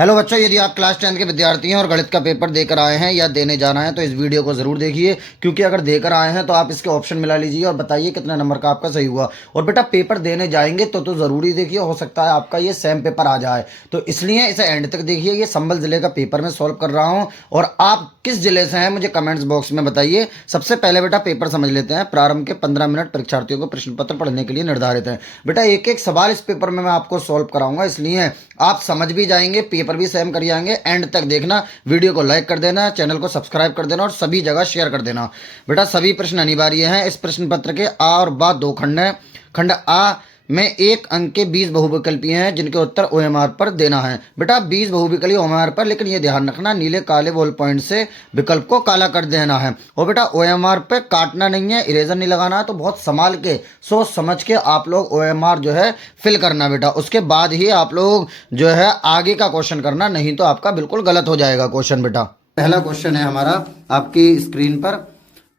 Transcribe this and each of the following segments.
Hello बच्चों, यदि आप क्लास 10 के विद्यार्थी हैं और गणित का पेपर देकर आए हैं या देने जाना है तो इस वीडियो को ज़रूर देखिए, क्योंकि अगर देकर आए हैं तो आप इसके ऑप्शन मिला लीजिए और बताइए कितने नंबर का आपका सही हुआ। और बेटा पेपर देने जाएंगे तो ज़रूरी देखिए, हो सकता है आपका ये सेम पेपर आ जाए, तो इसलिए इसे एंड तक देखिए। ये संभल जिले का पेपर मैं सॉल्व कर रहा हूँ और आप किस जिले से हैं मुझे कमेंट्स बॉक्स में बताइए। सबसे पहले बेटा पेपर समझ लेते हैं। प्रारंभ के 15 मिनट परीक्षार्थियों को प्रश्न पत्र पढ़ने के लिए निर्धारित हैं। बेटा एक एक सवाल इस पेपर में मैं आपको सॉल्व कराऊंगा, इसलिए आप समझ भी जाएंगे, पेपर भी सेम कर जाएंगे। एंड तक देखना, वीडियो को लाइक कर देना, चैनल को सब्सक्राइब कर देना और सभी जगह शेयर कर देना। बेटा सभी प्रश्न अनिवार्य हैं। इस प्रश्न पत्र के आ और बा दो खंड हैं। खंड आ में एक अंक के 20 बहुविकल्पी हैं जिनके उत्तर ओएमआर पर देना है। बेटा 20 बहुविकल्पी ओएमआर पर, लेकिन ये ध्यान रखना नीले काले बॉल पॉइंट से विकल्प को काला कर देना है। और बेटा ओएमआर पे काटना नहीं है, इरेजर नहीं लगाना है, तो बहुत संभाल के सोच समझ के आप लोग ओएमआर जो है फिल करना बेटा। उसके बाद ही आप लोग जो है आगे का क्वेश्चन करना, नहीं तो आपका बिल्कुल गलत हो जाएगा क्वेश्चन। बेटा पहला क्वेश्चन है हमारा आपकी स्क्रीन पर।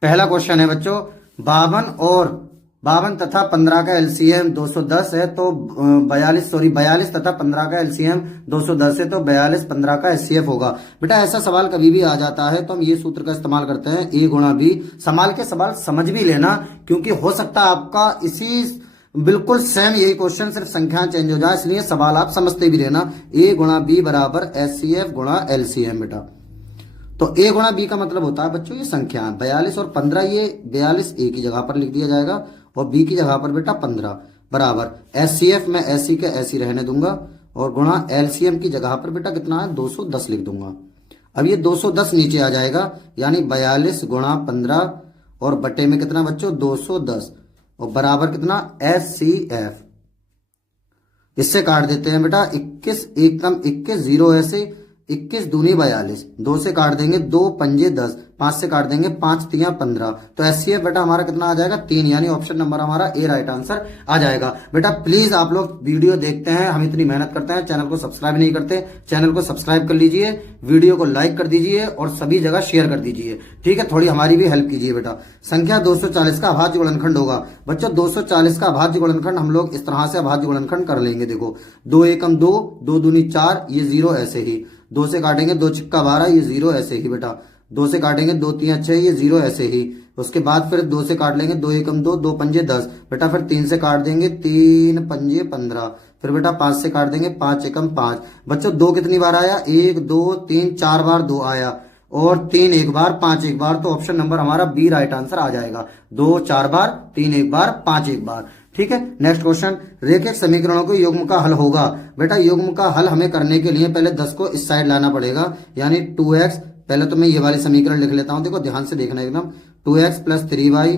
पहला क्वेश्चन है बच्चों, 52 तथा 15 का एलसीएम 210 है, तो 42 तथा 15 का एलसीएम 210 है, तो 42 15 का एचसीएफ होगा। बेटा ऐसा सवाल कभी भी आ जाता है तो हम ये सूत्र का इस्तेमाल करते हैं, ए गुणा बी। संभाल के सवाल समझ भी लेना, क्योंकि हो सकता है आपका इसी बिल्कुल सेम यही क्वेश्चन, सिर्फ संख्या चेंज हो जाए, इसलिए सवाल आप समझते भी रहना। ए गुणा बी बराबर एचसीएफ गुणा एलसीएम। बेटा तो ए गुणा बी का मतलब होता है बच्चों ये संख्या 42 और 15, ये 42 ए की जगह पर लिख दिया जाएगा और बी की जगह पर बेटा 15 बराबर एचसीएफ में एसी के ऐसी रहने दूंगा और गुणा एलसीएम की जगह पर बेटा कितना है 210 लिख दूंगा। अब ये 210 नीचे आ जाएगा, यानी 42 गुणा 15 और बटे में कितना बच्चों 210 और बराबर कितना एचसीएफ। इससे काट देते हैं बेटा 21 एकदम 21 जीरो ऐसे 21 दूनी 42, 2 से काट देंगे 2 पंजे 10, 5 से काट देंगे 5 तिया 15, तो एचसीएफ बेटा हमारा कितना आ जाएगा 3, यानी ऑप्शन नंबर हमारा ए राइट आंसर आ जाएगा। बेटा प्लीज आप लोग वीडियो देखते हैं, हम इतनी मेहनत करते हैं, चैनल को सब्सक्राइब नहीं करते, चैनल को सब्सक्राइब कर लीजिए, वीडियो को लाइक कर दीजिए और सभी जगह शेयर कर दीजिए, ठीक है। थोड़ी हमारी भी हेल्प कीजिए। बेटा संख्या 240 का अभाज्य गुणनखंड होगा। बच्चों 240 का अभाज्य गुणनखंड हम लोग इस तरह से अभाज्य गुणनखंड कर लेंगे। देखो 2 एकम 2, 2 दूनी 4, ये जीरो ऐसे ही, 2 से काटेंगे 2 छिक्का 12, ये जीरो ऐसे ही बेटा, 2 से काटेंगे 2 तिया 6, ये जीरो ऐसे ही। उसके बाद फिर 2 से काट लेंगे 2 एकम 2, 2 पंजे 10 बेटा, फिर 3 से काट देंगे 3 पंजे 15, फिर बेटा 5 से काट देंगे 5 एकम 5। बच्चों 2 कितनी बार आया 1 2 3 4 बार 2 आया और 3 एक बार 5 एक बार, तो ऑप्शन नंबर हमारा बी राइट आंसर आ जाएगा। 2 4 बार, 3 एक बार, 5 एक बार, ठीक है। नेक्स्ट क्वेश्चन, रेखिक समीकरणों के युग्म का हल होगा। बेटा युग्म का हल हमें करने के लिए पहले 10 को इस साइड लाना पड़ेगा, यानी 2x, पहले तो मैं ये वाली समीकरण लिख लेता हूं, देखो ध्यान से देखना एकदम, 2x प्लस 3y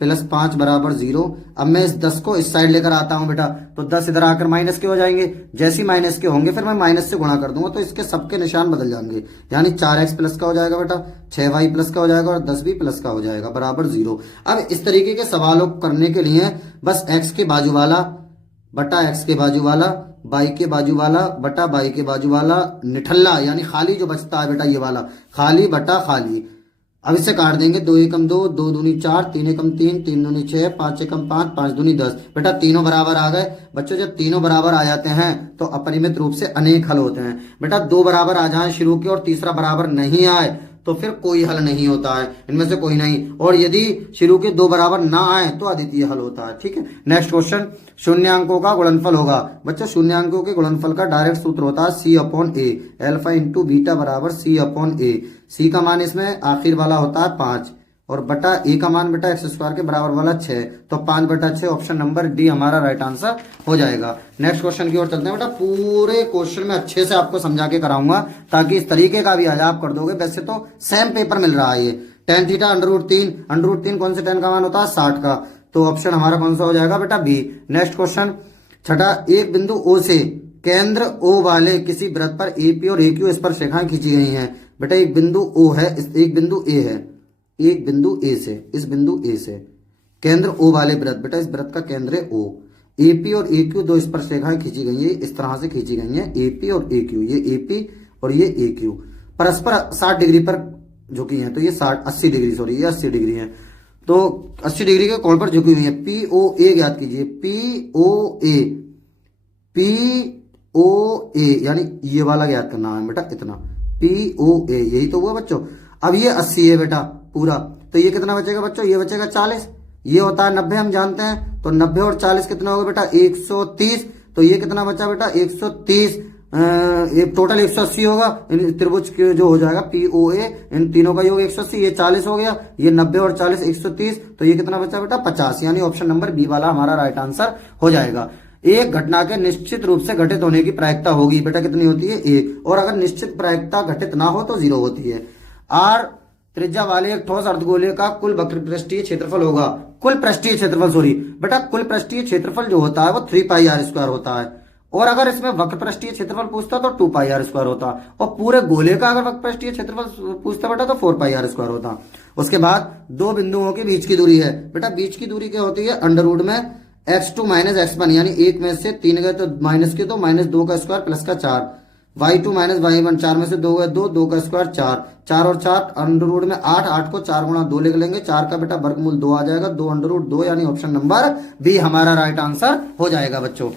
प्लस 5 बराबर 0। अब मैं इस 10 को इस साइड लेकर आता हूं बेटा, तो 10 इधर आकर माइनस के हो जाएंगे, जैसे ही माइनस के होंगे फिर मैं माइनस से गुणा कर दूंगा, तो इसके सबके निशान बदल जाएंगे, यानी 4x प्लस का हो जाएगा बेटा, 6y प्लस का हो जाएगा और 10 भी प्लस का हो जाएगा बराबर 0। अब इस तरीके के सवालों करने के लिए बस x के बाजू वाला बटा x के बाजू वाला, बाई के बाजू वाला बटा बाई के बाजू वाला, निठल्ला यानी खाली जो बचता है बेटा ये वाला, खाली बटा खाली। अब इसे काट देंगे, 2 एकम 2, 2 दूनी 4, 3 एकम 3, 3 दूनी 6, 5 एकम 5, 5 दूनी 10। बेटा तीनों बराबर आ गए। बच्चों जब तीनों बराबर आ जाते हैं तो अपरिमित रूप से अनेक हल होते हैं। बेटा 2 बराबर आ जाए शुरू के और तीसरा बराबर नहीं आए तो फिर कोई हल नहीं होता है, इनमें से कोई नहीं, और यदि शुरू के 2 बराबर ना आए तो अद्वितीय हल होता है, ठीक है। नेक्स्ट क्वेश्चन, शून्यांकों का गुणनफल होगा। बच्चों शून्यांकों के गुणनफल का डायरेक्ट सूत्र होता है सी अपॉन ए, अल्फा इंटू बीटा बराबर सी अपॉन ए। सी का मान इसमें आखिर वाला होता है 5 और बटा ए का मान बेटा एक्स स्क्वायर के बराबर वाला 6, तो 5 बटा 6, ऑप्शन नंबर डी हमारा राइट आंसर हो जाएगा। नेक्स्ट क्वेश्चन की ओर चलते हैं। बेटा पूरे क्वेश्चन में अच्छे से आपको समझा के कराऊंगा ताकि इस तरीके का भी आज आप कर दोगे। वैसे तो सेम पेपर मिल रहा है ये, tan थीटा √3 कौन से tan का मान होता है 60 का, तो ऑप्शन हमारा कौन सा हो जाएगा बेटा बी। नेक्स्ट क्वेश्चन छठा, एक बिंदु ओ से केंद्र ओ वाले किसी वृत्त पर एपी और एक्यू इस पर रेखाएं खींची गई हैं। बेटा एक बिंदु ओ है, एक बिंदु ए है, एक बिंदु ए से, इस बिंदु ए से केंद्र ओ वाले वृत्त, बेटा इस वृत्त का केंद्र है ओ, एपी और एक्यू दो स्पर्श रेखाएं खींची गई है, इस तरह से खींची गई है एपी और एक्यू, ये एपी और ये एक्यू परस्पर 60 डिग्री पर झुकी हैं, तो ये 80 डिग्री, सॉरी ये 80 डिग्री है, तो 80 डिग्री के कोण पर झुकी हुई है। पी ओ ए ज्ञात कीजिए, पी ओ ए, पी ओ ए, यानी ये वाला याद करना है बेटा, इतना पी ओ ए, यही तो हुआ बच्चों। अब ये 80 है बेटा पूरा, तो ये कितना बचेगा बच्चों, ये बचेगा 40। ये होता है 90 हम जानते हैं, तो 90 और 40 कितना होगा बेटा 130। तो ये कितना बचा बेटा 130, टोटल 180 होगा। त्रिभुज के जो हो जाएगा पी ओ ए, इन तीनों का योग 180, ये 40 हो गया, ये 90 और 40 130, तो ये कितना बचा बेटा 50, यानी ऑप्शन नंबर बी वाला हमारा राइट आंसर हो जाएगा। एक घटना के निश्चित रूप से घटित होने की प्रायिकता होगी बेटा, कितनी होती है 1, और अगर निश्चित प्रायिकता घटित ना हो तो 0 होती है। आर त्रिज्या वाले एक ठोस अर्धगोले का कुल वक्र पृष्ठीय क्षेत्रफल होगा, कुल पृष्ठीय क्षेत्रफल सॉरी बेटा, कुल पृष्ठीय क्षेत्रफल जो होता है वो 3 पाई आर स्क्वायर होता है, और अगर इसमें वक्र पृष्ठीय क्षेत्रफल पूछता तो 2 पाई आर स्क्वायर होता, और पूरे गोले का अगर वक्र पृष्ठीय क्षेत्रफल पूछता बेटा तो 4 पाई आर स्क्वायर होता। उसके बाद दो बिंदुओं के बीच की दूरी है बेटा, बीच की दूरी क्या होती है अंडर रूट में x2 माइनस x1, यानी एक में से 3 गए तो माइनस के, तो -2 का स्क्वायर प्लस का 4, y2 माइनस y1, 4 में से 2 गए 2, 2 का स्क्वायर 4, 4 और 4 अंडर रूट में 8, 8 को 4 गुणा 2 लिख लेंगे, 4 का बेटा वर्गमूल 2 आ जाएगा, 2 अंडर रूट 2, यानी ऑप्शन नंबर बी हमारा राइट आंसर हो जाएगा बच्चों।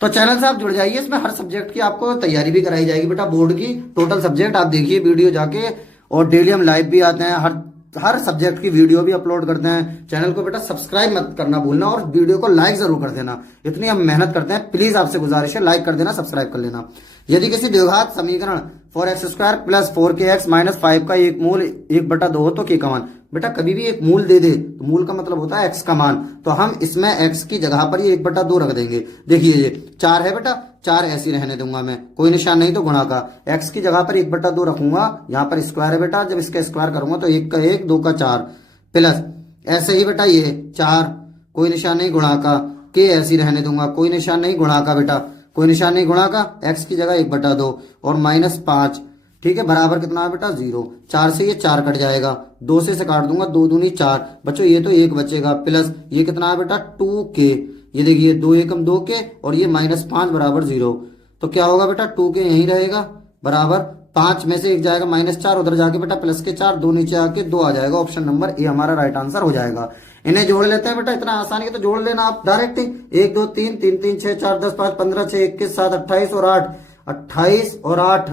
तो चैनल से आप जुड़ जाइए, इसमें हर सब्जेक्ट की आपको तैयारी भी कराई जाएगी बेटा, बोर्ड की टोटल सब्जेक्ट आप देखिए वीडियो जाके, और डेली हम लाइव भी आते हैं, हर सब्जेक्ट की वीडियो भी अपलोड करते हैं। चैनल को बेटा सब्सक्राइब मत करना भूलना, और वीडियो को लाइक जरूर कर देना, इतनी हम मेहनत करते हैं, प्लीज आपसे गुजारिश है लाइक कर देना, सब्सक्राइब कर लेना। यदि किसी द्विघात समीकरण 4x² प्लस 4kx माइनस 5 का एक मूल 1/2 हो तो k का मान, बेटा कभी भी एक मूल दे दे तो मूल का मतलब होता है x का मान, तो हम इसमें x की जगह पर ये 1/2 रख देंगे। देखिए ये 4 है बेटा, 4 ऐसी रहने दूंगा मैं, कोई निशान नहीं तो गुणा का, x की जगह पर 1/2 रखूंगा, यहाँ पर स्क्वायर है बेटा, जब इसका स्क्वायर करूंगा तो 1 का 1, 2 का 4, प्लस ऐसे ही बेटा ये 4, कोई निशान नहीं गुणा का, k ऐसी रहने दूंगा, कोई निशान नहीं गुणा का बेटा, कोई निशान नहीं गुणा का, x की जगह 1/2 और -5, ठीक है, बराबर कितना है बेटा 0, 4 से ये 4 कट जाएगा, 2 से काट दूंगा, 2 दूनी 4 बच्चों, ये तो 1 बचेगा, प्लस ये कितना है बेटा 2k, ये देखिए 2 एकम 2k, और ये -5 बराबर 0, तो क्या होगा बेटा 2k यहीं रहेगा, बराबर 5 में से 1 जाएगा -4, उधर जाके बेटा प्लस के 4, 2 नीचे आके 2 आ जाएगा, ऑप्शन नंबर ए हमारा राइट आंसर हो जाएगा। इन्हें जोड़ लेते हैं बेटा, इतना आसानी है तो जोड़ लेना आप डायरेक्ट, 1 2 3 3 3 6 4 10 5 15 6 21 7 28 और 8, 28 और 8,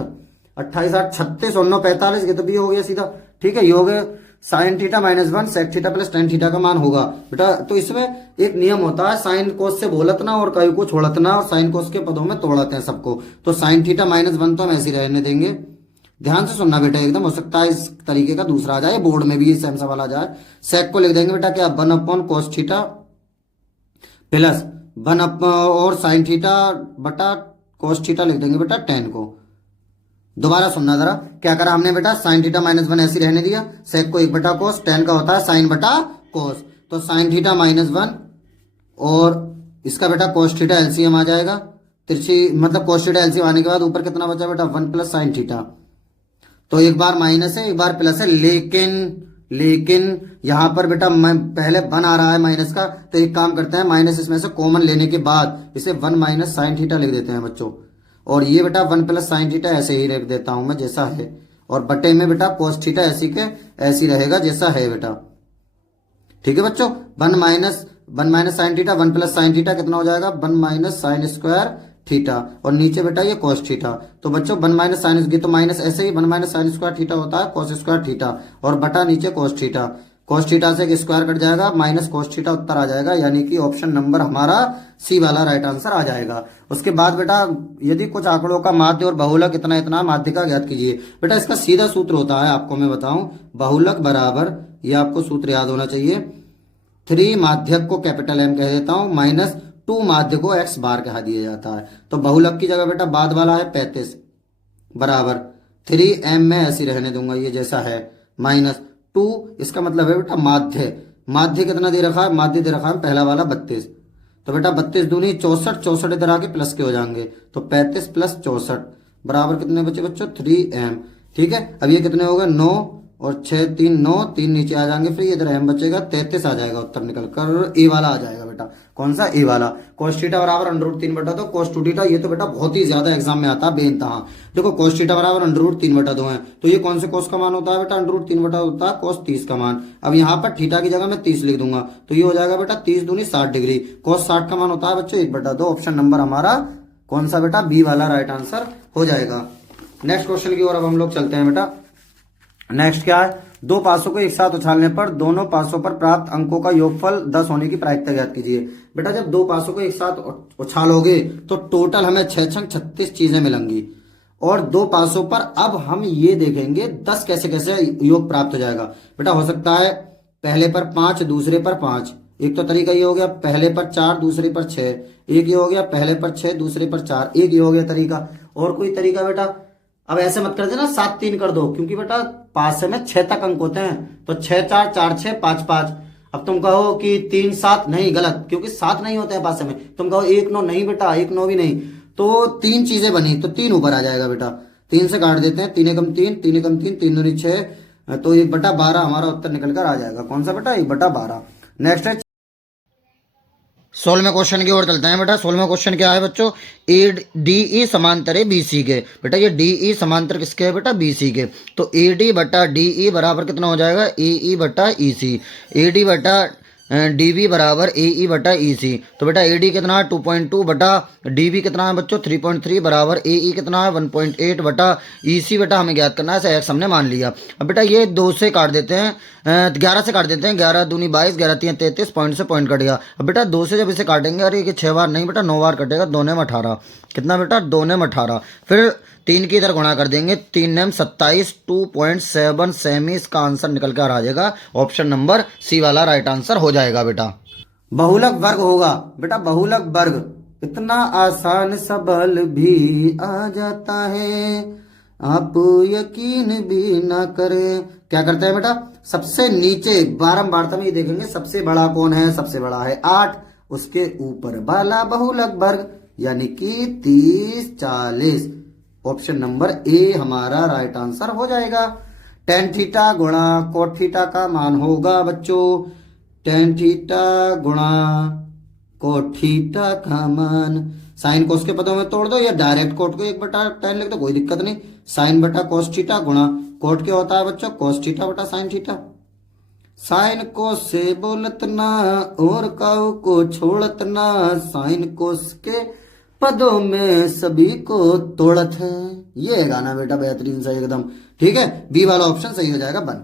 28 8 36 और 9 45, ये तो भी हो गया सीधा, ठीक है। ये हो गया sine theta -1 sec theta plus tan theta का मान होगा बेटा। तो इसमें एक नियम होता है, साइन कोस से बोलतना और कई को छोड़तना, और साइन कोस के पदों में तोड़ते हैं सबको, तो साइन थीटा -1 तो हम ऐसे ही रहने देंगे। ध्यान से सुनना बेटा, एकदम हो सकता है इस तरीके का दूसरा आ जाए, बोर्ड में भी ये सेम सवाल आ जाए। सेक को लिख देंगे बेटा क्या 1 cos थीटा प्लस 1 और साइन थीटा बटा cos थीटा लिख देंगे बेटा 10 को। दोबारा सुनना जरा, क्या करा हमने बेटा, साइन थीटा -1 ऐसे रहने दिया, सेक को 1/cos, 10 का होता है साइन बटा cos, तो साइन थीटा -1 और इसका बेटा cos थीटा एलसीएम आ जाएगा, तिरछी मतलब cos थीटा एलसीएम आने के बाद ऊपर कितना बचा बेटा 1 प्लस साइन थीटा, तो एक बार माइनस है एक बार प्लस है, लेकिन यहां पर बेटा पहले 1 आ रहा है माइनस का, तो एक काम करते हैं माइनस इसमें से कॉमन लेने के बाद इसे 1 माइनस साइन थीटा लिख देते हैं बच्चों, और ये बेटा 1 प्लस साइन थीटा ऐसे ही रख देता हूं मैं जैसा है, और बटे में बेटा cos थीटा ऐसी के ऐसी रहेगा जैसा है बेटा, ठीक है बच्चों। 1 minus sign theta 1 plus sine theta कितना हो जाएगा 1 माइनस साइन स्क्वायर थीटा, और नीचे बेटा ये cos थीटा, तो बच्चों 1 माइनस साइन, ये तो माइनस ऐसे ही 1 माइनस साइन स्क्वायर थीटा होता है cos स्क्वायर थीटा, और बटा नीचे cos थीटा, cos थीटा से एक स्क्वायर कट जाएगा, माइनस cos थीटा उत्तर आ जाएगा, यानी कि ऑप्शन नंबर हमारा सी वाला राइट आंसर आ जाएगा। उसके बाद बेटा यदि कुछ आंकड़ों का माध्य और बहुलक इतना इतना माध्य का ज्ञात कीजिए, बेटा इसका सीधा सूत्र होता है, आपको मैं बताऊं, बहुलक बराबर, ये आपको सूत्र याद होना चाहिए, 3 माध्यक को कैपिटल M कह देता हूं, -2 माध्य को x बार कहा दिया जाता है, तो बहुलक की जगह बेटा बाद वाला है 35 बराबर 3m में ऐसी रहने दूंगा ये जैसा है, -2, इसका मतलब है बेटा माध्य कितना दे रखा है, माध्य दे रखा है पहला वाला 32, तो बेटा 32 दूनी 64, 64 इधर आके प्लस के हो जाएंगे, तो 35 प्लस 64 बराबर कितने बचे बच्चों 3m, ठीक है। अब ये कितने हो गए 9 और 6 3 9, 3 नीचे आ जाएंगे, फिर इधर m बचेगा 33 आ जाएगा उत्तर निकल कर, ए वाला आ जाएगा बेटा, कौन सा ए वाला। cos थीटा बराबर √3/2 cos 2 थीटा, ये तो बेटा बहुत ही ज्यादा एग्जाम में आता है बेइंतहा। देखो cos थीटा बराबर √3/2 है, तो ये कौन से cos का मान होता है बेटा √3/2 होता है cos 30 का मान। अब यहाँ पर थीटा की जगह मैं 30 लिख दूंगा, तो ये हो जाएगा बेटा 30 दूनी 60 डिग्री, cos 60 का मान होता है बच्चों 1/2, ऑप्शन नंबर हमारा कौन सा बेटा, बी वाला राइट आंसर हो जाएगा। नेक्स्ट क्वेश्चन की ओर अब हम लोग चलते हैं बेटा। नेक्स्ट क्या है, दो पासों को एक साथ उछालने पर दोनों पासों पर प्राप्त अंकों का योगफल 10 होने की प्रायिकता ज्ञात कीजिए। बेटा जब दो पासों को एक साथ उछालोगे तो टोटल हमें 6 छंग 36 चीजें मिलेंगी, और दो पासों पर अब हम ये देखेंगे 10 कैसे कैसे योग प्राप्त हो जाएगा। बेटा हो सकता है पहले पर 5 दूसरे पर 5, एक तो तरीका ये हो गया, पहले पर 4 दूसरे पर 6, एक ये हो गया, पहले पर 6 दूसरे पर 4, एक ये हो गया तरीका। और कोई तरीका बेटा, अब ऐसे मत कर देना 7 3 कर दो, क्योंकि बेटा पास में 6 तक अंक होते हैं, तो 6 4 4 6 5 5। अब तुम कहो कि 3 7, नहीं गलत, क्योंकि 7 नहीं होते हैं पास में। तुम कहो 1 9, नहीं बेटा 1 9 भी नहीं, तो 3 चीजें बनी, तो 3 ऊपर आ जाएगा बेटा। 3 से काट देते हैं, 3 एकम 3, 3 एकम 3, 3 दूनी 6, तो 1/12 हमारा उत्तर निकल कर आ जाएगा। कौन सा बेटा, 1/12। नेक्स्ट है 16वें क्वेश्चन की ओर चलते हैं बेटा। 16वां क्वेश्चन क्या है बच्चों, ए डी ई समांतर है बी सी के। बेटा ये डी ई समांतर किसके है बेटा, बी सी के। तो ए डी बटा डी ई बराबर कितना हो जाएगा, ए ई बटा ई सी। ए डी बटा डी बी बराबर ए ई बटा ई सी। तो बेटा ए डी कितना है 2.2 बटा डी बी कितना है बच्चों 3.3 बराबर ए ई कितना है 1.8 बटा ई सी। बेटा हमें ज्ञात करना है, ऐसा एक्स हमने मान लिया। अब बेटा ये 2 से काट देते हैं, 11 से काट देते हैं, 11 दूनी 22, 11 3 33, पॉइंट से पॉइंट कट गया। अब बेटा 2 से जब इसे काटेंगे, अरे ये 6 बार नहीं बेटा 9 बार कटेगा, 2 नेम 18, कितना बेटा 2 नेम 18। फिर 3 की इधर गुणा कर देंगे, 3 नेम 27, 2.7 सेमी। इसका आंसर निकल कर आ जाएगा ऑप्शन नंबर सी वाला राइट आंसर हो जाएगा बेटा। बहुलक वर्ग होगा बेटा, बहुलक वर्ग इतना आसान सवाल भी आ जाता है, आप यकीन भी ना करें। क्या करते हैं बेटा, सबसे नीचे बारंबारता में ये देखेंगे सबसे बड़ा कौन है, सबसे बड़ा है 8, उसके ऊपर वाला बहुलक वर्ग यानी कि 30 40। ऑप्शन नंबर ए हमारा राइट आंसर हो जाएगा। टेन थीटा गुणा कोट थीटा का मान होगा बच्चों, टेन थीटा गुणा कोट थीटा का मान साइन कोस के पदों में तोड़ दो, या डायरेक्ट कोट को 1/tan लिख दो, कोई दिक्कत नहीं। साइन बटा कोस थीटा गुणा कोट क्या होता है बच्चों, कोस थीटा बटा साइन थीटा। साइन कोस से बोलत ना और काऊ को छोड़त ना, साइन कोस के पदों में सभी को तोड़त है। ये गाना बेटा बेहतरीन सा एकदम, ठीक है, बी वाला ऑप्शन सही हो जाएगा 1।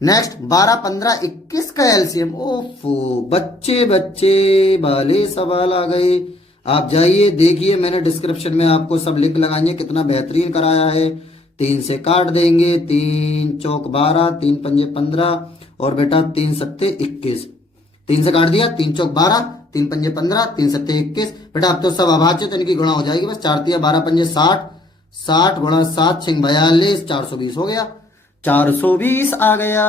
नेक्स्ट 12 15 21 का एलसीएम। ओफो बच्चे बच्चे वाले सवाल आ गए। आप जाइए देखिए, मैंने डिस्क्रिप्शन में आपको सब लिंक लगाएंगे, कितना बेहतरीन कराया है। 3 से काट देंगे, 3 चौक 12, 3 पंजे 15, और बेटा 3 सत्ते 21। 3 से काट दिया, 3 चौक 12, 3 पंजे 15, 3 सत्ते 21। बेटा अब तो सब अभाज्य, तो इनकी गुणा हो जाएगी बस। 4 तिया 12 पंजे 60, 60 गुणा 7 6 42, 420 हो गया, 420 आ गया।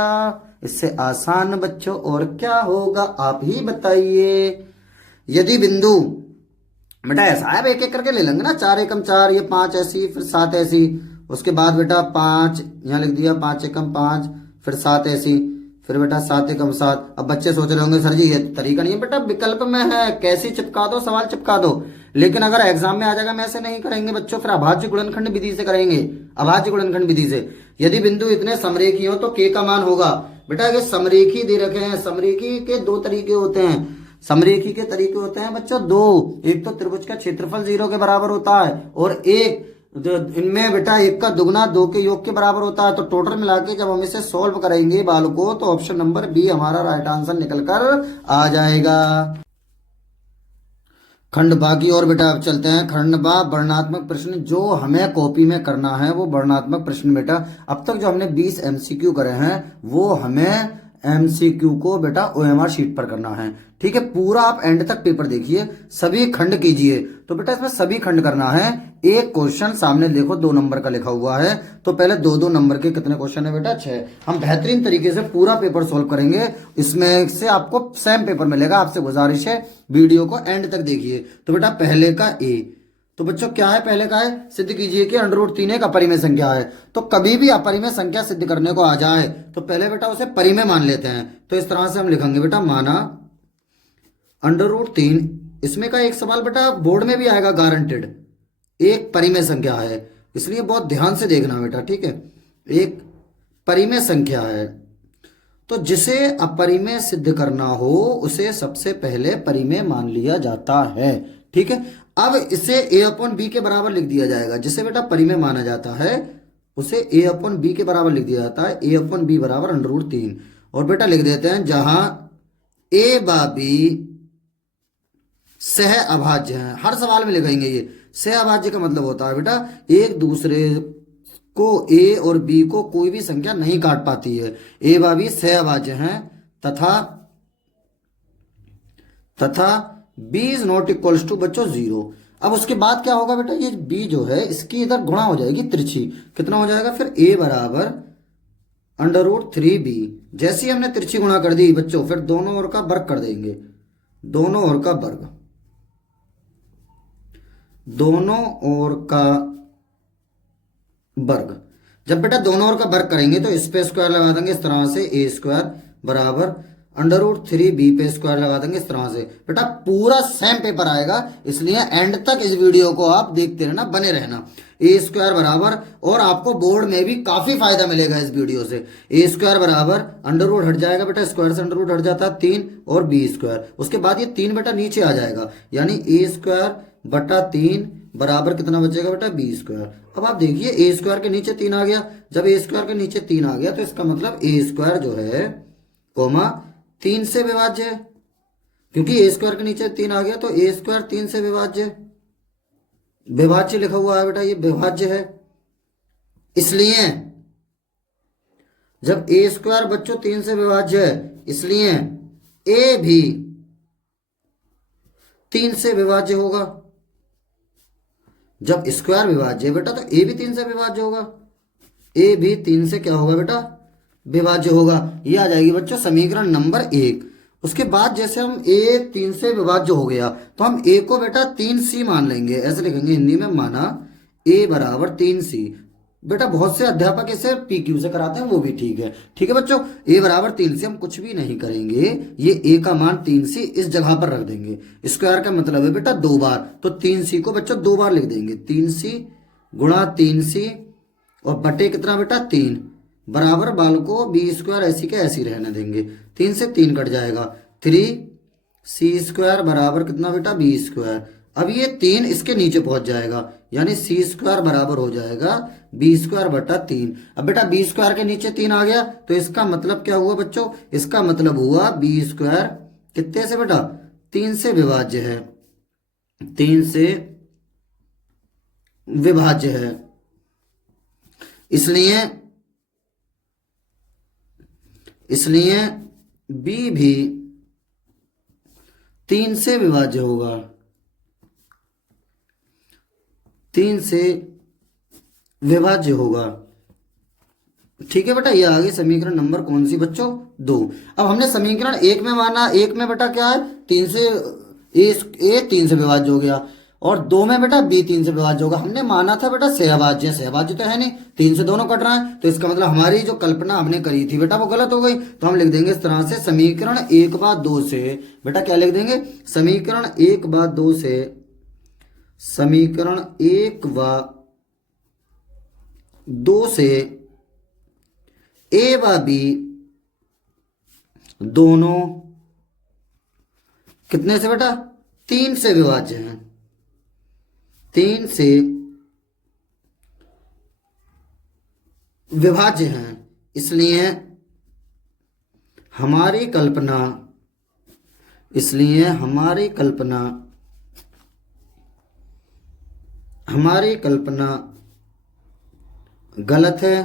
इससे आसान बच्चों और क्या होगा आप ही बताइए। यदि बिंदु बेटा ऐसा है, एक एक करके ले लेंगे ना, 4 एकम 4, ये 5 ऐसी, फिर 7 ऐसी, उसके बाद बेटा 5 यहाँ लिख दिया, 5 एकम 5, फिर 7 ऐसी, फिर बेटा 7 एकम 7। अब बच्चे सोच रहे होंगे सर जी ये तरीका नहीं है बेटा, विकल्प में है, कैसी चिपका दो, सवाल चिपका दो। लेकिन अगर एग्जाम में आ जाएगा, मैं ऐसे नहीं करेंगे बच्चों, फिर अभाज्य गुणनखंड विधि से करेंगे, अभाज्य गुणनखंड विधि से। यदि बिंदु इतने समरेखी हो तो के का मान होगा बेटा, ये समरेखी दे रखे हैं, समरेखी के 2 तरीके होते हैं, समरेखी के तरीके होते हैं बच्चों 2। एक तो त्रिभुज का क्षेत्रफल 0 के बराबर होता है, और एक इनमें बेटा 1 का दुगना 2 के योग के बराबर होता है। तो टोटल मिला के जब हम इसे सोल्व करेंगे बाल को, तो ऑप्शन नंबर बी हमारा राइट आंसर निकल कर आ जाएगा। खंड बा की ओर बेटा अब चलते हैं। खंड बा वर्णनात्मक प्रश्न, जो हमें कॉपी में करना है वो वर्णनात्मक प्रश्न बेटा, अब तक जो हमने 20 एमसीक्यू करे हैं वो हमें एमसीक्यू को बेटा ओएमआर शीट पर करना है, ठीक है। पूरा आप एंड तक पेपर देखिए, सभी खंड कीजिए। तो बेटा इसमें सभी खंड करना है। एक क्वेश्चन सामने देखो 2 नंबर का लिखा हुआ है, तो पहले 2-2 नंबर के कितने क्वेश्चन है बेटा 6। हम बेहतरीन तरीके से पूरा पेपर सोल्व करेंगे, इसमें से आपको सेम पेपर मिलेगा। आपसे गुजारिश है वीडियो को एंड तक देखिए। तो बेटा पहले का ए, तो बच्चों क्या है, पहले का है सिद्ध कीजिए कि √3 एक अपरिमेय संख्या है। तो कभी भी अपरिमेय संख्या सिद्ध करने को आ जाए तो पहले बेटा उसे परिमेय मान लेते हैं। तो इस तरह से हम लिखेंगे बेटा, माना √3, इसमें का एक सवाल बेटा बोर्ड में भी आएगा गारंटेड, एक परिमेय संख्या है, इसलिए बहुत ध्यान से देखना बेटा, ठीक है। एक परिमेय संख्या है, तो जिसे अपरिमेय सिद्ध करना हो उसे सबसे पहले परिमेय मान लिया जाता है, ठीक है। अब इसे ए अपॉन बी के बराबर लिख दिया जाएगा, जिसे बेटा परिमेय माना जाता है उसे ए अपॉन बी के बराबर लिख दिया जाता है, ए अपॉन बी बराबर अंडर रूट 3। और बेटा लिख देते हैं जहां ए बा बी सह अभाज्य है, हर सवाल में लिखेंगे ये। सह अभाज्य का मतलब होता है बेटा एक दूसरे को ए और बी को कोई भी संख्या नहीं काट पाती है, ए बा बी सह अभाज्य हैं तथा B is not equals to बच्चों 0। अब उसके बाद क्या होगा बेटा, ये बी जो है इसकी इधर गुणा हो जाएगी तिरछी, कितना हो जाएगा फिर ए बराबर अंडर रूट 3b। जैसे ही हमने तिरछी गुणा कर दी बच्चों, फिर दोनों ओर का वर्ग कर देंगे, दोनों ओर का वर्ग, दोनों ओर का वर्ग। जब बेटा दोनों ओर का वर्ग करेंगे तो इस पे स्क्वायर लगा देंगे इस तरह से, ए स्क्वायर बराबर अंडर रूट 3b पे स्क्वायर लगा देंगे इस तरह से। बेटा पूरा सेम पेपर आएगा, इसलिए एंड तक इस वीडियो को आप देखते रहना, बने रहना। ए स्क्वायर बराबर, और आपको बोर्ड में भी काफी फायदा मिलेगा इस वीडियो से। ए स्क्वायर बराबर अंडर रूट हट जाएगा बेटा, स्क्वायर से अंडर रूट हट जाता है 3 और बी स्क्वायर। उसके बाद ये 3 बेटा नीचे आ जाएगा, यानी ए स्क्वायर बटा 3 बराबर कितना बचेगा बेटा बी स्क्वायर। अब आप देखिए ए स्क्वायर के नीचे 3 आ गया, जब ए स्क्वायर के नीचे 3 आ गया तो इसका मतलब ए स्क्वायर जो है कोमा 3 से विभाज्य है, क्योंकि ए स्क्वायर के नीचे 3 आ गया तो ए स्क्वायर 3 से विभाज्य है, विभाज्य लिखा हुआ है बेटा, ये विभाज्य है। इसलिए जब ए स्क्वायर बच्चों 3 से विभाज्य है, इसलिए ए भी 3 से विभाज्य होगा। जब स्क्वायर विभाज्य है बेटा तो ए भी 3 से विभाज्य होगा, ए भी 3 से क्या होगा बेटा विभाज्य होगा। ये आ जाएगी बच्चों समीकरण नंबर 1। उसके बाद जैसे हम ए 3 से विभाज्य हो गया तो हम ए को बेटा 3c मान लेंगे, ऐसे लिखेंगे हिंदी में, माना ए बराबर 3c। बेटा बहुत से अध्यापक इसे PQ से कराते हैं, वो भी ठीक है। ठीक है बच्चों, ए बराबर 3c, हम कुछ भी नहीं करेंगे, ये ए का मान 3c इस जगह पर रख देंगे। स्क्वायर का मतलब है बेटा 2 बार, तो 3c को बच्चों 2 बार लिख देंगे, 3c गुणा 3c और बटे कितना बेटा 3 बराबर बाल को बी स्क्वायर ऐसी के ऐसी रहने देंगे, 3 से 3 कट जाएगा, 3c स्क्वायर बराबर कितना बेटा बी स्क्वायर। अब ये 3 इसके नीचे पहुंच जाएगा, यानी c स्क्वायर बराबर हो जाएगा बी स्क्वायर बटा 3। अब बेटा बी स्क्वायर के नीचे 3 आ गया तो इसका मतलब क्या हुआ बच्चों, इसका मतलब हुआ बी स्क्वायर कितने से बेटा 3 से विभाज्य है, 3 से विभाज्य है। इसलिए बी भी 3 से विभाज्य होगा, 3 से विभाज्य होगा। ठीक है बेटा, ये आ गई समीकरण नंबर कौन सी बच्चों 2। अब हमने समीकरण 1 में माना, 1 में बेटा क्या है 3 से ए 3 से विभाज्य हो गया, और 2 में बेटा बी 3 से विभाज्य होगा। हमने माना था बेटा सहभाज्य, सहभाज्य तो है नहीं, 3 से दोनों कट रहा है, तो इसका मतलब हमारी जो कल्पना हमने करी थी बेटा वो गलत हो गई। तो हम लिख देंगे इस तरह से समीकरण 1 बा 2 से, बेटा क्या लिख देंगे समीकरण 1 बा 2 से, समीकरण 1 बा 2 से ए व बी दोनों कितने से बेटा 3 से विभाज्य हैं, 3 से विभाज्य हैं। इसलिए हमारी कल्पना गलत है।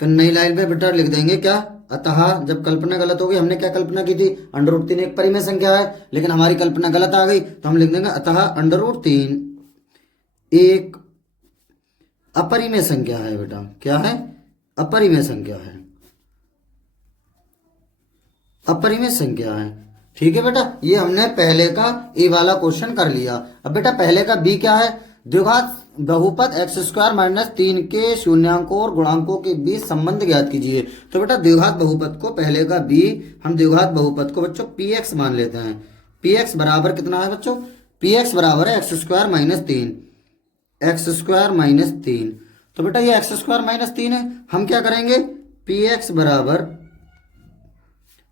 फिर नई लाइन पे बेटा लिख देंगे क्या, अतः जब कल्पना गलत होगी, हमने क्या कल्पना की थी अंडर रूट 3 एक परिमेय संख्या है, लेकिन हमारी कल्पना गलत आ गई तो हम लिख देंगे अतः अंडर रूट 3 एक अपरिमेय संख्या है। बेटा क्या है अपरिमेय संख्या है, अपरिमेय संख्या है। ठीक है बेटा, ये हमने पहले का ए वाला क्वेश्चन कर लिया। अब बेटा पहले का बी क्या है, द्विघात बहुपद एक्स स्क्वायर माइनस 3 के शून्यांकों और गुणांकों के बीच संबंध ज्ञात कीजिए। तो बेटा द्विघात बहुपद को, पहले का बी, हम द्विघात बहुपद को बच्चों px मान लेते हैं। px बराबर कितना है बच्चों, px बराबर है x square minus 3, x square minus 3। तो बेटा ये एक्स स्क्वायर माइनस 3 है, हम क्या करेंगे px बराबर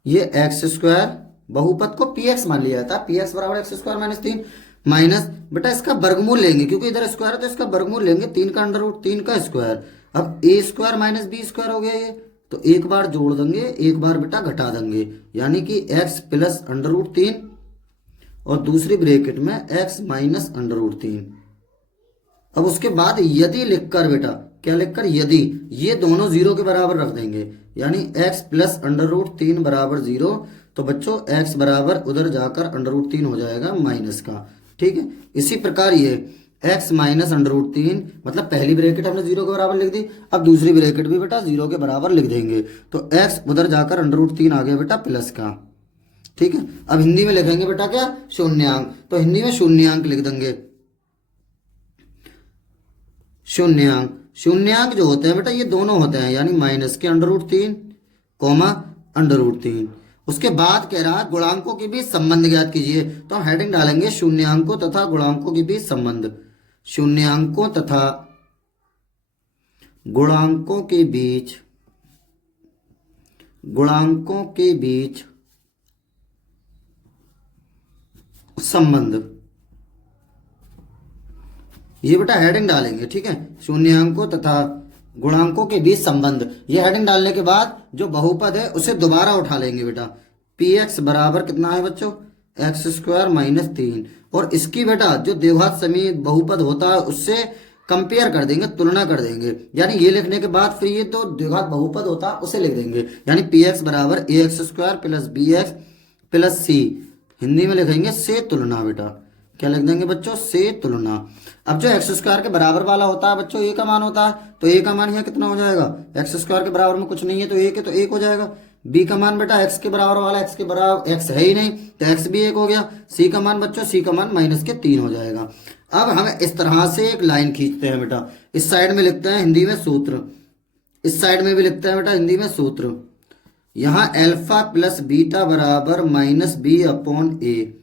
ये एक्स स्क्वायर बहुपद को px मान लिया था, px बराबर एक्स स्क्वायर माइनस 3, माइनस बेटा इसका वर्गमूल लेंगे, क्योंकि इधर स्क्वायर है तो इसका वर्गमूल लेंगे, 3 का अंडर रूट 3 का स्क्वायर। अब ए स्क्वायर माइनस बी स्क्वायर हो गया ये, तो एक बार जोड़ देंगे, एक बार बेटा घटा देंगे, यानी कि एक्स प्लस अंडर रूट 3 और दूसरी ब्रैकेट में एक्स माइनस अंडर रूट 3। अब उसके बाद यदि लिखकर बेटा क्या लिखकर, यदि ये दोनों जीरो के बराबर रख देंगे, यानी एक्स प्लस अंडर रूट 3 बराबर जीरो, तो बच्चों एक्स बराबर उधर जाकर अंडर रूट 3 हो जाएगा माइनस का। ठीक है, इसी प्रकार ये एक्स माइनस अंडर रूट 3, मतलब पहली ब्रैकेट हमने जीरो के बराबर लिख दी, अब दूसरी ब्रैकेट भी बेटा जीरो के बराबर लिख देंगे, तो एक्स उधर जाकर अंडर रूट 3 आ गया बेटा प्लस का। ठीक है, अब हिंदी में लिखेंगे बेटा क्या, शून्यांक, तो हिंदी में शून्यांक लिख देंगे। शून्यांक, शून्यांक जो होते हैं बेटा ये दोनों होते हैं, यानी माइनस के under root 3 comma under root 3। उसके बाद कह रहा है गुणांकों के बीच संबंध ज्ञात कीजिए, तो हम हेडिंग डालेंगे शून्यांकों तथा गुणांकों के बीच संबंध। शून्यांकों तथा गुणांकों के बीच संबंध, ये बेटा हेडिंग डालेंगे। ठीक है, शून्यांकों तथा गुणांकों के बीच संबंध, ये हेडिंग डालने के बाद जो बहुपद है उसे दोबारा उठा लेंगे बेटा। पी एक्स बराबर कितना है बच्चों, एक्स स्क्वायर माइनस 3, और इसकी बेटा जो द्विघात समीप बहुपद होता है उससे कंपेयर कर देंगे, तुलना कर देंगे, यानी ये लिखने के बाद फिर ये तो द्विघात बहुपद होता है उसे लिख देंगे, यानी पी एक्स बराबर a x square plus b x plus c, Hindi में लिखेंगे से तुलना बेटा। क्या लिख देंगे बच्चों, से तुलना। अब जो एक्स स्क्वायर के बराबर वाला होता है बच्चों ए का मान होता है, तो ए का मान यहाँ कितना हो जाएगा, एक्स स्क्वायर के बराबर में कुछ नहीं है तो एक है तो एक हो जाएगा। बी का मान बेटा एक्स के बराबर वाला, एक्स के बराबर एक्स है ही नहीं तो एक्स भी एक हो गया। सी का मान बच्चों, सी का मान माइनस के 3 हो जाएगा। अब हम इस तरह से एक लाइन खींचते हैं बेटा, इस साइड में लिखते हैं हिंदी में सूत्र, इस साइड में भी लिखते हैं बेटा हिंदी में सूत्र। यहाँ एल्फा प्लस बीटा बराबर माइनस बी अपॉन ए।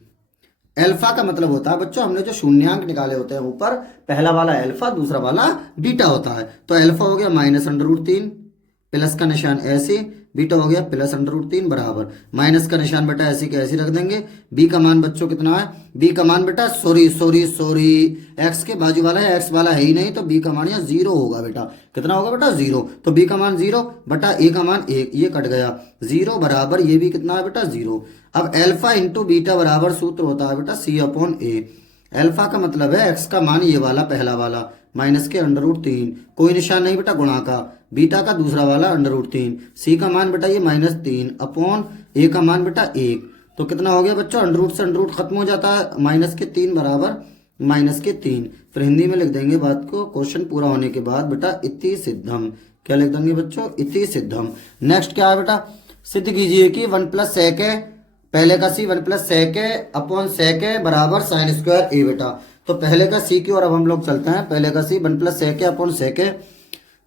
एल्फा का मतलब होता है बच्चों, हमने जो शून्यांक निकाले होते हैं ऊपर, पहला वाला एल्फा दूसरा वाला बीटा होता है, तो एल्फा हो गया माइनस अंडर रूट 3, प्लस का निशान ऐसे, बीटा हो गया प्लस अंडर रूट 3 बराबर माइनस का निशान बेटा ऐसे के ऐसे रख देंगे। बी का मान बच्चों कितना है, बी का मान बेटा सॉरी एक्स के बाजू वाला है, एक्स वाला है ही नहीं, तो बी का मान यहाँ 0 होगा बेटा। कितना होगा बेटा 0, तो बी का मान 0 बटा ए का मान 1, ये कट गया 0 बराबर ये भी कितना है बेटा 0। अब एल्फा इंटू बीटा बराबर सूत्र होता है बेटा सी अपॉन ए। एल्फा का मतलब है एक्स का मान ये वाला पहला वाला माइनस के अंडर रूट 3, कोई निशान नहीं बेटा गुणा का, बीटा का दूसरा वाला अंडर रूट 3, सी का मान बेटा ये माइनस 3 अपॉन ए का मान बेटा 1, तो कितना हो गया बच्चों, अंडर रूट से अंडर रूट खत्म हो जाता है, माइनस के 3 बराबर माइनस के 3। फिर हिंदी में लिख देंगे बात को, क्वेश्चन पूरा होने के बाद बेटा इति सिद्धम। क्या लिख देंगे बच्चों, इति सिद्धम। नेक्स्ट क्या है बेटा, सिद्ध कीजिए कि 1 प्लस सेक है, पहले का सी 1 प्लस सेक है अपॉन सेक है बराबर साइन स्क्वायर ए बेटा। तो पहले का सी की ओर अब हम लोग चलते हैं, पहले का सी 1 प्लस सेक है अपॉन सेक है,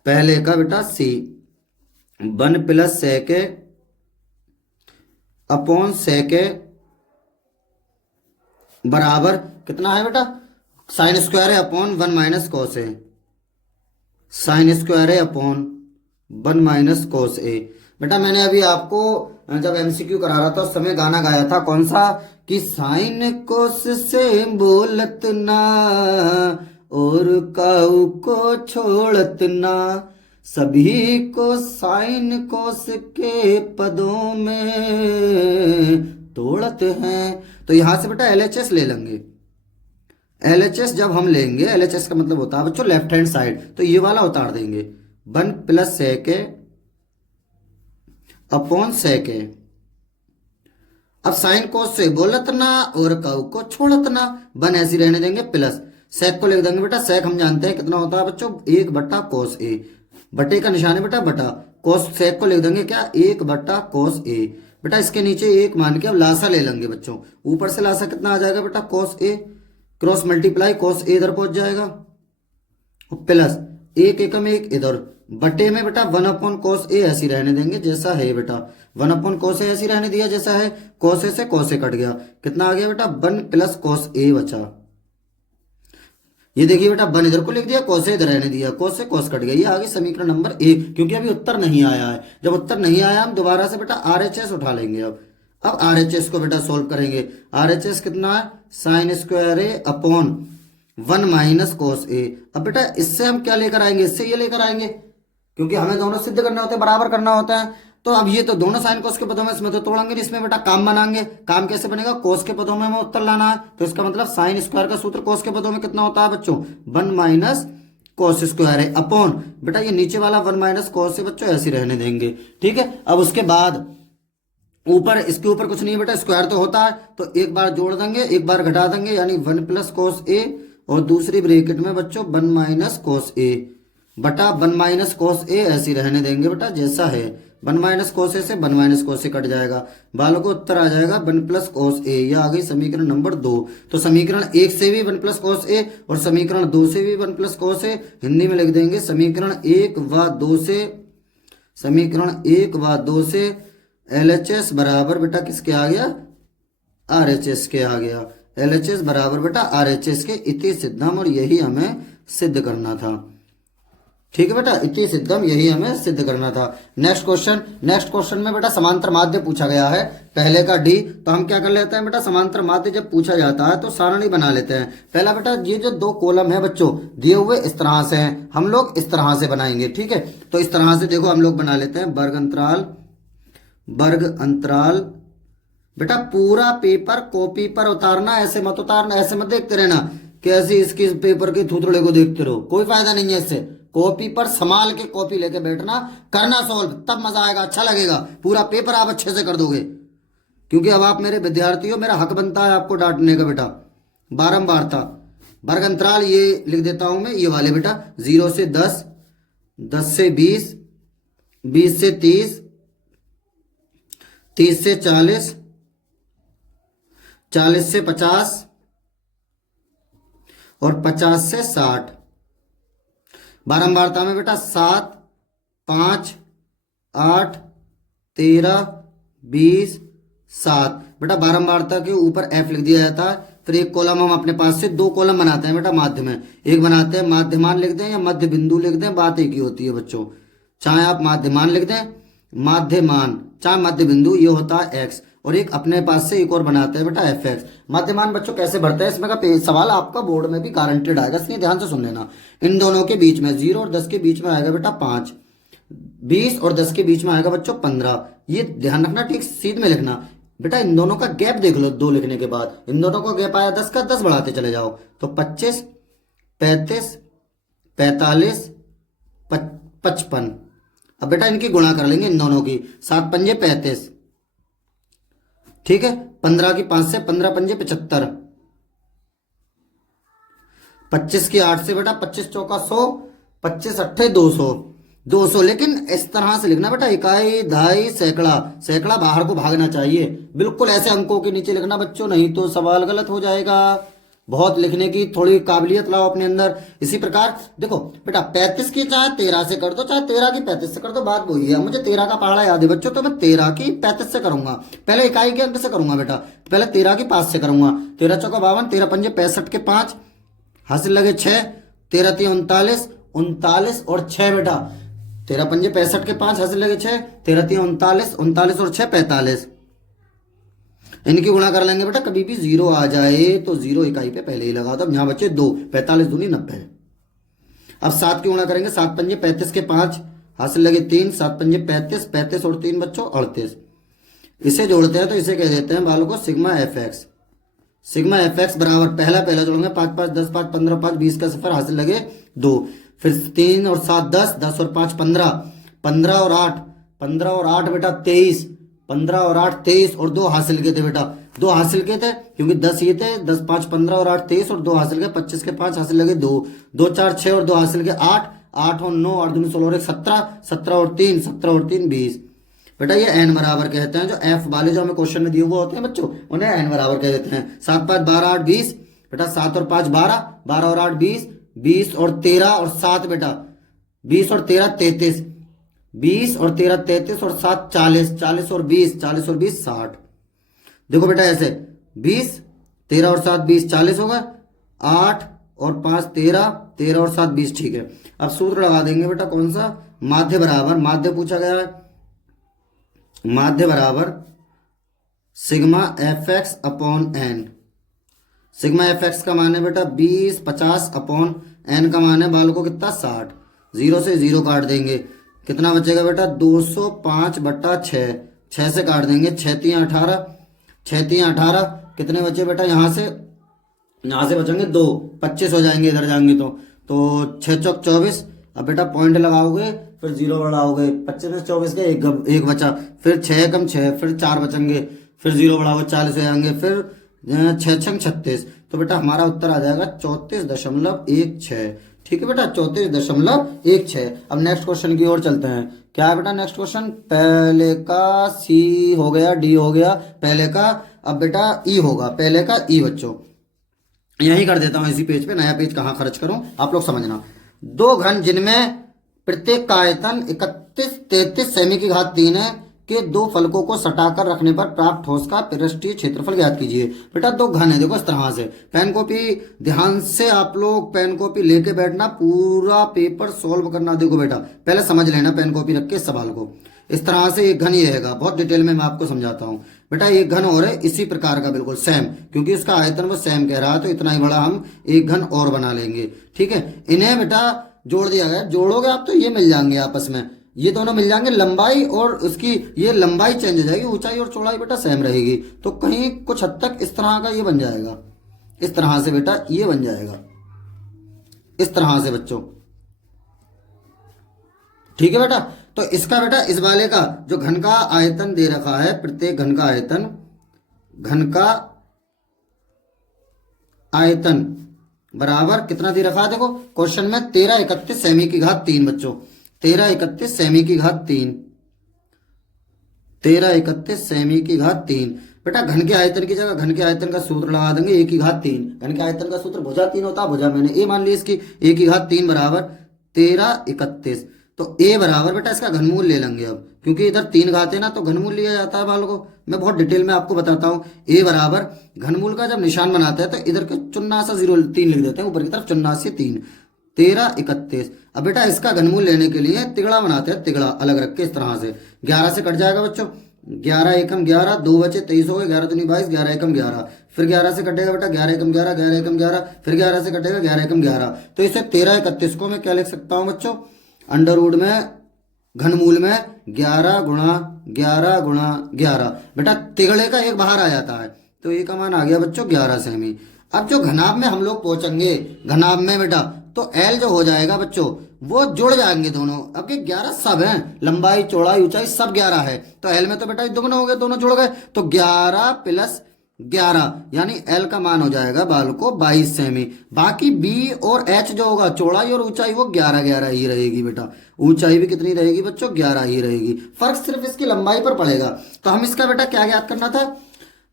पहले का बेटा सी 1 प्लस सेक है अपॉन सेक है बराबर कितना है बेटा, साइन स्क्वायर है upon 1 minus cos A, sine square है अपॉन 1 माइनस कॉस ए। बेटा मैंने अभी आपको जब एमसीक्यू करा रहा था उस समय गाना गाया था, कौन सा, कि साइन कोस से बोलत ना और काऊ को छोड़त ना, सभी को साइन कोस के पदों में तोड़ते हैं। तो यहां से बेटा एलएचएस ले लेंगे। एलएचएस जब हम लेंगे, एलएचएस का मतलब होता है बच्चों लेफ्ट हैंड साइड, तो ये वाला उतार देंगे 1 प्लस सेक अपॉन सेक। अब साइन कोस से बोलत ना और काऊ को छोड़त ना, 1 ऐसी रहने देंगे, प्लस सेक को लिख देंगे बेटा, सेक हम जानते हैं कितना होता है बच्चों 1 बट्टा कोस ए, बटे का निशान है बेटा बटा, कोस सेक को लिख देंगे क्या 1 बट्टा कोस ए। बेटा इसके नीचे 1 मान के अब लासा ले लेंगे बच्चों, ऊपर से लासा कितना आ जाएगा बेटा कोस ए, क्रॉस मल्टीप्लाई कोस ए इधर पहुंच जाएगा, प्लस 1 एकम 1 इधर, बटे में बेटा 1 अपॉन कोस ए ऐसी रहने देंगे जैसा है बेटा, 1 अपॉन कोस ए ऐसी रहने दिया जैसा है, कोस ए से कोस ए कट गया, कितना आ गया बेटा 1 प्लस कोस ए बचा। ये देखिए बेटा 1 इधर को लिख दिया, कोस ए इधर रहने दिया, कोस से कोस कट गया, ये आ गया समीकरण नंबर 1, क्योंकि अभी उत्तर नहीं आया है। जब उत्तर नहीं आया हम दोबारा से बेटा आरएचएस उठा लेंगे। अब अब RHS को बेटा सोल्व करेंगे। RHS कितना है, साइन स्क्वायर ए अपॉन 1 माइनस कोस ए। अब बेटा इससे हम क्या लेकर आएंगे, इससे ये लेकर आएंगे, क्योंकि हमें दोनों सिद्ध करने होते हैं, बराबर करना होता है। तो अब ये तो दोनों साइन कोस के पदों में, इसमें तो तोड़ेंगे, इसमें बेटा काम बनाएंगे। काम कैसे बनेगा, कोस के पदों में हमें उत्तर लाना है, तो इसका मतलब साइन स्क्वायर का सूत्र कोस के पदों में कितना होता है बच्चों, 1 माइनस कोस स्क्वायर है अपॉन बेटा ये नीचे वाला 1 माइनस कोस से बच्चों ऐसे रहने देंगे। ठीक है, अब उसके बाद ऊपर, इसके ऊपर कुछ नहीं बेटा, स्क्वायर तो होता है, तो एक बार जोड़ देंगे, एक बार घटा देंगे, यानी 1 प्लस कोस ए और दूसरी ब्रैकेट में बच्चों 1 माइनस कोस ए बटा 1 माइनस कोस ए ऐसी रहने देंगे बेटा जैसा है। 1 माइनस कोस ए से 1 माइनस कोस ए कट जाएगा, बालों को उत्तर आ जाएगा 1 प्लस कोस ए। यह आ गई समीकरण नंबर 2। तो समीकरण 1 से भी 1 प्लस कोस ए और समीकरण 2 से भी 1 प्लस कोस ए हिंदी में लिख देंगे समीकरण 1 व 2 से, समीकरण 1 व 2 से LHS बराबर बेटा किसके आ गया, RHS के आ गया। LHS बराबर बेटा RHS के, इति सिद्धम, और यही हमें सिद्ध करना था। ठीक है बेटा, इति सिद्धम, यही हमें सिद्ध करना था। नेक्स्ट क्वेश्चन, नेक्स्ट क्वेश्चन में बेटा समांतर माध्य पूछा गया है, पहले का D। तो हम क्या कर लेते हैं बेटा, समांतर माध्य जब पूछा जाता है तो सारणी बना लेते हैं। पहला बेटा ये जो 2 कॉलम है बच्चों दिए हुए इस तरह से हैं, हम लोग इस तरह से बनाएंगे। ठीक है, तो इस तरह से देखो हम लोग बना लेते हैं, वर्ग अंतराल, वर्ग अंतराल। बेटा पूरा पेपर कॉपी पर उतारना, ऐसे मत उतारना, ऐसे मत देखते रहना कैसे इसकी पेपर के थूथड़े को देखते रहो, कोई फायदा नहीं है इससे। कॉपी पर संभाल के कॉपी लेके बैठना, करना सॉल्व, तब मजा आएगा, अच्छा लगेगा, पूरा पेपर आप अच्छे से कर दोगे। क्योंकि अब आप मेरे विद्यार्थी हो, मेरा हक बनता है आपको डांटने का बेटा, बारंबारता। वर्ग अंतराल ये लिख देता हूं मैं, ये वाले बेटा 0 से 10, 10 से 20, 20 से 30, 30 से 40, 40 से 50 और 50 से 60। बारंबारता में बेटा 7, 5, 8, 13, 20, 7। बेटा बारंबारता के ऊपर F लिख दिया जाता है, फिर एक कॉलम हम अपने पास से 2 कॉलम बनाते हैं बेटा माध्य में। एक बनाते हैं माध्यमान लिख दें या मध्य बिंदु लिख दें, बात एक ही होती है बच्चों। चाहे आप माध्यमान लिख दें, माध्यमान, चाहे मध्य बिंदु, ये होता है X। और एक अपने पास से एक और बनाते हैं बेटा FX। मध्यमान बच्चों कैसे भरते हैं, इसमें का सवाल आपका बोर्ड में भी गारंटेड आएगा, इसलिए ध्यान से सुन लेना। इन दोनों के बीच में 0 और 10 के बीच में आएगा बेटा 5, 20 और 10 के बीच में आएगा बच्चों 15। ये ध्यान रखना, ठीक सीध में लिखना बेटा। इन दोनों का गैप देख लो, 2 लिखने के बाद इन दोनों का गैप आया 10 का, 10 बढ़ाते चले जाओ तो 25, 35, 45, 55। अब बेटा इनकी गुणा कर लेंगे इन दोनों की, 7 पंजे 35, ठीक है, 15 की 5 से, 15 पंजे 75, 25 की 8 से बेटा 25 चौका 100, 25 अट्ठे 200, 200। लेकिन इस तरह से लिखना बेटा, इकाई, दहाई, सैकड़ा, सैकड़ा बाहर को भागना चाहिए, बिल्कुल ऐसे अंकों के नीचे लिखना बच्चों, नहीं तो सवाल गलत हो जाएगा। बहुत लिखने की थोड़ी काबिलियत लाओ अपने अंदर। इसी प्रकार देखो बेटा 35 की चाहे 13 से कर दो, चाहे 13 की 35 से कर दो, बात वही है। मुझे 13 का पहाड़ा याद है बच्चों, तो मैं 13 की 35 से करूंगा, पहले इकाई के अंक से करूंगा बेटा, पहले 13 की 5 से करूंगा। 13 चौका 52, 13 पंजे 65 के 5, हासिल लगे 6, 13 तीन 39, 39 और 6 बेटा, 13 पंजे 65 के 5, हासिल लगे 6, 13 तीन 39, 39 और 6 45। इनकी गुणा कर लेंगे बेटा, कभी भी 0 आ जाए तो 0 इकाई पे पहले ही लगा दो। यहाँ बच्चे 2, 45 दूनी 90। अब 7 की गुणा करेंगे, 7 पंजे 35 के 5, हासिल लगे 3, 7 पंजे 35, 35 और 3 बच्चों 38। इसे जोड़ते हैं तो इसे कह देते हैं बालों को सिग्मा FX। सिग्मा FX बराबर पहला जोड़ेंगे 5 5 10 5 15 5 20 का सफर, हासिल लगे 2, फिर 3 और 7 10, 10 और 5 15, 15 और 8, 15 और 8 बेटा 23, 15 और 8 23 और 2 हासिल के थे बेटा, 2 हासिल के थे क्योंकि 10 ये थे, 10 5 15 और 8 23 और 2 हासिल के, 25 के 5 हासिल लगे 2, 2 4 6 और 2 हासिल के 8, 8 और 9 8 दूनी 16 और 1 17, 17 और 3 17 और 3 20। बेटा ये n बराबर कहते हैं, जो F वाले जो हमें क्वेश्चन में दिए हुए होते हैं बच्चों, उन्हें n बराबर कह देते हैं। 7 5 12 8 20 बेटा, 7 और 5 12, 12 और 8 20, 20 और 13 और 7 बेटा, 20 और 13 33, 20 और 13 33 और 7 40, 40 और 20, 40 और 20 60। देखो बेटा ऐसे 20, 13 और 7 20, 40 होगा, 8 और 5 13, 13 और 7 20। ठीक है, अब सूत्र लगा देंगे बेटा, कौन सा, माध्य बराबर, माध्य पूछा गया है, माध्य बराबर sigma f x upon n. Sigma f x का मान है बेटा 20, 50 अपॉन एन का मान है बालकों कितना 60। 0 से 0 काट देंगे, कितना बचेगा बेटा 205/6। 6 से काट देंगे, 6 3 18, 6 3 18, कितने बचे बेटा यहाँ से बचेंगे 2, 25 हो जाएंगे इधर जाएंगे तो 6 चौक 24। अब बेटा पॉइंट लगाओगे फिर 0 बढ़ाओगे, 25 में 24 के एक बचा, फिर 6 कम 6, फिर 4 बचेंगे, फिर 0 बढ़ाओगे 40 हो जाएंगे, फिर 6 छंग 36। तो बेटा हमारा उत्तर आ जाएगा 34.16। ठीक है बेटा 34.16। अब नेक्स्ट क्वेश्चन की ओर चलते हैं। क्या है बेटा नेक्स्ट क्वेश्चन? पहले का सी हो गया, डी हो गया पहले का, अब बेटा ई होगा पहले का ई। बच्चों यही कर देता हूं इसी पेज पे, नया पेज कहाँ खर्च करूं, आप लोग समझना। दो घन जिनमें प्रत्येक का आयतन 31-33 सेमी की घात 3 है के दो फलकों को सटाकर रखने पर प्राप्त ठोस का पृष्ठीय क्षेत्रफल ज्ञात कीजिए। बेटा दो घन है, देखो इस तरह से पेन कॉपी ध्यान से आप लोग पेन कॉपी लेके बैठना, पूरा पेपर सॉल्व करना। देखो बेटा पहले समझ लेना पेन कॉपी रख के इस सवाल को। इस तरह से एक घन ये है, बहुत डिटेल में मैं आपको समझाता हूँ। बेटा एक घन और है इसी प्रकार का बिल्कुल सेम, क्योंकि इसका आयतन वो सेम कह रहा है तो इतना ही बड़ा हम एक घन और बना लेंगे। ठीक है, इन्हें बेटा जोड़ दिया गया, जोड़ोगे आप तो ये मिल जाएंगे आपस में, ये दोनों मिल जाएंगे। लंबाई और उसकी ये लंबाई चेंज हो जाएगी, ऊंचाई और चौड़ाई बेटा सेम रहेगी, तो कहीं कुछ हद तक इस तरह का ये बन जाएगा, इस तरह से बेटा ये बन जाएगा इस तरह से बच्चों। ठीक है बेटा, तो इसका बेटा इस वाले का जो घन का आयतन दे रखा है, प्रत्येक घन का आयतन बराबर कितना दे रखा है, देखो क्वेश्चन में 1331 सेमी की घात 3 बच्चों, 1331 सेमी की घात 3, 1331 सेमी की घात 3। बेटा घन के आयतन की जगह घन के आयतन का सूत्र लगा देंगे, ए की घात 3। घन के आयतन का सूत्र भुजा 3 होता है, भुजा मैंने ए मान ली इसकी, ए की घात 3 बराबर 1331। तो ए बराबर बेटा इसका घनमूल ले लेंगे अब, क्योंकि इधर 3 घात है ना तो घनमूल लिया जाता है बालों को, मैं बहुत डिटेल में आपको बताता हूँ। ए बराबर घनमूल का जब निशान बनाते हैं तो इधर के चुन्ना सा 0.3 लिख देते हैं, ऊपर की तरफ चुन्ना से 3, 1331। अब बेटा इसका घनमूल लेने के लिए तिगड़ा बनाते हैं, तिगड़ा अलग रख के इस तरह से 11 से कट जाएगा बच्चों, 11 एकम 11, 2 बचे 23 हो गए, 11 दूनी 22, 11 एकम 11, फिर 11 से कटेगा बेटा 11 एकम 11, 11 एकम 11, फिर 11 से कटेगा 11 एकम 11। तो इसे 1331 को मैं क्या लिख सकता हूँ बच्चों, अंडर रूट में घनमूल में 11 गुणा 11 गुणा 11। बेटा तिगड़े का एक बाहर आ जाता है, तो ये का मान आ गया बच्चों 11 सेमी। अब जो घनाभ में हम लोग पहुंचेंगे, घनाभ में बेटा तो एल जो हो जाएगा बच्चों वो जुड़ जाएंगे दोनों। अब ये 11 सब हैं, लंबाई चौड़ाई ऊंचाई सब 11 है, तो एल में तो बेटा दोनों हो गए, दोनों जुड़ गए, तो 11 प्लस 11 यानी एल का मान हो जाएगा बाल को 22 सेमी। बाकी बी और एच जो होगा चौड़ाई और ऊंचाई वो 11-11 ही रहेगी बेटा, ऊंचाई भी कितनी रहेगी बच्चों 11 ही रहेगी, फर्क सिर्फ इसकी लंबाई पर पड़ेगा। तो हम इसका बेटा क्या ज्ञात करना था,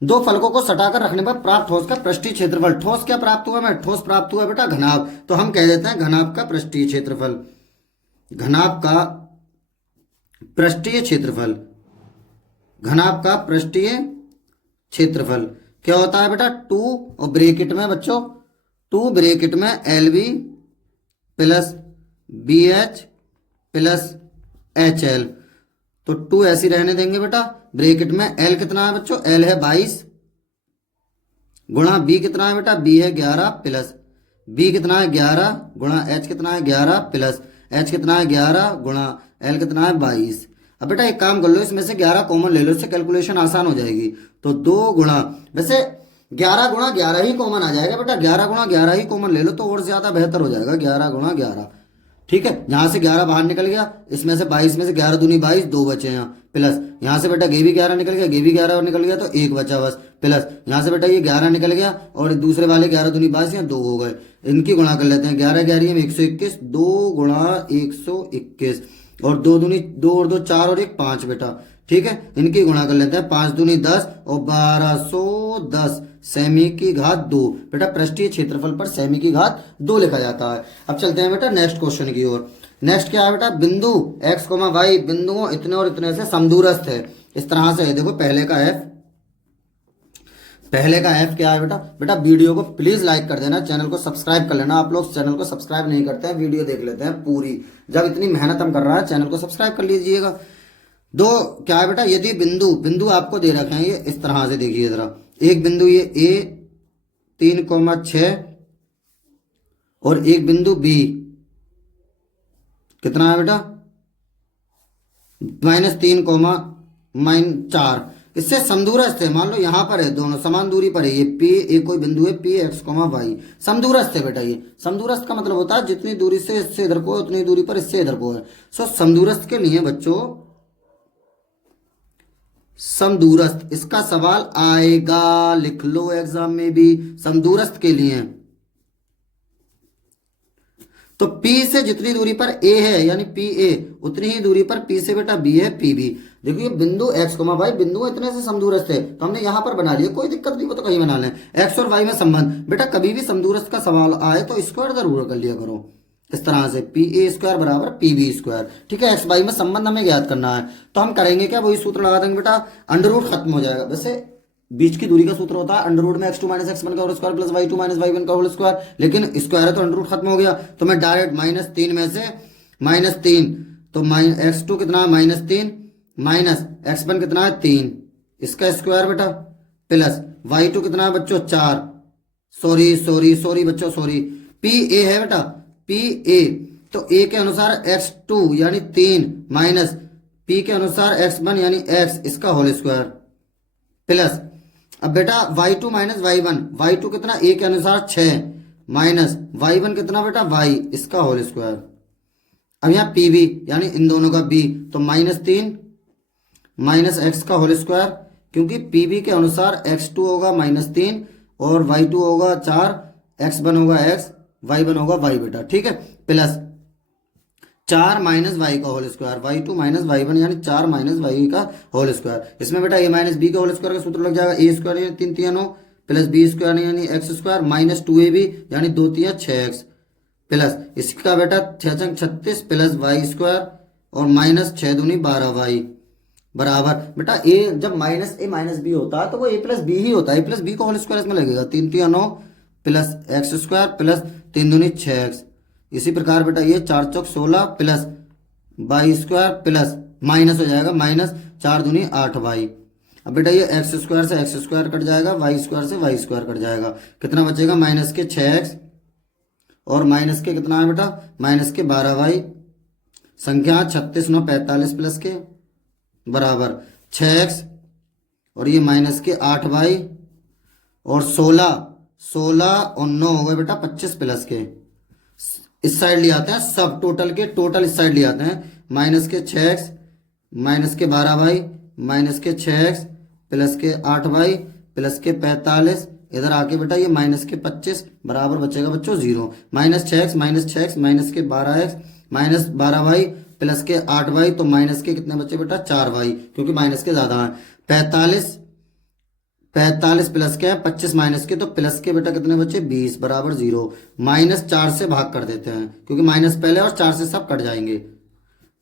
दो फलकों को सटाकर रखने पर प्राप्त ठोस का पृष्ठीय क्षेत्रफल। ठोस क्या प्राप्त हुआ, मैं ठोस प्राप्त हुआ बेटा घनाभ, तो हम कह देते हैं घनाभ का पृष्ठीय क्षेत्रफल, घनाभ का पृष्ठीय क्षेत्रफल, घनाभ का पृष्ठीय क्षेत्रफल क्या होता है बेटा 2 और ब्रैकेट में बच्चों 2 ब्रैकेट में l b plus b h plus h l. तो 2 ऐसी रहने देंगे बेटा, ब्रैकेट में एल कितना है बच्चों, एल है 22 गुणा बी कितना है बेटा, बी है 11 प्लस बी कितना है 11 गुणा एच कितना है 11 प्लस एच कितना है 11 गुणा एल कितना है 22। अब बेटा एक काम कर लो, इसमें से 11 कॉमन ले लो, इससे कैलकुलेशन आसान हो जाएगी। तो 2 गुणा, वैसे 11 गुणा 11 ही कॉमन आ जाएगा बेटा, 11 गुणा 11 ही कॉमन ले लो तो और ज्यादा बेहतर हो जाएगा, 11 गुणा 11। ठीक है, यहां से 11 बाहर निकल गया, इसमें से 22 में से 11 दूनी 22, 2 बचे यहाँ प्लस यहाँ से बेटा ये भी 11 निकल गया, ये भी 11 और निकल गया तो 1 बचा बस, प्लस यहाँ से बेटा ये 11 निकल गया और दूसरे वाले 11 दूनी 22 यहाँ 2 हो गए, इनकी गुणा कर लेते हैं, 11 11 में 121, 2 गुणा 121 और 2 दूनी 2 और 2 4 और 1 5 बेटा। ठीक है, इनकी गुणा कर लेते हैं, 5 दूनी 10 और 1210 सेमी की घात 2। बेटा पृष्ठीय क्षेत्रफल पर सेमी की घात 2 लिखा जाता है। अब चलते हैं बेटा नेक्स्ट क्वेश्चन की ओर। नेक्स्ट क्या है बेटा, बिंदु x, y बिंदुओं इतने और इतने से समदूरस्थ है, इस तरह से है। देखो पहले का f क्या है बेटा, बेटा वीडियो को प्लीज लाइक कर देना, चैनल को सब्सक्राइब कर लेना। आप लोग चैनल को सब्सक्राइब नहीं करते हैं, वीडियो देख लेते हैं पूरी, जब इतनी मेहनत हम कर रहा है चैनल को सब्सक्राइब कर लीजिएगा। दो क्या है बेटा, यदि बिंदु बिंदु आपको दे रखे हैं ये इस तरह से, देखिए जरा, एक बिंदु ये ए 3,6 और एक बिंदु बी कितना है बेटा -3,-4, इससे समदूरस्थ है। मान लो यहाँ पर है, दोनों समान दूरी पर है, ये पी एक कोई बिंदु है पी एक्स कोमा वाई, समदूरस्थ है बेटा। ये समदूरस्थ का मतलब होता है जितनी दूरी से इससे इधर को उतनी दूरी पर इससे इधर को है। सो समदूरस्थ के लिए बच्चों, समदूरस्थ इसका सवाल आएगा, लिख लो एग्जाम में भी, समदूरस्थ के लिए। तो P से जितनी दूरी पर A है यानी पी ए, उतनी ही दूरी पर P से बेटा B है पी बी। देखिए बिंदु x कोमा y बिंदु इतने से समदूरस्थ है, तो हमने यहां पर बना लिया, कोई दिक्कत नहीं, वो तो कहीं बना लें। x और y में संबंध, बेटा कभी भी समदूरस्थ का सवाल आए तो स्क्वायर जरूर कर लिया करो, इस तरह से PA² बराबर PB²। ठीक है, x y में संबंध हमें ज्ञात करना है, तो हम करेंगे क्या, वही सूत्र लगा देंगे बेटा, अंडर रूट खत्म हो जाएगा। वैसे बीच की दूरी का सूत्र होता है अंडर रूट में x2 - x1 का whole square plus y2 - y1 का होल स्क्वायर, लेकिन स्क्वायर है तो अंडर रूट खत्म हो गया, तो मैं डायरेक्ट -3 में से -3, तो x2 कितना है -3 माइनस x1 कितना है 3, इसका स्क्वायर बेटा, प्लस y2 कितना है बच्चों 4, सॉरी बच्चों, सॉरी PA है बेटा, PA, तो A के अनुसार x2 यानी 3 माइनस P के अनुसार x1 यानी x, इसका होल स्क्वायर, प्लस अब बेटा y2 माइनस y1 कितना A के अनुसार 6 माइनस y1 कितना बेटा y, इसका होल स्क्वायर। अब यहाँ PB यानी इन दोनों का B, तो -3 माइनस x का होल स्क्वायर, क्योंकि PB के अनुसार x2 होगा -3 और y2 होगा 4, x1 होगा x, y1 होगा y बेटा। ठीक है, प्लस 4 माइनस वाई का whole square, y2 minus y1 यानी 4 माइनस वाई का होल स्क्वायर। इसमें बेटा a माइनस बी का होल स्क्वायर का सूत्र लग जाएगा, a² यानी 3 3 9 प्लस b² यानी x² माइनस 2ab यानी 2 3 6x, प्लस इसका बेटा 6 36 प्लस y² और माइनस 6 दूनी 12y बराबर बेटा a जब -a - b होता है तो वो a + b ही होता है, a + b का होल स्क्वायर इसमें लगेगा, 3 3 9 प्लस x² प्लस 3 दूनी 6x। इसी प्रकार बेटा ये 4 चौक 16 प्लस y² प्लस माइनस हो जाएगा -4 दूनी 8y। अब बेटा ये x² से x² कट जाएगा, y² से y² कट जाएगा, कितना बचेगा माइनस के 6x और माइनस के कितना है बेटा -12y, संख्या 36 9 45 प्लस के बराबर 6x और ये -8y और 16 और 9 हो गए बेटा 25 प्लस के, इस साइड ले आते हैं सब टोटल के, टोटल इस साइड ले आते हैं, -6x -12y -6x प्लस के 8y प्लस के 45, इधर आके बेटा ये -25 बराबर बचेगा बच्चों 0, -6x -12x -12y प्लस के 8y, तो माइनस के कितने बचे बेटा 4y, क्योंकि माइनस के ज्यादा है, 45 प्लस के 25 माइनस के, तो प्लस के बेटा कितने बचे 20 बराबर 0, -4 से भाग कर देते हैं क्योंकि माइनस पहले और 4 से सब कट जाएंगे,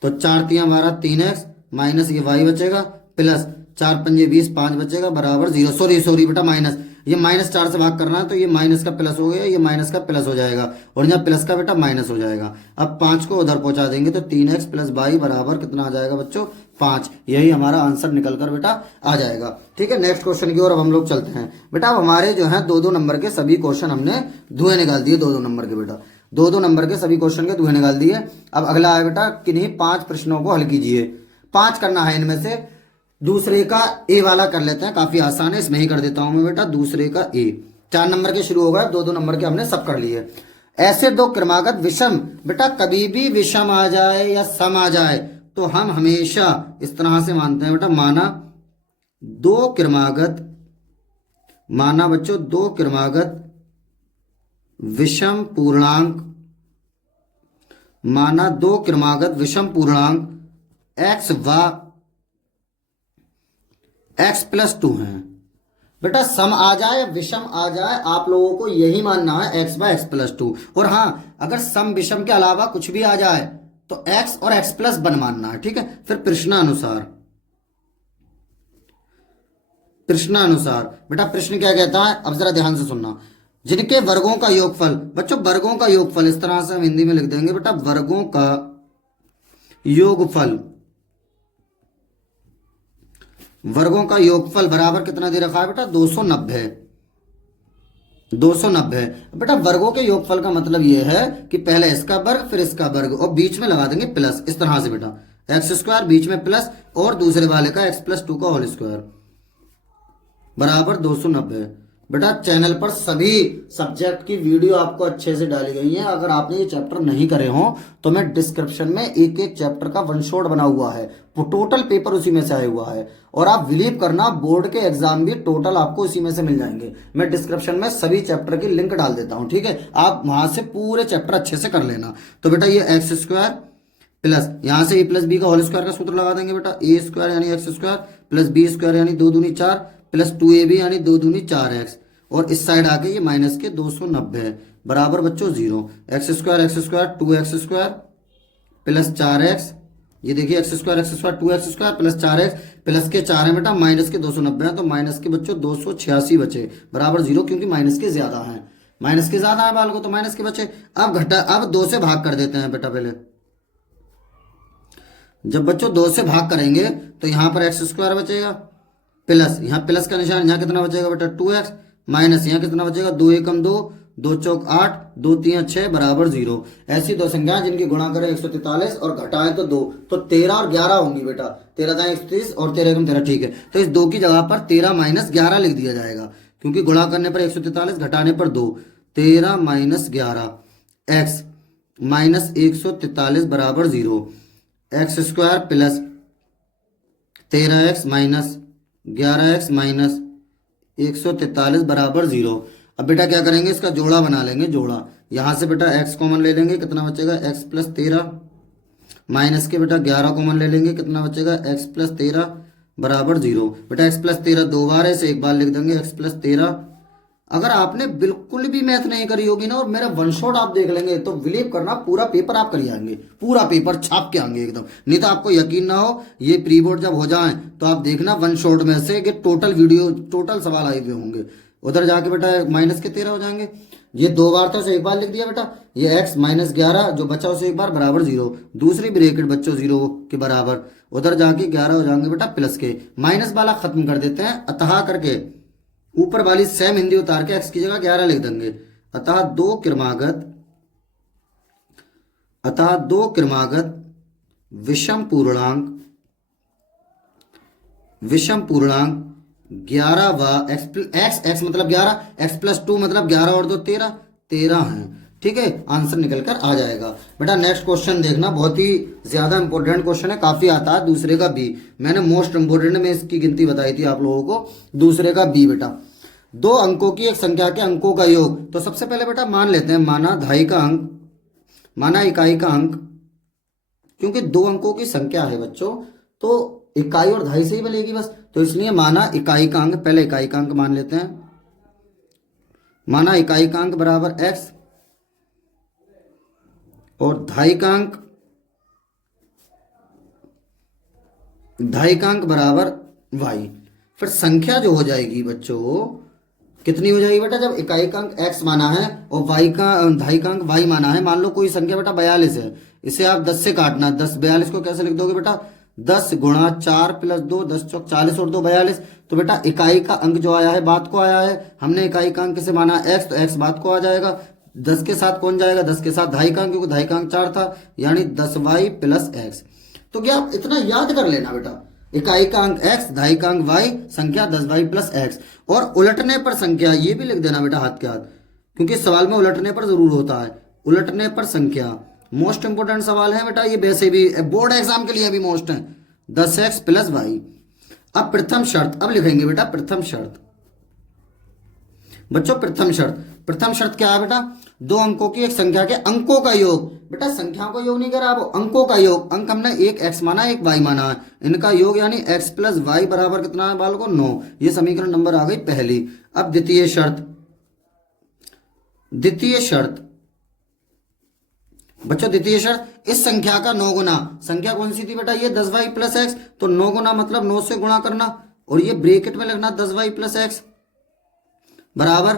तो 4 3 हमारा 3x माइनस ये y बचेगा प्लस 4 5 20 5 बचेगा बराबर 0, सॉरी बेटा माइनस, ये -4 से भाग करना है तो ये माइनस का प्लस हो गया, ये माइनस का प्लस हो जाएगा और यहाँ प्लस का बेटा माइनस हो जाएगा। अब 5 को उधर पहुंचा देंगे तो 3x प्लस y बराबर कितना आ जाएगा बच्चों 5, यही हमारा आंसर निकल कर बेटा आ जाएगा। ठीक है, नेक्स्ट क्वेश्चन की ओर अब हम लोग चलते हैं। बेटा अब हमारे जो है 2 2 नंबर के सभी क्वेश्चन हमने धुएं निकाल दिए, 2 2 नंबर के बेटा 2 2 नंबर के सभी क्वेश्चन के धुएं निकाल दिए। अब अगला है बेटा किन्हीं 5 प्रश्नों को हल कीजिए, 5 करना है, इनमें से दूसरे का ए वाला कर लेते हैं, काफी आसान है, इसमें ही कर देता हूं मैं बेटा दूसरे का ए। 4 नंबर के शुरू हो गए, 2 2 नंबर के हमने सब कर लिए। ऐसे 2 क्रमागत विषम, बेटा कभी भी विषम आ जाए या सम आ जाए तो हम हमेशा इस तरह से मानते हैं बेटा, माना बच्चों 2 क्रमागत विषम पूर्णांक, माना 2 क्रमागत विषम पूर्णांक x व x + 2 है। बेटा सम आ जाए विषम आ जाए आप लोगों को यही मानना है x व x + 2, और हाँ अगर सम विषम के अलावा कुछ भी आ जाए तो x और x + 1 मानना है। ठीक है, फिर प्रश्नानुसार बेटा प्रश्न क्या कहता है, अब जरा ध्यान से सुनना, जिनके वर्गों का योगफल, बच्चों वर्गों का योगफल इस तरह से हम हिंदी में लिख देंगे बेटा, वर्गों का योगफल वर्गों का योगफल बराबर कितना दे रखा है बेटा 290। 290 बेटा वर्गों के योगफल का मतलब ये है कि पहले इसका वर्ग फिर इसका वर्ग और बीच में लगा देंगे प्लस, इस तरह से बेटा एक्स स्क्वायर बीच में प्लस और दूसरे वाले का एक्स प्लस 2 का होल स्क्वायर बराबर 290। बेटा चैनल पर सभी सब्जेक्ट की वीडियो आपको अच्छे से डाली गई है। अगर आपने ये चैप्टर नहीं करे हो तो मैं डिस्क्रिप्शन में एक एक चैप्टर का वन शॉट बना हुआ है, वो टोटल पेपर उसी में से आया हुआ है। और आप बिलीव करना बोर्ड के एग्जाम भी टोटल आपको उसी में से मिल जाएंगे। मैं डिस्क्रिप्शन में सभी चैप्टर की लिंक डाल देता हूं, ठीक है, आप वहां से पूरे चैप्टर अच्छे से कर लेना। तो बेटा ये एक्स स्क्वायर प्लस यहां से ए प्लस बी का होल स्क्वायर का सूत्र लगा देंगे बेटा, ए स्क्वायर यानी x square plus b square यानी 2 दूनी 4 प्लस 2ab यानी 2 दूनी 4x और इस साइड आके ये माइनस के 290 है बराबर बच्चों 0। X square 2x square plus 4x, ये देखिए x square 2x square plus 4x plus के 4 है बेटा माइनस के 290 है तो माइनस के बच्चों 286 बचे बराबर 0, क्योंकि माइनस के ज्यादा है, माइनस के ज्यादा है बाल को तो माइनस के बचे। अब 2 से भाग कर देते हैं बेटा। पहले जब बच्चों 2 से भाग करेंगे तो यहां पर एक्स स्क्वायर बचेगा प्लस यहाँ प्लस का निशान, यहाँ कितना बचेगा बेटा 2x माइनस यहाँ कितना बचेगा 2 एकम 2 2 चौक 8 2 3 6 बराबर 0। ऐसी दो संख्याएं जिनकी गुणा करें 143 और घटाएं तो 2, तो 13 और 11 होंगी बेटा। 13 दाएं 31 और 13 एकम 13, ठीक है। तो इस 2 की जगह पर 13 माइनस 11 लिख दिया जाएगा, क्योंकि गुणा करने पर 143 घटाने पर 2, 13 माइनस 11 एक्स माइनस 143 बराबर 0। X square plus 13x minus 11x minus 143 बराबर 0। अब बेटा क्या करेंगे, इसका जोड़ा बना लेंगे, जोड़ा यहां से बेटा x कॉमन ले लेंगे, कितना बचेगा x प्लस 13 माइनस के बेटा 11 कॉमन ले लेंगे, कितना बचेगा x प्लस 13 बराबर 0। बेटा x प्लस 13 2 बार है, इसे एक बार लिख देंगे x प्लस 13। अगर आपने बिल्कुल भी मैथ नहीं करी होगी ना और मेरा वन शॉट आप देख लेंगे तो बिलीव करना पूरा पेपर आप कर आएंगे, पूरा पेपर छाप के आएंगे एकदम। नहीं तो आपको यकीन ना हो, ये प्री बोर्ड जब हो जाए तो आप देखना वन शॉट में से कि टोटल वीडियो टोटल सवाल आए हुए होंगे। उधर जाके बेटा माइनस के 13 हो जाएंगे, ये 2 बार था उसे एक बार लिख दिया बेटा, ये x माइनस 11 जो बचा उसे एक बार बराबर 0, दूसरी ब्रैकेट बच्चों 0 के बराबर, उधर जाके 11 हो जाएंगे बेटा प्लस के, माइनस वाला खत्म कर देते हैं अतः करके, ऊपर वाली सेम हिंदी उतार के x की जगह 11 लिख देंगे। अतः दो क्रमागत विषम पूर्णांक 11 व x मतलब 11, x प्लस 2 मतलब 11 और 2 13 है, ठीक है। आंसर निकल कर आ जाएगा बेटा। नेक्स्ट क्वेश्चन देखना, बहुत ही ज्यादा इंपॉर्टेंट क्वेश्चन है, काफी आता है दूसरे का बी, मैंने मोस्ट इंपोर्टेंट में इसकी गिनती बताई थी आप लोगों को। दूसरे का बी बेटा, 2 अंकों की एक संख्या के अंकों का योग। तो सबसे पहले बेटा मान लेते हैं, माना इकाई का अंक, क्योंकि 2 अंकों की संख्या है बच्चों तो इकाई और दहाई से ही बनेगी बस, तो इसलिए माना इकाई का अंक, पहले इकाई का अंक मान लेते हैं, माना इकाई का अंक बराबर x और दहाई का अंक बराबर y। फिर संख्या जो हो जाएगी बच्चों कितनी हो जाएगी बेटा, जब इकाई का अंक x माना है और दहाई का अंक y माना है। मान लो कोई संख्या बेटा 42 है, इसे आप 10 से काटना, 42 को कैसे लिख दोगे बेटा, 10 गुणा 4 प्लस 2 10 चौक 40 और 2 42। तो बेटा इकाई का अंक जो आया है बात को आया है, हमने इकाई का अंक किसे माना x, तो x बात को आ जाएगा। 10 के साथ कौन जाएगा, 10 के साथ दहाई का अंक, क्योंकि दहाई का अंक 4 था, यानी 10y प्लस x। तो क्या आप इतना याद कर लेना बेटा, इकाई का अंक x, दहाई का अंक y, संख्या 10y प्लस x। और उलटने पर संख्या ये भी लिख देना बेटा हाथ के हाथ, क्योंकि सवाल में उलटने पर जरूर होता है। उलटने पर संख्या मोस्ट इंपोर्टेंट सवाल है बेटा, ये वैसे भी बोर्ड एग्जाम के लिए भी मोस्ट है, 10x प्लस y। अब प्रथम शर्त, अब लिखेंगे बेटा प्रथम शर्त बच्चों। प्रथम शर्त क्या है बेटा, 2 अंकों की एक संख्या के अंकों का योग। बेटा संख्याओं का योग नहीं करा, वो अंकों का योग। अंक हमने एक x माना एक y माना है, इनका योग यानी x प्लस वाई बराबर कितना है बालको 9। ये समीकरण नंबर आ गई पहली। अब द्वितीय शर्त बच्चों, द्वितीय शर्त, इस संख्या का 9 गुना, संख्या कौन सी थी बेटा, ये 10y प्लस एक्स, तो 9 गुना मतलब 9 से गुणा करना और ये ब्रैकेट में लिखना 10y प्लस एक्स बराबर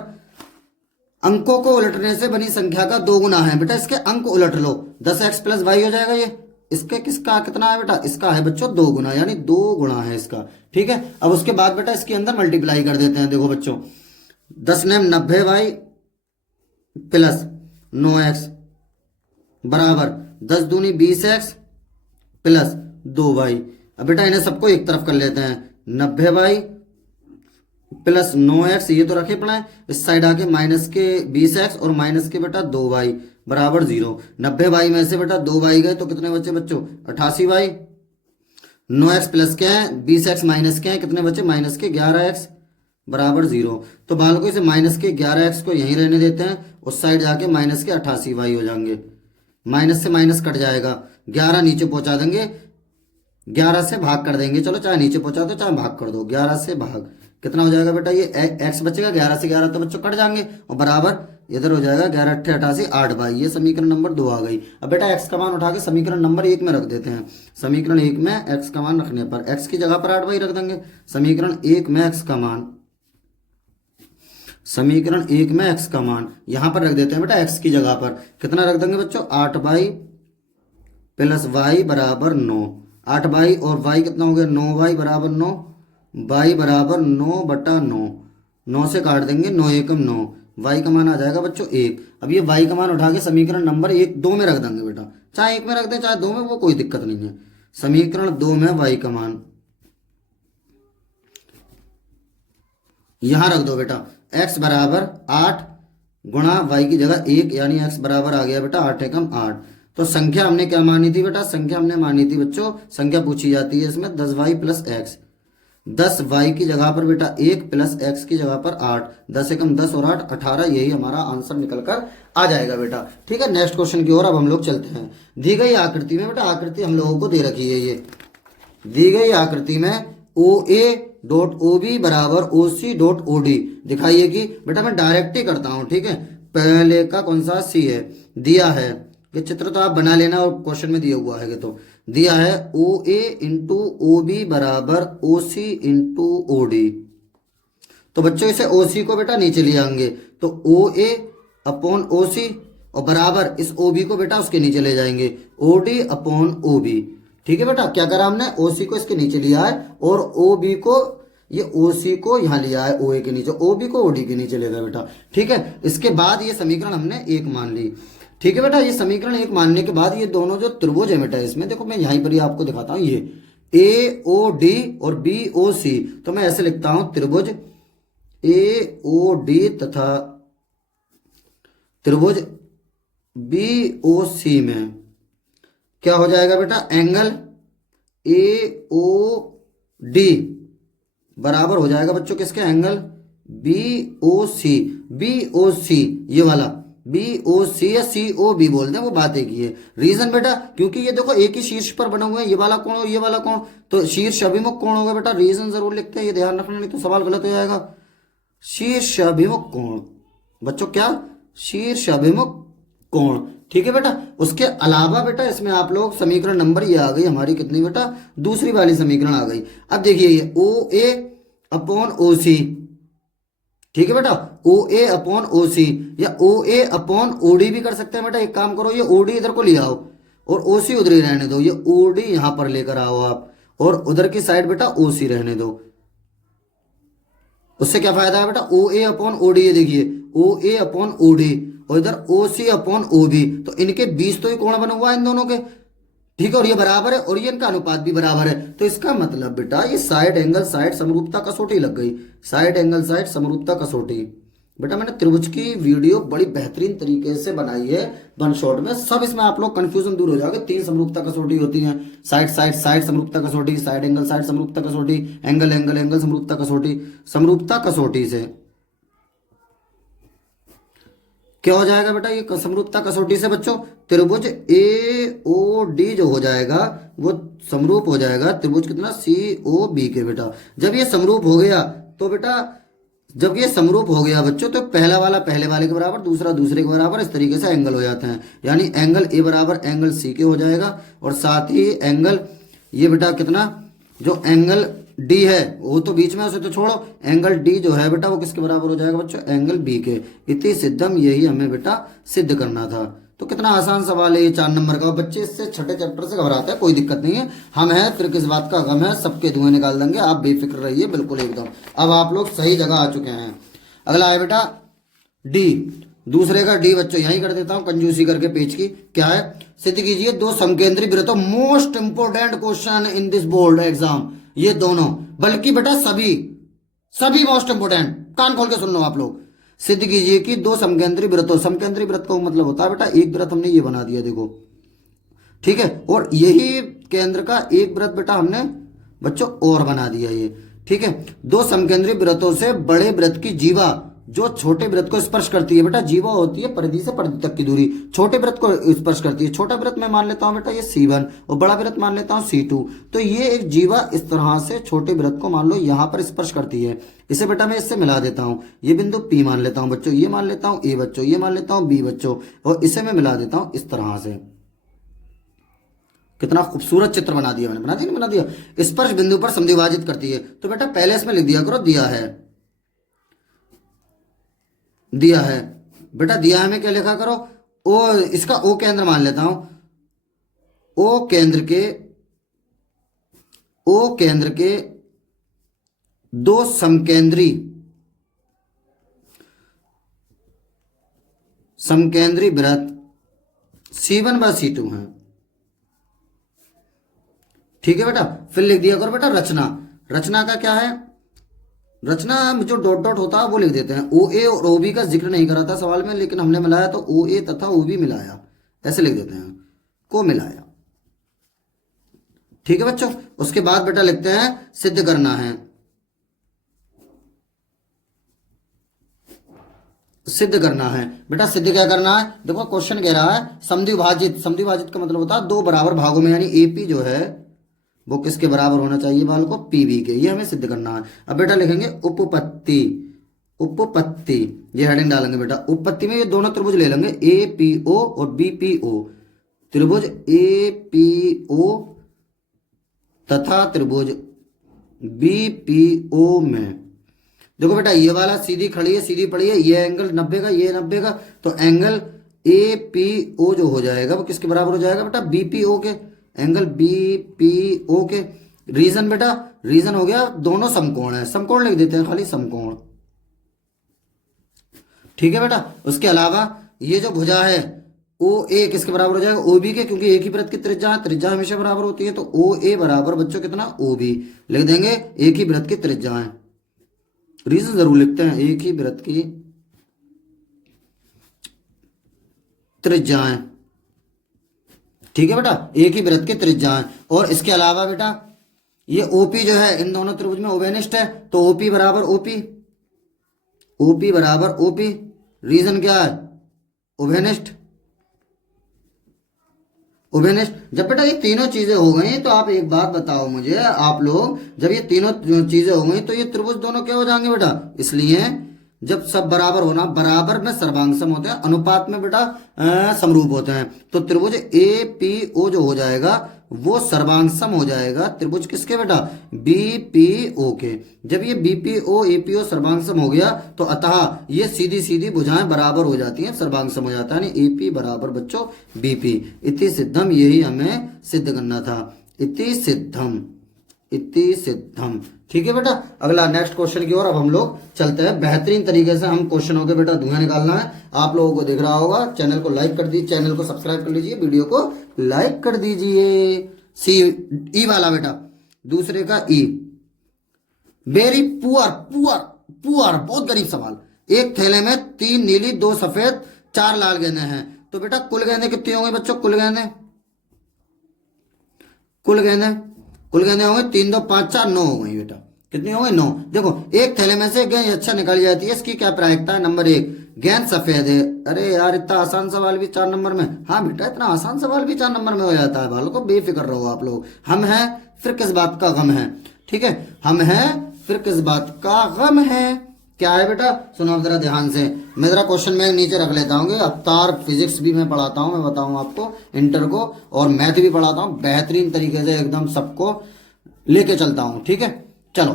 अंकों को उलटने से बनी संख्या का 2 गुना है। बेटा इसके अंक उलट लो, 10x प्लस वाई हो जाएगा ये, इसके किसका कितना है बेटा, इसका है बच्चों 2 गुना, यानी 2 गुना है इसका। ठीक है, अब उसके बाद बेटा इसके अंदर मल्टीप्लाई कर देते हैं। देखो बच्चों 10 ने 90y प्लस 9x बराबर 10 दूनी 20x प्लस 2y। अब बेटा इन्हें सबको एक तरफ कर लेते हैं, 90y प्लस 9x ये तो रखे पड़ा है, इस साइड आके माइनस के 20x और माइनस के बेटा 2y बराबर 0। 90y में से बेटा 2y गए तो कितने बचे बच्चों, 88y। 9x प्लस क्या है, 20x माइनस क्या है, कितने बचे, माइनस के 11x बराबर 0। तो बालकों इसे माइनस के 11x को यहीं रहने देते हैं, उस साइड जाके माइनस के 88y हो जाएंगे, माइनस से माइनस कट जाएगा, 11 नीचे पहुंचा देंगे, 11 से भाग कर देंगे, चलो चाहे नीचे पहुंचा दो चाहे भाग कर दो, 11 से भाग कितना हो जाएगा बेटा, ये x बचेगा, 11 से 11 तो बच्चों कट जाएंगे और बराबर इधर हो जाएगा 11 अट्ठे 88 8y। ये समीकरण नंबर 2 आ गई। अब बेटा x का मान उठा के समीकरण नंबर 1 में रख देते हैं। समीकरण 1 में x का मान रखने पर x की जगह पर 8y रख देंगे। समीकरण 1 में x का मान, समीकरण 1 में x का मान यहां पर रख देते हैं बेटा, x की जगह पर कितना रख देंगे बच्चों, 8y प्लस y बराबर 9। 8y और y कितना हो गया, 9y बराबर 9, y बराबर 9 बटा 9, 9 से काट देंगे, 9 एकम 9, y का मान आ जाएगा बच्चों 1। अब ये y का मान उठा के समीकरण नंबर 2 में रख देंगे बेटा, चाहे 1 में रख दें चाहे 2 में, वो कोई दिक्कत नहीं है। समीकरण 2 में y का मान यहां रख दो बेटा, x बराबर 8 गुणा y की जगह 1, यानी x बराबर आ गया बेटा 8 एकम 8। तो संख्या हमने क्या मानी थी बेटा, संख्या हमने मानी थी बच्चों, संख्या पूछी जाती है इसमें 10y प्लस x। 10y की जगह पर बेटा 1 प्लस x की जगह पर 8, 10 एकम 10 और 8 18, यही हमारा आंसर निकल कर आ जाएगा बेटा। ठीक है, नेक्स्ट क्वेश्चन की ओर अब हम लोग चलते हैं। दी गई आकृति में बेटा, आकृति हम लोगों को दे रखी है, ये दी गई आकृति में OA डॉट OB बराबर OC डॉट OD दिखाइए कि बेटा मैं डायरेक्ट ही करता हूं। ठीक है, पहले का कौन सा C है, दिया है, ये चित्र तो आप बना लेना और क्वेश्चन में दिया हुआ है, तो दिया है OA इंटू OB बराबर OC इंटू OD। तो बच्चों इसे OC को बेटा नीचे ले आएंगे, तो OA अपॉन OC और बराबर इस OB को बेटा उसके नीचे ले जाएंगे, OD अपॉन OB। ठीक है बेटा, क्या करा हमने, OC को इसके नीचे लिया है और OB को, ये OC को यहाँ लिया है OA के नीचे, OB को OD के नीचे ले गए बेटा। ठीक है, इसके बाद ये समीकरण हमने 1 मान ली। ठीक है बेटा, ये समीकरण 1 मानने के बाद ये दोनों जो त्रिभुज है बेटा, इसमें देखो मैं यहीं पर ही आपको दिखाता हूं, ये AOD और BOC, तो मैं ऐसे लिखता हूं, त्रिभुज AOD तथा त्रिभुज BOC में क्या हो जाएगा बेटा, एंगल AOD बराबर हो जाएगा बच्चों किसके, एंगल BOC। BOC ये वाला BOC या COB बोलते हैं, वो बात एक ही है। रीजन बेटा, क्योंकि ये देखो एक ही शीर्ष पर बना हुआ है, ये वाला कोण और ये वाला कोण, तो शीर्ष अभिमुख कोण होगा बेटा। रीजन जरूर लिखते हैं, ये ध्यान रखना, नहीं तो सवाल गलत हो जाएगा। शीर्ष अभिमुख कोण बच्चों, क्या, शीर्ष अभिमुख कोण। ठीक है बेटा, उसके अलावा बेटा इसमें आप लोग समीकरण नंबर ये आ गई हमारी कितनी बेटा, दूसरी वाली समीकरण आ गई। अब देखिए ये OA अपॉन OC, ठीक है बेटा, OA अपॉन OC या OA अपॉन OD भी कर सकते हैं बेटा। एक काम करो, ये OD इधर को ले आओ और OC उधर ही रहने दो, ये OD यहां पर लेकर आओ आप और उधर की साइड बेटा OC रहने दो। उससे क्या फायदा है बेटा, OA अपॉन OD, ये देखिए OA अपॉन OD और इधर OC अपॉन OB, तो इनके बीच तो ये कोण बना हुआ है इन दोनों के। ठीक है, और ये बराबर है और ये इनका अनुपात भी बराबर है, तो इसका मतलब बेटा ये साइड एंगल साइड समरूपता कसौटी लग गई। साइड एंगल साइड समरूपता कसौटी बेटा, मैंने त्रिभुज की वीडियो बड़ी बेहतरीन तरीके से बनाई है वन शॉट में, सब इसमें आप लोग कंफ्यूजन दूर हो जाओगे। 3 समरूपता कसौटी होती है, साइड साइड साइड समरूपता कसौटी, साइड एंगल साइड समरूपता कसौटी, एंगल एंगल एंगल समरूपता कसौटी। समरूपता कसौटी से क्या हो जाएगा बेटा, ये समरूपता कसौटी से बच्चों त्रिभुज AOD जो हो जाएगा वो समरूप हो जाएगा त्रिभुज कितना, COB के बेटा। जब ये समरूप हो गया तो बेटा, जब ये समरूप हो गया बच्चों, तो पहला वाला पहले वाले के बराबर, दूसरा दूसरे के बराबर, इस तरीके से एंगल हो जाते हैं। यानी एंगल A बराबर एंगल C के हो जाएगा और साथ ही एंगल ये बेटा कितना, जो एंगल D है वो तो बीच में, उसे तो छोड़ो, एंगल D जो है बेटा वो किसके बराबर हो जाएगा बच्चों, एंगल B के। इति सिद्धम, यही हमें बेटा सिद्ध करना था। तो कितना आसान सवाल है ये 4 नंबर का। बच्चे इससे छठे चैप्टर से घबराते हैं, कोई दिक्कत नहीं है। हम हैं, फिर किस बात का गम है, सबके धुएं निकाल देंगे, आप बेफिक्र रहिए बिल्कुल एकदम। अब आप लोग सही जगह आ चुके हैं। अगला है बेटा डी, दूसरे का डी बच्चों यहीं कर देता हूं कंजूसी करके पेज की। क्या है, सिद्ध कीजिए दो समकेंद्री वृत्तों, most important question in this board exam, ये दोनों, बल्कि बेटा सभी सभी मोस्ट इंपोर्टेंट, कान खोल के सुन लो आप लोग। सिद्ध कीजिए कि दो समकेंद्री वृत्तों, समकेंद्री वृत्त का मतलब होता है बेटा एक वृत्त हमने ये बना दिया देखो, ठीक है, और यही केंद्र का एक वृत्त बेटा हमने बच्चों और बना दिया ये, ठीक है। दो समकेंद्री वृत्तों से बड़े वृत्त की जीवा जो छोटे वृत्त को स्पर्श करती है, बेटा जीवा होती है परिधि से परिधि तक की दूरी, छोटे वृत्त को स्पर्श करती है। छोटा वृत्त मैं मान लेता हूं बेटा ये C1 और बड़ा वृत्त मान लेता हूं C2। तो ये एक जीवा इस तरह से छोटे वृत्त को मान लो यहां पर स्पर्श करती है। इसे बेटा मैं इससे मिला देता हूं, ये बिंदु P मान लेता हूं बच्चों, ये मान लेता हूं A बच्चों, ये मान लेता हूं B बच्चों, और इसे मैं मिला देता हूं इस तरह से। कितना खूबसूरत चित्र बना दिया मैंने, बना दिया नहीं बना दिया। स्पर्श बिंदु पर समद्विभाजित करती है, तो बेटा पहले इसमें लिख दिया करो दिया है, दिया है बेटा, दिया है में क्या लिखा करो, ओ इसका ओ केंद्र मान लेता हूं, ओ केंद्र के, ओ केंद्र के दो समकेंद्री, समकेंद्री वृत्त C1 व C2 हैं, ठीक है बेटा। फिर लिख दिया करो बेटा रचना, रचना का क्या है, रचना जो डॉट डॉट होता है वो लिख देते हैं। OA और OB का जिक्र नहीं करा था सवाल में, लेकिन हमने मिलाया तो OA तथा OB मिलाया, ऐसे लिख देते हैं, को मिलाया, ठीक है बच्चों। उसके बाद बेटा लिखते हैं सिद्ध करना है, सिद्ध करना है बेटा। सिद्ध क्या करना है, देखो क्वेश्चन कह रहा है समद्विभाजित, समद्विभाजित का मतलब होता है दो बराबर भागों में, यानी AP जो है वो किसके बराबर होना चाहिए बाल को, PB के, ये हमें सिद्ध करना है। अब बेटा लिखेंगे उपपत्ति, उपपत्ति ये हेडिंग डालेंगे बेटा। उपपत्ति में ये दोनों त्रिभुज ले लेंगे APO और BPO, त्रिभुज APO तथा त्रिभुज BPO में देखो बेटा ये वाला सीधी खड़ी है, सीधी पड़ी है, ये एंगल 90 का, ये 90 का, तो एंगल APO जो हो जाएगा वो किसके बराबर हो जाएगा बेटा, BPO के, एंगल BPO के। रीजन बेटा, रीजन हो गया दोनों समकोण है, समकोण लिख देते हैं खाली समकोण, ठीक है बेटा। उसके अलावा ये जो भुजा है OA किसके बराबर हो जाएगा, OB के, क्योंकि एक ही वृत्त की त्रिज्या है, त्रिज्या हमेशा बराबर होती है, तो OA बराबर बच्चों कितना OB लिख देंगे, एक ही वृत्त की त्रिज्या है। रीजन जरूर लिखते हैं, एक ही वृत्त की त्रिज्याएं, ठीक है बेटा, एक ही वृत्त की त्रिज्याएं। और इसके अलावा बेटा ये OP जो है इन दोनों त्रिभुज में ओबेनिष्ठ है, तो OP बराबर OP, OP बराबर OP। रीजन क्या है, ओबेनिष्ठ, ओबेनिष्ठ। जब बेटा ये तीनों चीजें हो गई तो आप एक बात बताओ मुझे, आप लोग जब ये तीनों चीजें हो गई तो ये त्रिभुज दोनों क्या हो जाएंगे बेटा, इसलिए जब सब बराबर होना, बराबर में सर्वांग सम होते हैं, अनुपात में बेटा समरूप होते हैं, तो त्रिभुज APO जो हो जाएगा वो सर्वांग सम हो जाएगा त्रिभुज किसके बेटा, BPO के। जब ये BPO APO सर्वांग सम हो गया तो अतः ये सीधी सीधी भुजाएं बराबर हो जाती हैं, सर्वांग सम हो जाता है, यानी AP बराबर बच्चों BP। इति सिद्धम, यही हमें सिद्ध करना था, इति सिद्धम, इति सिद्धम, ठीक है बेटा। अगला नेक्स्ट क्वेश्चन की ओर अब हम लोग चलते हैं। बेहतरीन तरीके से हम क्वेश्चनों के बेटा धुआं निकालना है, आप लोगों को दिख रहा होगा। चैनल को लाइक कर दीजिए, चैनल को सब्सक्राइब कर लीजिए, वीडियो को लाइक कर दीजिए। ई वाला बेटा, दूसरे का ई, वेरी पुअर, पुअर पुअर, बहुत गरीब सवाल। एक थैले में 3 नीली 2 सफेद 4 लाल गेंदें हैं, तो बेटा कुल गेंदें कितनी होंगी बच्चों, कुल गेंदें, कुल गेंदें, कुल गेंदें होंगे 3 2 5 4 9 हो गई बेटा, कितनी हो गई 9। देखो एक थैले में से गेंद अच्छा निकाली जाती है, इसकी क्या प्रायिकता है, नंबर 1 गेंद सफेद है। अरे यार इतना आसान सवाल भी 4 नंबर में, हाँ बेटा इतना आसान सवाल भी 4 नंबर में हो जाता है, बालों को बेफिक्र रहो आप लोग। हम हैं फिर किस बात का गम है, ठीक है, हम हैं फिर किस बात का गम है। क्या है बेटा, सुनो जरा ध्यान से, मैं जरा क्वेश्चन में नीचे रख लेता हूँ। अवतार फिजिक्स भी मैं पढ़ाता हूँ, मैं बताऊँ आपको इंटर को, और मैथ भी पढ़ाता हूँ बेहतरीन तरीके से, एकदम सबको लेके चलता हूँ, ठीक है। चलो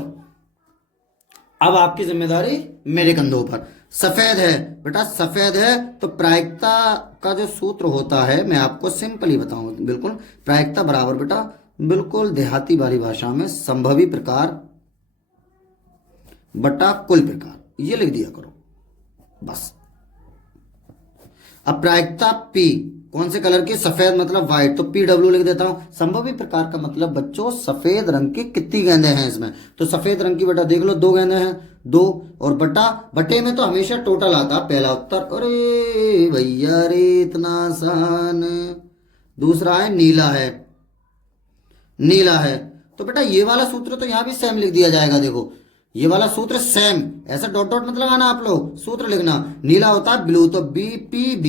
अब आपकी जिम्मेदारी मेरे कंधों पर। सफेद है बेटा, सफेद है तो प्रायिकता का जो सूत्र होता है मैं आपको सिंपली बताऊं, बिल्कुल प्रायिकता बराबर बेटा, बिल्कुल देहाती वाली भाषा में संभवी प्रकार बटा कुल प्रकार, ये लिख दिया करो बस। अब प्रायिकता P कौन से कलर की, सफेद मतलब व्हाइट, तो PW लिख देता हूं। संभवी प्रकार का मतलब बच्चों सफेद रंग की कितनी गेंदें हैं इसमें, तो सफेद रंग की बेटा देख लो 2 गेंदें हैं, 2, और बटा, बटे में तो हमेशा टोटल आता पहला उत्तर, अरे भैया रे इतना आसान। दूसरा है नीला है, नीला है, तो बेटा ये वाला सूत्र तो यहां भी सेम लिख दिया जाएगा, देखो ये वाला सूत्र सेम, ऐसा डॉट डॉट मतलब आना आप लोग सूत्र लिखना। नीला होता है ब्लू, तो BPB,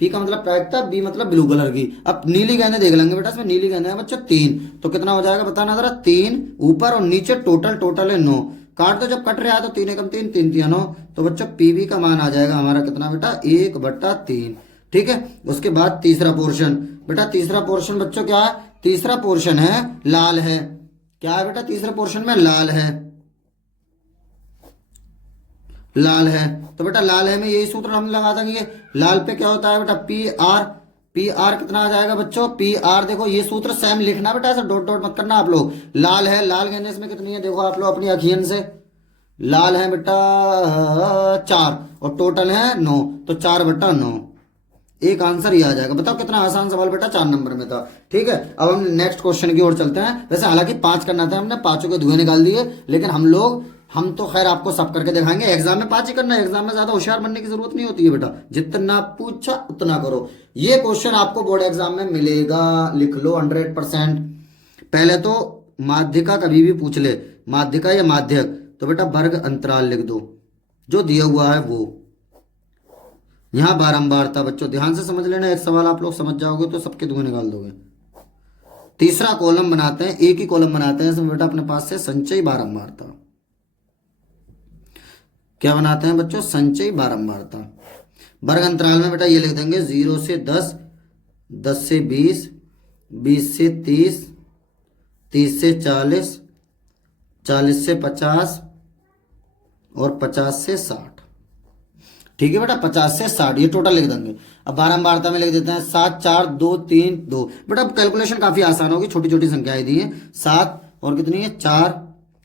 P का मतलब प्रायिकता, B मतलब ब्लू कलर की। अब नीली गेंदें देख लेंगे बेटा, इसमें नीली गेंदें हैं बच्चों 3, तो कितना हो जाएगा बताना जरा, 3 ऊपर और नीचे टोटल है 9, काट दो जब कट रहा है तो 3 एकम 3, 3 3 9, तो बच्चों PB का मान आ जाएगा हमारा कितना बेटा, 1/3। ठीक है, उसके बाद तीसरा पोर्शन बेटा, तीसरा पोर्शन बच्चों क्या है, तीसरा पोर्शन है लाल है, क्या है बेटा तीसरे पोर्शन में लाल है, लाल है, तो बेटा लाल है में यही सूत्र हम लगा देंगे। लाल पे क्या होता है बेटा, पी आर कितना आ जाएगा बच्चों, PR देखो ये सूत्र सेम लिखना बेटा, ऐसा डॉट डॉट मत करना आप लोग। लाल है, लाल गेंदें इसमें कितनी है देखो आप लोग अपनी अखियन से, लाल है बेटा 4 और टोटल है 9, तो 4/9, एक आंसर ये आ जाएगा। बताओ कितना आसान सवाल बेटा, 4 नंबर में था। ठीक है, अब हम नेक्स्ट क्वेश्चन की ओर चलते हैं। वैसे हालांकि 5 करना था, हमने 5 के धुएं निकाल दिए, लेकिन हम तो खैर आपको सब करके दिखाएंगे। एग्जाम में 5 ही करना है, एग्जाम में ज्यादा होशियार बनने की जरूरत नहीं होती है बेटा, जितना पूछा उतना करो। ये क्वेश्चन आपको बोर्ड एग्जाम में मिलेगा, लिख लो 100%। पहले तो माध्यिका कभी भी पूछ ले, माध्यिका या माध्यक, तो बेटा वर्ग अंतराल लिख दो जो दिया हुआ है वो। यहां बारंबारता बच्चों ध्यान से समझ लेना, एक सवाल आप लोग समझ जाओगे तो सबके धुएं निकाल दोगे। तीसरा कॉलम बनाते हैं, एक ही कॉलम बनाते हैं इसमें बेटा अपने पास से संचयी बारंबारता। क्या बनाते हैं बच्चों, संचयी बारंबारता। वर्ग अंतराल में बेटा ये लिख देंगे 0 से 10, 10 से 20, 20 से 30, 30 से 40, 40 से 50 और 50 से 60। ठीक है बेटा, 50 से 60 ये टोटल लिख देंगे। अब बारंबारता में लिख देते हैं 7 4 2 3 2। बेटा अब कैलकुलेशन काफी आसान होगी, छोटी छोटी संख्याएं दी हैं, 7 और कितनी है 4,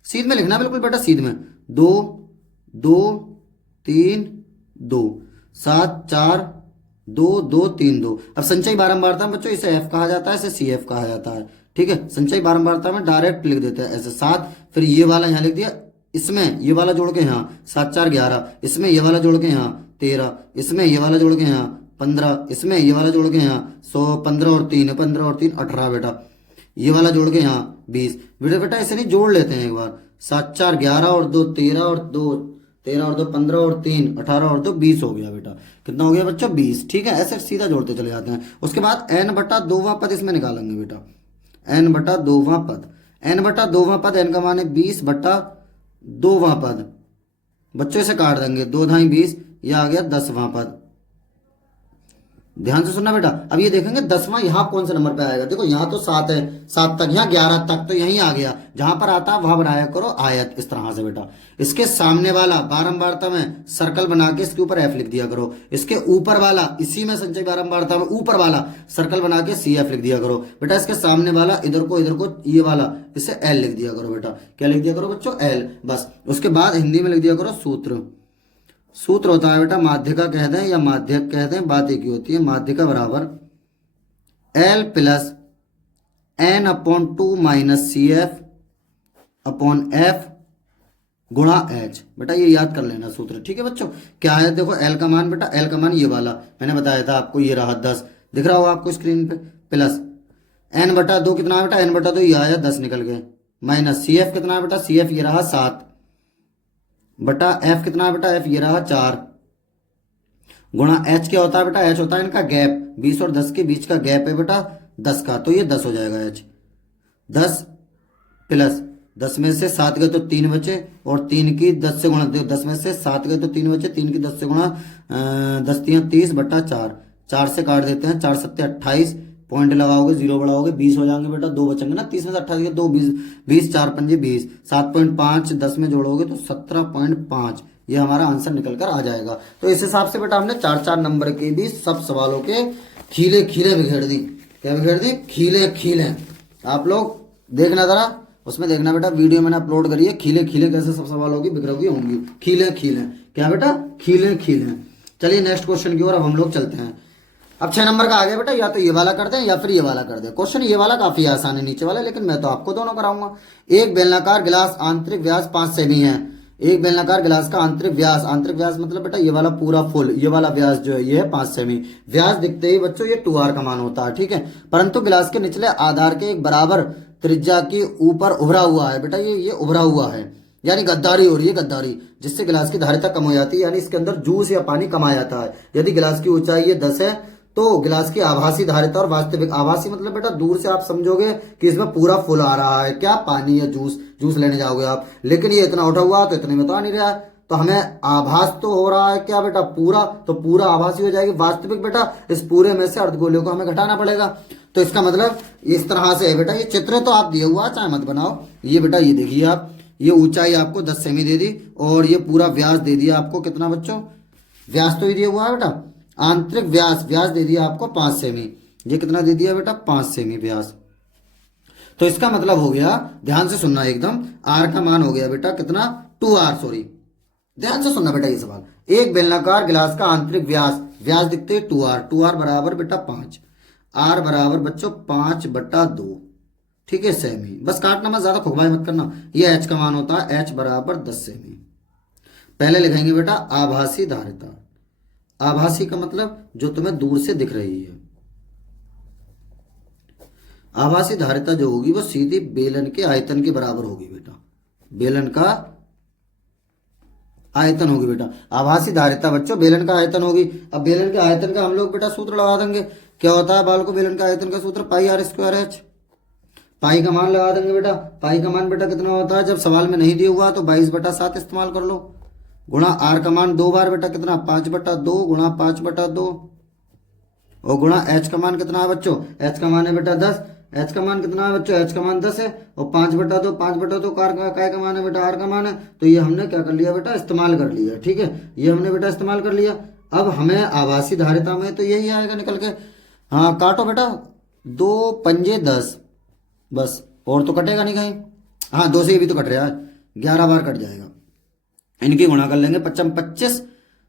सीध में लिखना बिल्कुल बेटा, सीध में 2 2 3 2, 7 4 2 2 3 2। अब संचयी बारंबारता में बच्चों इसे F कहा जाता है, इसे CF कहा जाता है। ठीक है, संचयी बारंबारता में डायरेक्ट लिख देते हैं ऐसे 7, फिर ये वाला यहाँ लिख दिया, इसमें ये वाला जोड़ के यहाँ 7 4 11, इसमें ये वाला जोड़ के यहाँ 13, इसमें ये वाला जोड़ के यहाँ 15, इसमें ये वाला जोड़ के यहाँ 100, 15 और 3 15 और 3 18 बेटा, ये वाला जोड़ के यहाँ 20 बेटा ऐसे नहीं जोड़ लेते हैं एक बार, 7 4 11 और 2 13 और 2 13 और 2 15 और 3 18 और 2 20 हो गया बेटा, कितना हो गया बच्चों 20। ठीक है, ऐसे सीधा जोड़ते चले जाते हैं। उसके बाद n/2वां पद इसमें निकालेंगे बेटा, n/2वां पद, n/2वां पद, n का मान है 20/2वां पद, बच्चों इसे काट देंगे, 2 धाई 20, यह आ गया 10वां पद। ध्यान से सुनना बेटा, अब ये देखेंगे 10वां यहाँ कौन से नंबर पे आएगा, देखो यहाँ तो 7 है, 7 तक, यहाँ 11 तक, तो यहीं आ गया, जहां पर आता है वहां बनाया करो आयत इस तरह से बेटा। इसके सामने वाला बारंबारता में सर्कल बना के इसके ऊपर F लिख दिया करो, इसके ऊपर वाला इसी में संचयी बारंबारता में ऊपर वाला सर्कल बना के CF लिख दिया करो बेटा। इसके सामने वाला इधर को ये वाला इसे L लिख दिया करो बेटा। क्या लिख दिया करो बच्चों, L, बस। उसके बाद हिंदी में लिख दिया करो सूत्र। सूत्र होता है बेटा, माध्यिका कह दें या माध्यक कह दें, बात एक ही होती है। माध्यिका बराबर L plus n/2 minus CF upon F गुणा H। बेटा ये याद कर लेना सूत्र, ठीक है बच्चों। क्या है देखो L का मान बेटा, L का मान ये वाला मैंने बताया था आपको, ये रहा 10, दिख रहा होगा आपको स्क्रीन पे, प्लस n/2 कितना है बेटा, n/2 ये आया 10 निकल गए, माइनस CF कितना है बेटा, CF ये रहा 7 बटा F कितना है बेटा, F ये रहा 4 गुणा H क्या होता है बेटा, H होता है इनका गैप, 20 और 10 के बीच का गैप है बेटा 10 का, तो ये 10 हो जाएगा H। 10 प्लस 10 में से 7 गए तो 3 बचे, और 3 की 10 से गुणा, 10 में से 7 गए तो 3 बचे, 3 की 10 से गुणा 10 3 30 बटा 4, 4 से काट देते हैं, 4 7 28, पॉइंट लगाओगे, जीरो बढ़ाओगे, 20 हो जाएंगे बेटा, दो बचेंगे ना, 30 में से 28 दो, 20, 20 4 पंजे 20, 7.5 10 में जोड़ोगे तो 17.5, ये हमारा आंसर निकल कर आ जाएगा। तो इस हिसाब से बेटा हमने 4 नंबर के भी सब सवालों के खीले खीले बिखेर दी। क्या बिखेर दी? खीले खीले। आप लोग देखना जरा, उसमें देखना बेटा, वीडियो मैंने अपलोड करी है, खीले खीले कैसे सब सवालों की बिखरी होंगी, खीले खीले। क्या बेटा? खीले खीले। चलिए नेक्स्ट क्वेश्चन की ओर अब हम लोग चलते हैं। अब 6 नंबर का आ गया बेटा, या तो ये वाला कर दें या फिर ये वाला कर दें। क्वेश्चन ये वाला काफी आसान है नीचे वाला, लेकिन मैं तो आपको दोनों कराऊंगा। एक बेलनाकार गिलास आंतरिक व्यास 5 सेमी है। एक बेलनाकार गिलास का आंतरिक व्यास मतलब बेटा ये वाला पूरा फुल, ये वाला व्यास जो है ये है 5 सेमी। व्यास दिखते ही बच्चों ये 2r का मान होता है, ठीक है। परंतु गिलास के निचले आधार के एक बराबर त्रिज्या के ऊपर उभरा हुआ है बेटा, ये उभरा हुआ है, यानी गद्दारी हो रही है, गद्दारी, जिससे गिलास की धारिता कम हो जाती है, यानी इसके अंदर जूस या पानी कम आ जाता है। यदि गिलास की ऊंचाई ये 10 है तो गिलास की आभासी धारिता और वास्तविक, आभासी मतलब बेटा दूर से आप समझोगे कि इसमें पूरा फुल आ रहा है, क्या पानी या जूस लेने जाओगे आप, लेकिन ये इतना उठा हुआ तो इतने में तो आ नहीं रहा है, तो हमें आभास तो हो रहा है क्या बेटा पूरा, तो पूरा आभासी हो जाएगी। वास्तविक बेटा इस पूरे में से अर्धगोले को हमें घटाना पड़ेगा। तो इसका मतलब इस तरह से है बेटा, ये चित्र तो आप दिया हुआ चाहे मत बनाओ, ये बेटा ये देखिए आप, ये ऊंचाई आपको 10 सेमी दे दी और ये पूरा व्यास दे दिया आपको कितना बच्चों, व्यास तो ही दिया हुआ है बेटा, आंतरिक व्यास दे दिया आपको 5 सेमी। ये कितना दे दिया बेटा? 5 सेमी व्यास। तो इसका मतलब हो गया, ध्यान से सुनना एकदम, आर का मान हो गया बेटा कितना? 2r, सॉरी, ध्यान से सुनना बेटा ये सवाल। एक बेलनाकार गिलास का आंतरिक व्यास दिखते 2r बराबर बेटा 5, r बराबर बच्चों 5/2, ठीक है, सेमी। बस काटना मत, ज्यादा खुखबाई मत करना। ये h का मान होता है, h बराबर 10 सेमी। पहले लिखेंगे बेटा आभासी धारिता। आभासी का मतलब जो तुम्हें दूर से दिख रही है। आभासी धारिता जो होगी वो सीधी बेलन के आयतन के बराबर होगी बेटा, बेलन का आयतन होगी बेटा। आभासी धारिता बच्चों बेलन का आयतन होगी। अब बेलन के आयतन का हम लोग बेटा सूत्र लगा देंगे। क्या होता है बाल को? बेलन का आयतन का सूत्र πr²h। पाई का मान लगा देंगे बेटा। पाई का मान बेटा कितना होता है? जब सवाल में नहीं दिया हुआ तो 22/7 इस्तेमाल कर लो, गुणा आर का मान 2 बार बेटा कितना? 5/2 गुणा 5/2, और गुणा एच का मान कितना है बच्चों? एच का मान है बेटा 10। एच का मान कितना है बच्चों? एच का मान 10 है, और 5/2 काय का मान है बेटा? आर का मान है। तो ये हमने क्या कर लिया बेटा? इस्तेमाल कर लिया, ठीक है, ये हमने बेटा इस्तेमाल कर लिया। अब हमें आभासी धारिता में तो यही आएगा निकल के। हाँ काटो बेटा, 2 पंजे 10, बस, और तो कटेगा नहीं कहीं। हाँ 2 से ये भी तो कट रहा है, 11 बार कट जाएगा। इनकी गुणा कर लेंगे, 25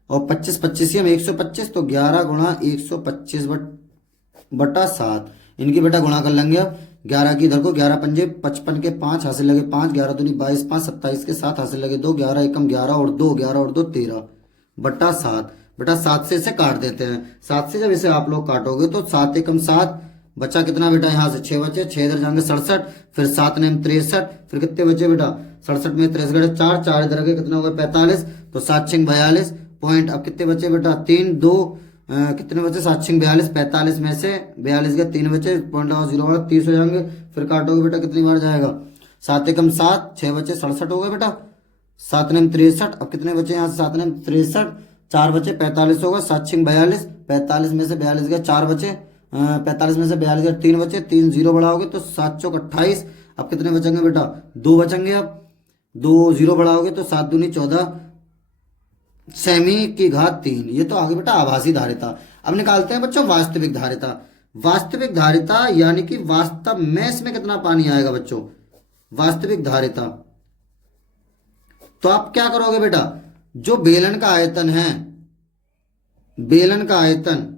और 25 हम 125, तो 11 गुणा 125/7 इनकी बेटा गुणा कर लेंगे। अब 11 की इधर को, 11 पंजे 55 के 5 हासिल लगे 5, 11 दूनी 22, 5 27 के 7 हासिल लगे 2, 11 एकम 11 और 2, 11 और 2 13/7 बेटा। 7 से इसे काट देते हैं। 7 से जब इसे आप लोग काटोगे तो 7 एकम 7 बचा कितना बेटा? यहाँ से 6 बचे, 6 इधर जाएंगे 67, फिर 7 ने 63, फिर कितने बचे बेटा? 67 में 63 4 इधर के कितना होगा? 45, तो 7 6 42 पॉइंट। अब कितने बचे बेटा? 3 2 कितने बचे? 7 6 42, 45 में से 42 के 3 बचे, पॉइंट लगाओ 0 30 हो जाएंगे। फिर काटोगे बेटा कितनी बार जाएगा? 7 एकम 7, 6 बचे 67 हो गए बेटा, 7 ने 63, अब कितने बचे यहाँ से? 7 ने 63, 4 बचे 45 होगा, 7 6 42, 45 में से 42 गए 4 बचे, 45 में से 42 गए 3 बचे, 3 0 बढ़ाओगे तो 7 चौक 28। अब कितने बचेंगे बेटा? 2 बचेंगे। अब 2 0 बढ़ाओगे तो 7 दूनी 14 सेमी की घात 3। ये तो आगे बेटा आभासी धारिता। अब निकालते हैं बच्चों वास्तविक धारिता। वास्तविक धारिता यानी कि वास्तव में इसमें कितना पानी आएगा बच्चों? वास्तविक धारिता। तो आप क्या करोगे बेटा? जो बेलन का आयतन है, बेलन का आयतन,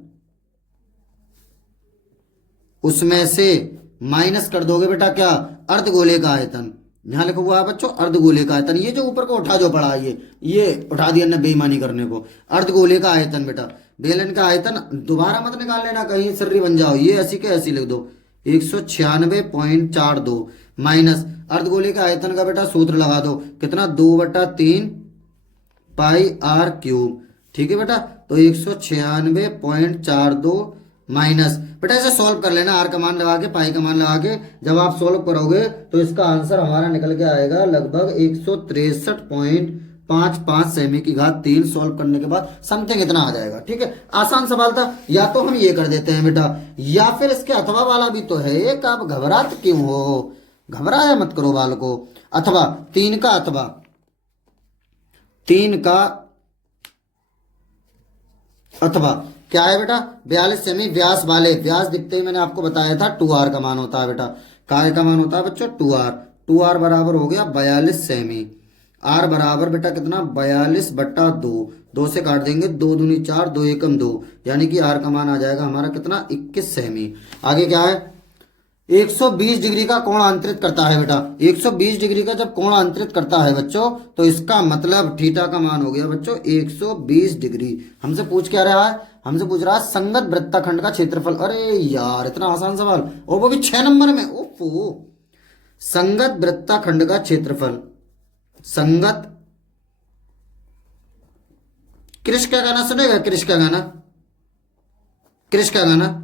उसमें से माइनस कर दोगे बेटा क्या? अर्धगोले का आयतन। यहां लिखा हुआ है बच्चों अर्धगोले का आयतन। ये जो ऊपर को उठा जो पड़ा है ये उठा दिया ना बेईमानी करने को। अर्धगोले का आयतन बेटा, बेलन का आयतन दोबारा मत निकाल लेना कहीं सर्री बन जाओ, ये ऐसी के ऐसी लिख दो 196.42 माइनस अर्धगोले का आयतन का बेटा सूत्र लगा दो कितना? 2/3 πr³। ठीक है बेटा, तो 196.42 माइनस बेटा इसे सॉल्व कर लेना, आर का मान लगा के पाई का मान लगा के। जब आप सॉल्व करोगे तो इसका आंसर हमारा निकल के आएगा लगभग 5 5 सेमी की घात 3 सॉल्व करने के बाद समथिंग इतना आ जाएगा। ठीक है, आसान सवाल था। या तो हम ये कर देते हैं बेटा, या फिर इसके अथवा वाला भी तो है एक, आप घबराते क्यों हो, घबराया मत करो बाल को। अथवा 3 का अथवा क्या है बेटा, 42 सेमी व्यास वाले, व्यास दिखते ही मैंने आपको बताया था 2r का मान होता है बेटा। काय का मान होता है बच्चों 2r, 2r बराबर हो गया 42 सेमी। आर बराबर बेटा कितना, 42/2, 2 से काट देंगे, 2 दूनी 4, 2 एकम 2, यानी कि आर का मान आ जाएगा हमारा कितना, 21 सेमी। आगे क्या है, 120 डिग्री का कोण अंतरित करता है बेटा। 120 डिग्री का जब कोण अंतरित करता है बच्चों, तो इसका मतलब थीटा का मान हो गया बच्चों 120 डिग्री। हमसे पूछ क्या रहा है, हमसे पूछ रहा है संगत वृत्तखंड का क्षेत्रफल। अरे यार इतना आसान सवाल, और वो भी 6 नंबर में। ओफो, संगत वृत्तखंड का क्षेत्रफल, संगत, कृष का गाना सुनेगा, कृष का गाना, कृष का गाना,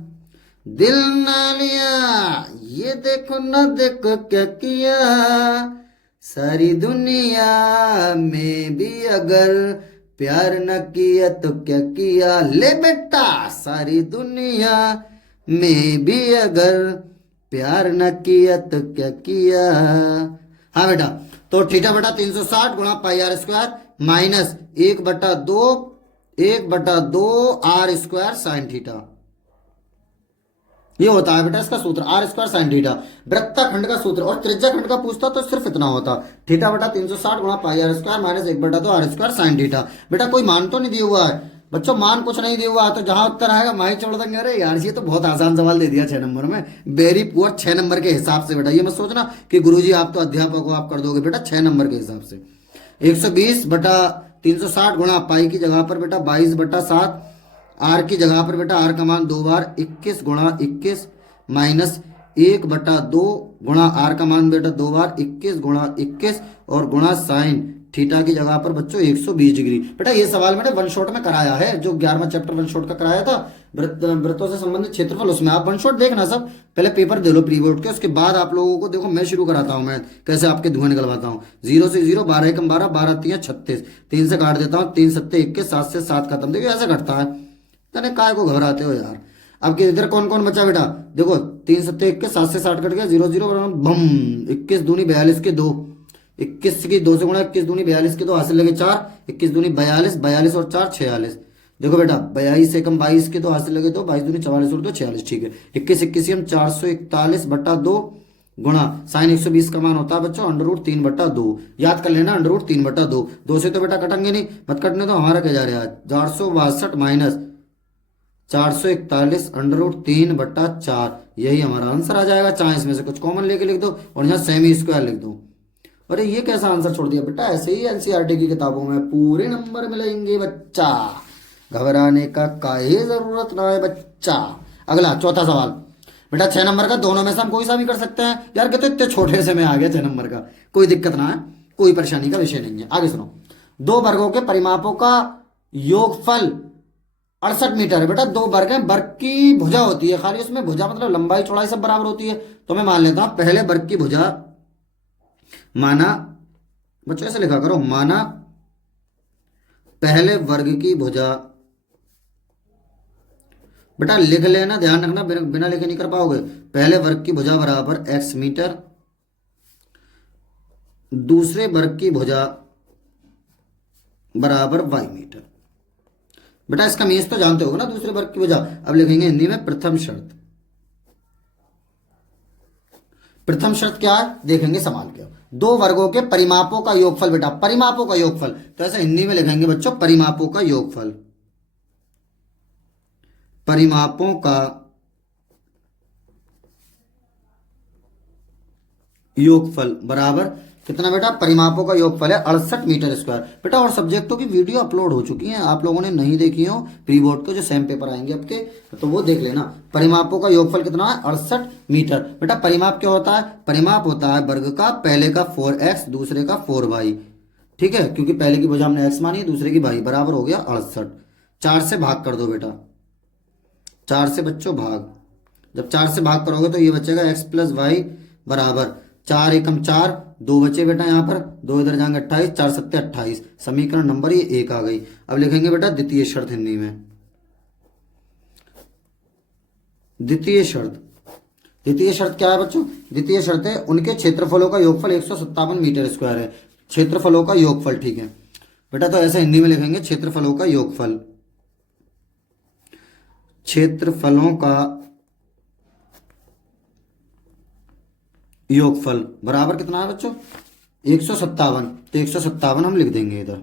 दिल ना लिया ये देखो ना देखो क्या किया, सारी दुनिया में भी अगर प्यार न किया तो क्या किया, ले बेटा सारी दुनिया में भी अगर प्यार न किया तो क्या किया। हाँ बेटा, तो थीटा बटा 360 गुणा pi r square minus 1/2 r square sine theta, ये होता है बेटा इसका सूत्र, आर स्क्वायर साइन थीटा। वृत्तखंड का सूत्र और त्रिज्या खंड का पूछता तो सिर्फ इतना होता, थीटा बटा 360 गुणा pi r square minus 1/2 r square sine theta. बेटा कोई मान तो नहीं दिया हुआ है बच्चों, मान कुछ नहीं दिया हुआ है, तो जहां उत्तर आएगा वहीं छोड़ देंगे। अरे यार ये तो बहुत आसान सवाल दे दिया 6 नंबर में, वेरी पुअर 6 नंबर के हिसाब से। बेटा ये मत सोचना कि गुरुजी आप तो अध्यापक हो आप कर दोगे, बेटा 6 नंबर के हिसाब से। 120/360 गुणा पाई की जगह पर बेटा 22/7, आर की जगह पर बेटा आर का मान 2 बार 21 गुणा 21 माइनस 1/2 गुणा आर का मान बेटा 2 बार 21 गुणा 21 और गुणा साइन थीटा की जगह पर बच्चों 120 डिग्री। बेटा ये सवाल मैंने वन शॉट में कराया है, जो 11वां चैप्टर वन शॉट का कराया था वृत्तों से संबंधित क्षेत्रफल, उसमें आप वन शॉट देखना सब, पहले पेपर दे लो प्री बोर्ड के, उसके बाद आप लोगों को देखो मैं शुरू कराता हूँ, मैं कैसे आपके धुएं निकलवाता हूँ। 0 से 0, 12 एकम 12, 12 3 36, 3 से काट देता हूँ, 3 7 21, 7 से 7 खत्म। देखो ऐसे कटता है, अरे काय को घबराते हो यार। अब इधर कौन कौन बचा बेटा, देखो 3 7 21, 7 से 7 कट गया, 0 0 बम, 21 दूनी 42 के 2, 21 की 2 से गुणा 21 दूनी 42 के 2 हासिल लगे 4, 21 दूनी 42, 42 और 4 46। देखो बेटा 22 एकम 22 के 2 हासिल लगे 2, 22 दूनी 44 और 2 46। ठीक है, 21 21 हम 441/2 गुणा साइन 120 का मान होता है बच्चों √3/2, याद कर लेना √3/2। 2 से तो बेटा कटेंगे नहीं, मत कटने तो हमारा क्या जा रहा है 462 माइनस 441 √3/4, यही हमारा आंसर आ जाएगा। चाहे इसमें से कुछ कॉमन लेके लिख दो और यहाँ सेमी स्क्वायर लिख दो। अरे ये कैसा आंसर छोड़ दिया बेटा, ऐसे ही एनसीईआरटी की किताबों में पूरे नंबर मिलेंगे बच्चा, घबराने का काहे जरूरत ना है बच्चा। अगला चौथा सवाल बेटा 6 नंबर का, दोनों में से हम कोई सा भी कर सकते हैं यार, कहते इतने छोटे से में आ गया 6 नंबर का, कोई दिक्कत ना है, कोई परेशानी का विषय नहीं है। आगे सुनो, 2 वर्गों के परिमापों का योगफल 68 मीटर है। बेटा 2 वर्ग है, वर्ग की भुजा होती है खाली, उसमें भुजा मतलब लंबाई चौड़ाई सब बराबर होती है, तो मैं मान लेता हूं पहले वर्ग की भुजा, माना बच्चों ऐसे लिखा करो, माना पहले वर्ग की भुजा, बेटा लिख लेना, ध्यान रखना बिना लिखे नहीं कर पाओगे। पहले वर्ग की भुजा बराबर x मीटर, दूसरे वर्ग की भुजा बराबर y मीटर। बेटा इसका मीन्स तो जानते हो ना, दूसरे वर्ग की भुजा। अब लिखेंगे हिंदी में प्रथम शर्त। प्रथम शर्त क्या है देखेंगे संभाल के, 2 वर्गों के परिमापों का योगफल, बेटा परिमापों का योगफल, तो ऐसे हिंदी में लिखेंगे बच्चों परिमापों का योगफल, परिमापों का योगफल बराबर कितना बेटा, परिमापों का योगफल है 68 मीटर स्क्वायर। बेटा और सब्जेक्टों की वीडियो अपलोड हो चुकी हैं, आप लोगों ने नहीं देखी हो प्री बोर्ड के जो सेम पेपर आएंगे आपके, तो वो देख लेना। परिमापों का योगफल कितना है 68 मीटर। बेटा परिमाप क्या होता है, परिमाप होता है वर्ग का पहले का 4x दूसरे का 4y, ठीक है, क्योंकि पहले की भुजा हमने x मानी है, दूसरे की y, बराबर हो गया 68। 4 से भाग कर दो बेटा, 4 से बच्चों भाग, जब 4 से भाग करोगे तो ये बचेगा x + y बराबर 4 एकम 4, 2 बचे बेटा यहाँ पर, 2 इधर जाएंगे 28, 4 सत्ते 28, समीकरण नंबर ये 1 आ गई। अब लिखेंगे बेटा द्वितीय शर्त हिंदी में। द्वितीय शर्त, द्वितीय शर्त क्या है बच्चों? द्वितीय शर्त है उनके क्षेत्रफलों का योगफल 157 मीटर स्क्वायर है। क्षेत्रफलों का योगफल, ठीक है बेटा, तो ऐसे हिंदी में लिखेंगे क्षेत्रफलों का योगफल। क्षेत्रफलों का योगफल बराबर कितना है बच्चों? 157। तो 157 हम लिख देंगे इधर।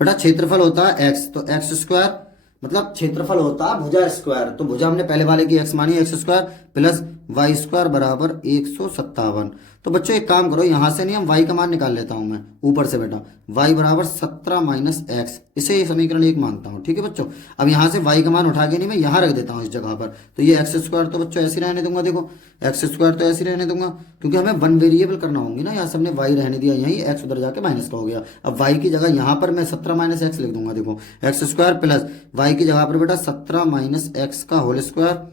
बेटा क्षेत्रफल होता है एक्स, तो एक्स स्क्वायर, मतलब क्षेत्रफल होता है भुजा स्क्वायर, तो भुजा हमने पहले वाले की एक्स मानी, x square plus y square बराबर 157। तो बच्चों एक काम करो, यहां से नहीं हम वाई का मान निकाल लेता हूं मैं ऊपर से बेटा, वाई बराबर 17 माइनस एक्स, इसे समीकरण 1 मानता हूं, ठीक है बच्चों। अब यहां से वाई का मान उठा के नहीं मैं यहां रख देता हूं इस जगह पर, तो ये एक्स स्क्वायर तो बच्चों ऐसे रहने दूंगा, देखो एक्स स्क्वायर तो ऐसे रहने दूंगा, क्योंकि हमें वन वेरिएबल करना होंगी ना, यहाँ से हमने वाई रहने दिया, यहीं एक्स उधर जाके माइनस का हो गया। अब वाई की जगह यहाँ पर मैं 17 माइनस एक्स लिख दूंगा, देखो एक्स स्क्वायर प्लस वाई की जगह पर बेटा 17 माइनस एक्स का होल स्क्वायर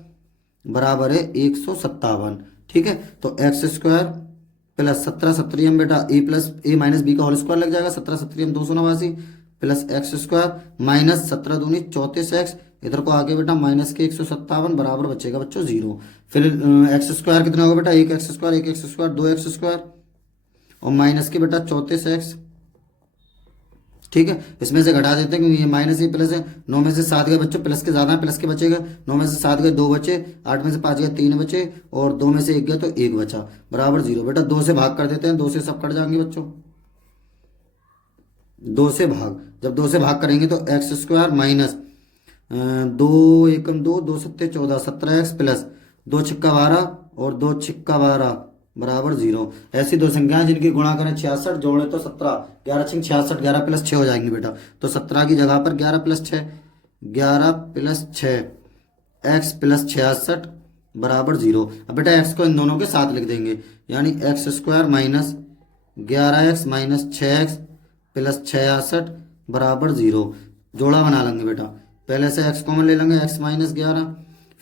बराबर है 157, ठीक है। तो एक्स स्क्वायर प्लस 17 सत्तरियम बेटा ए प्लस ए माइनस बी का होल स्क्वायर लग जाएगा, 17 सत्तरियम 289 प्लस एक्स स्क्वायर माइनस 17 दूनी 34 एक्स, इधर को आगे बेटा माइनस के 157 बराबर बचेगा बच्चों 0। फिर एक्स स्क्वायर कितना होगा बेटा? 1 x square 1 x square 2 x square और माइनस के बेटा 34 एक्स, ठीक है। इसमें से घटा देते हैं क्योंकि ये माइनस ही प्लस है। 9 में से 7 गए बच्चों, प्लस के ज्यादा है, प्लस के बचेगा। 9 में से 7 गए 2 बचे, 8 में से 5 गए 3 बचे और 2 में से 1 गया तो 1 बचा बराबर 0। बेटा 2 से भाग कर देते हैं, 2 से सब कट जाएंगे बच्चों, 2 से भाग, जब 2 से भाग करेंगे तो एक्स स्क्वायर माइनस 2 एकम 2, 2 सत्ते 14, 17 एक्स प्लस 2 छिक्का 12 और 2 छिक्का 12 बराबर 0। ऐसी दो संख्याएं जिनकी गुणा करें 66, जोड़े तो 17, 11 छिंग 66, 11 प्लस 6 हो जाएंगी बेटा। तो 17 की जगह पर 11 प्लस 6, 11 प्लस 6 एक्स प्लस 66 बराबर 0। अब बेटा एक्स को इन दोनों के साथ लिख देंगे, यानी x square minus 11 x minus 6 x plus 66 बराबर 0। जोड़ा बना लेंगे बेटा, पहले से एक्स कॉमन ले लेंगे, एक्स माइनस 11,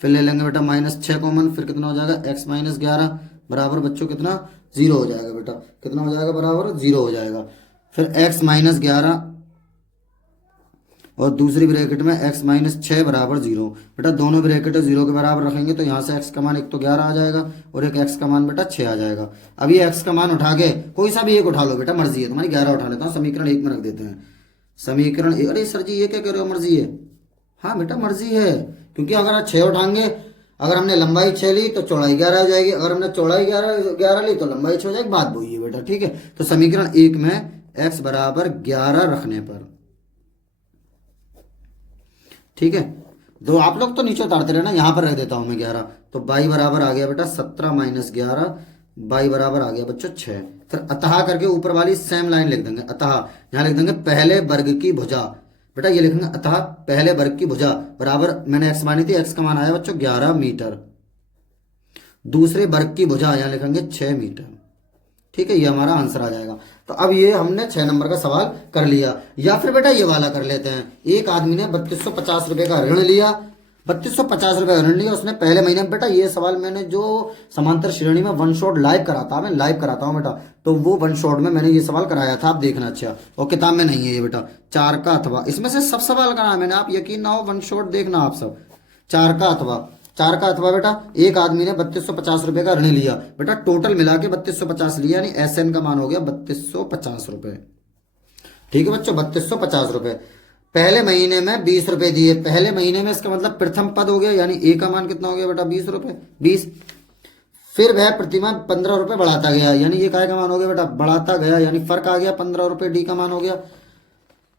फिर ले लेंगे बेटा माइनस 6 कॉमन, फिर कितना हो जाएगा एक्स माइनस 11 बराबर बच्चों कितना 0 हो जाएगा बेटा, कितना हो जाएगा बराबर 0 हो जाएगा। फिर x माइनस 11 और दूसरी ब्रैकेट में x माइनस 6 बराबर 0। बेटा दोनों ब्रैकेट 0 के बराबर रखेंगे तो यहाँ से x का मान एक तो 11 आ जाएगा और एक x का मान बेटा 6 आ जाएगा। अब ये x का मान उठा के कोई सा भी एक उठा लो बेटा, मर्जी है तुम्हारी, 11 उठा लेता हूँ, समीकरण 1 में रख देते हैं। समीकरण अरे सर जी ये क्या कह रहे हो, मर्जी है? हाँ बेटा मर्जी है, क्योंकि अगर 6 उठाएंगे, अगर हमने लंबाई 6 ली तो चौड़ाई 11 हो जाएगी, अगर हमने चौड़ाई 11 ली तो लंबाई 6 हो जाएगी, बात वही है बेटा, ठीक है। तो समीकरण 1 में x बराबर 11 रखने पर, ठीक है। तो आप लोग तो नीचे उतारते रहना, यहां पर रख देता हूं मैं 11, तो y बराबर आ गया बेटा 17 माइनस 11, y बराबर आ गया बच्चों 6। फिर अतः करके ऊपर वाली सेम लाइन लिख देंगे, अतः यहां लिख देंगे पहले वर्ग की भुजा, बेटा ये लिखेंगे अतः पहले वर्ग की भुजा बराबर, मैंने x मानी थी, x का मान आया बच्चों 11 मीटर, दूसरे वर्ग की भुजा यहां लिखेंगे 6 मीटर, ठीक है। ये हमारा आंसर आ जाएगा। तो अब ये हमने 6 नंबर का सवाल कर लिया। या फिर बेटा ये वाला कर लेते हैं, एक आदमी ने 3250 रुपए का ऋण लिया, 3250 रुपए ऋण लिया उसने पहले महीने में। बेटा ये सवाल मैंने जो समांतर श्रेणी में वन शॉट लाइव कराता, मैं लाइव कराता हूँ बेटा, तो वो वन शॉट में मैंने ये सवाल कराया था, आप देखना अच्छा, और किताब में नहीं है ये बेटा। 4 का अथवा, इसमें से सब सवाल कराया मैंने, आप यकीन ना हो वन शॉट देखना आप सब। 4 का अथवा, 4 का अथवा बेटा, एक आदमी ने 3250 रुपए का ऋण लिया, बेटा टोटल मिला के 3250 लिया, यानी एसएन का मान हो गया 3250 रुपए, ठीक है बच्चों 3250 रुपए। पहले महीने में 20 रुपए दिए, पहले महीने में इसका मतलब प्रथम पद हो गया, यानी ए का मान कितना हो गया बेटा 20 रुपए, 20। फिर वह प्रतिमाह 15 रुपए बढ़ाता गया, यानी ये काय का मान हो गया बेटा, बढ़ाता गया, यानी फर्क आ गया 15 रुपए, डी का मान हो गया।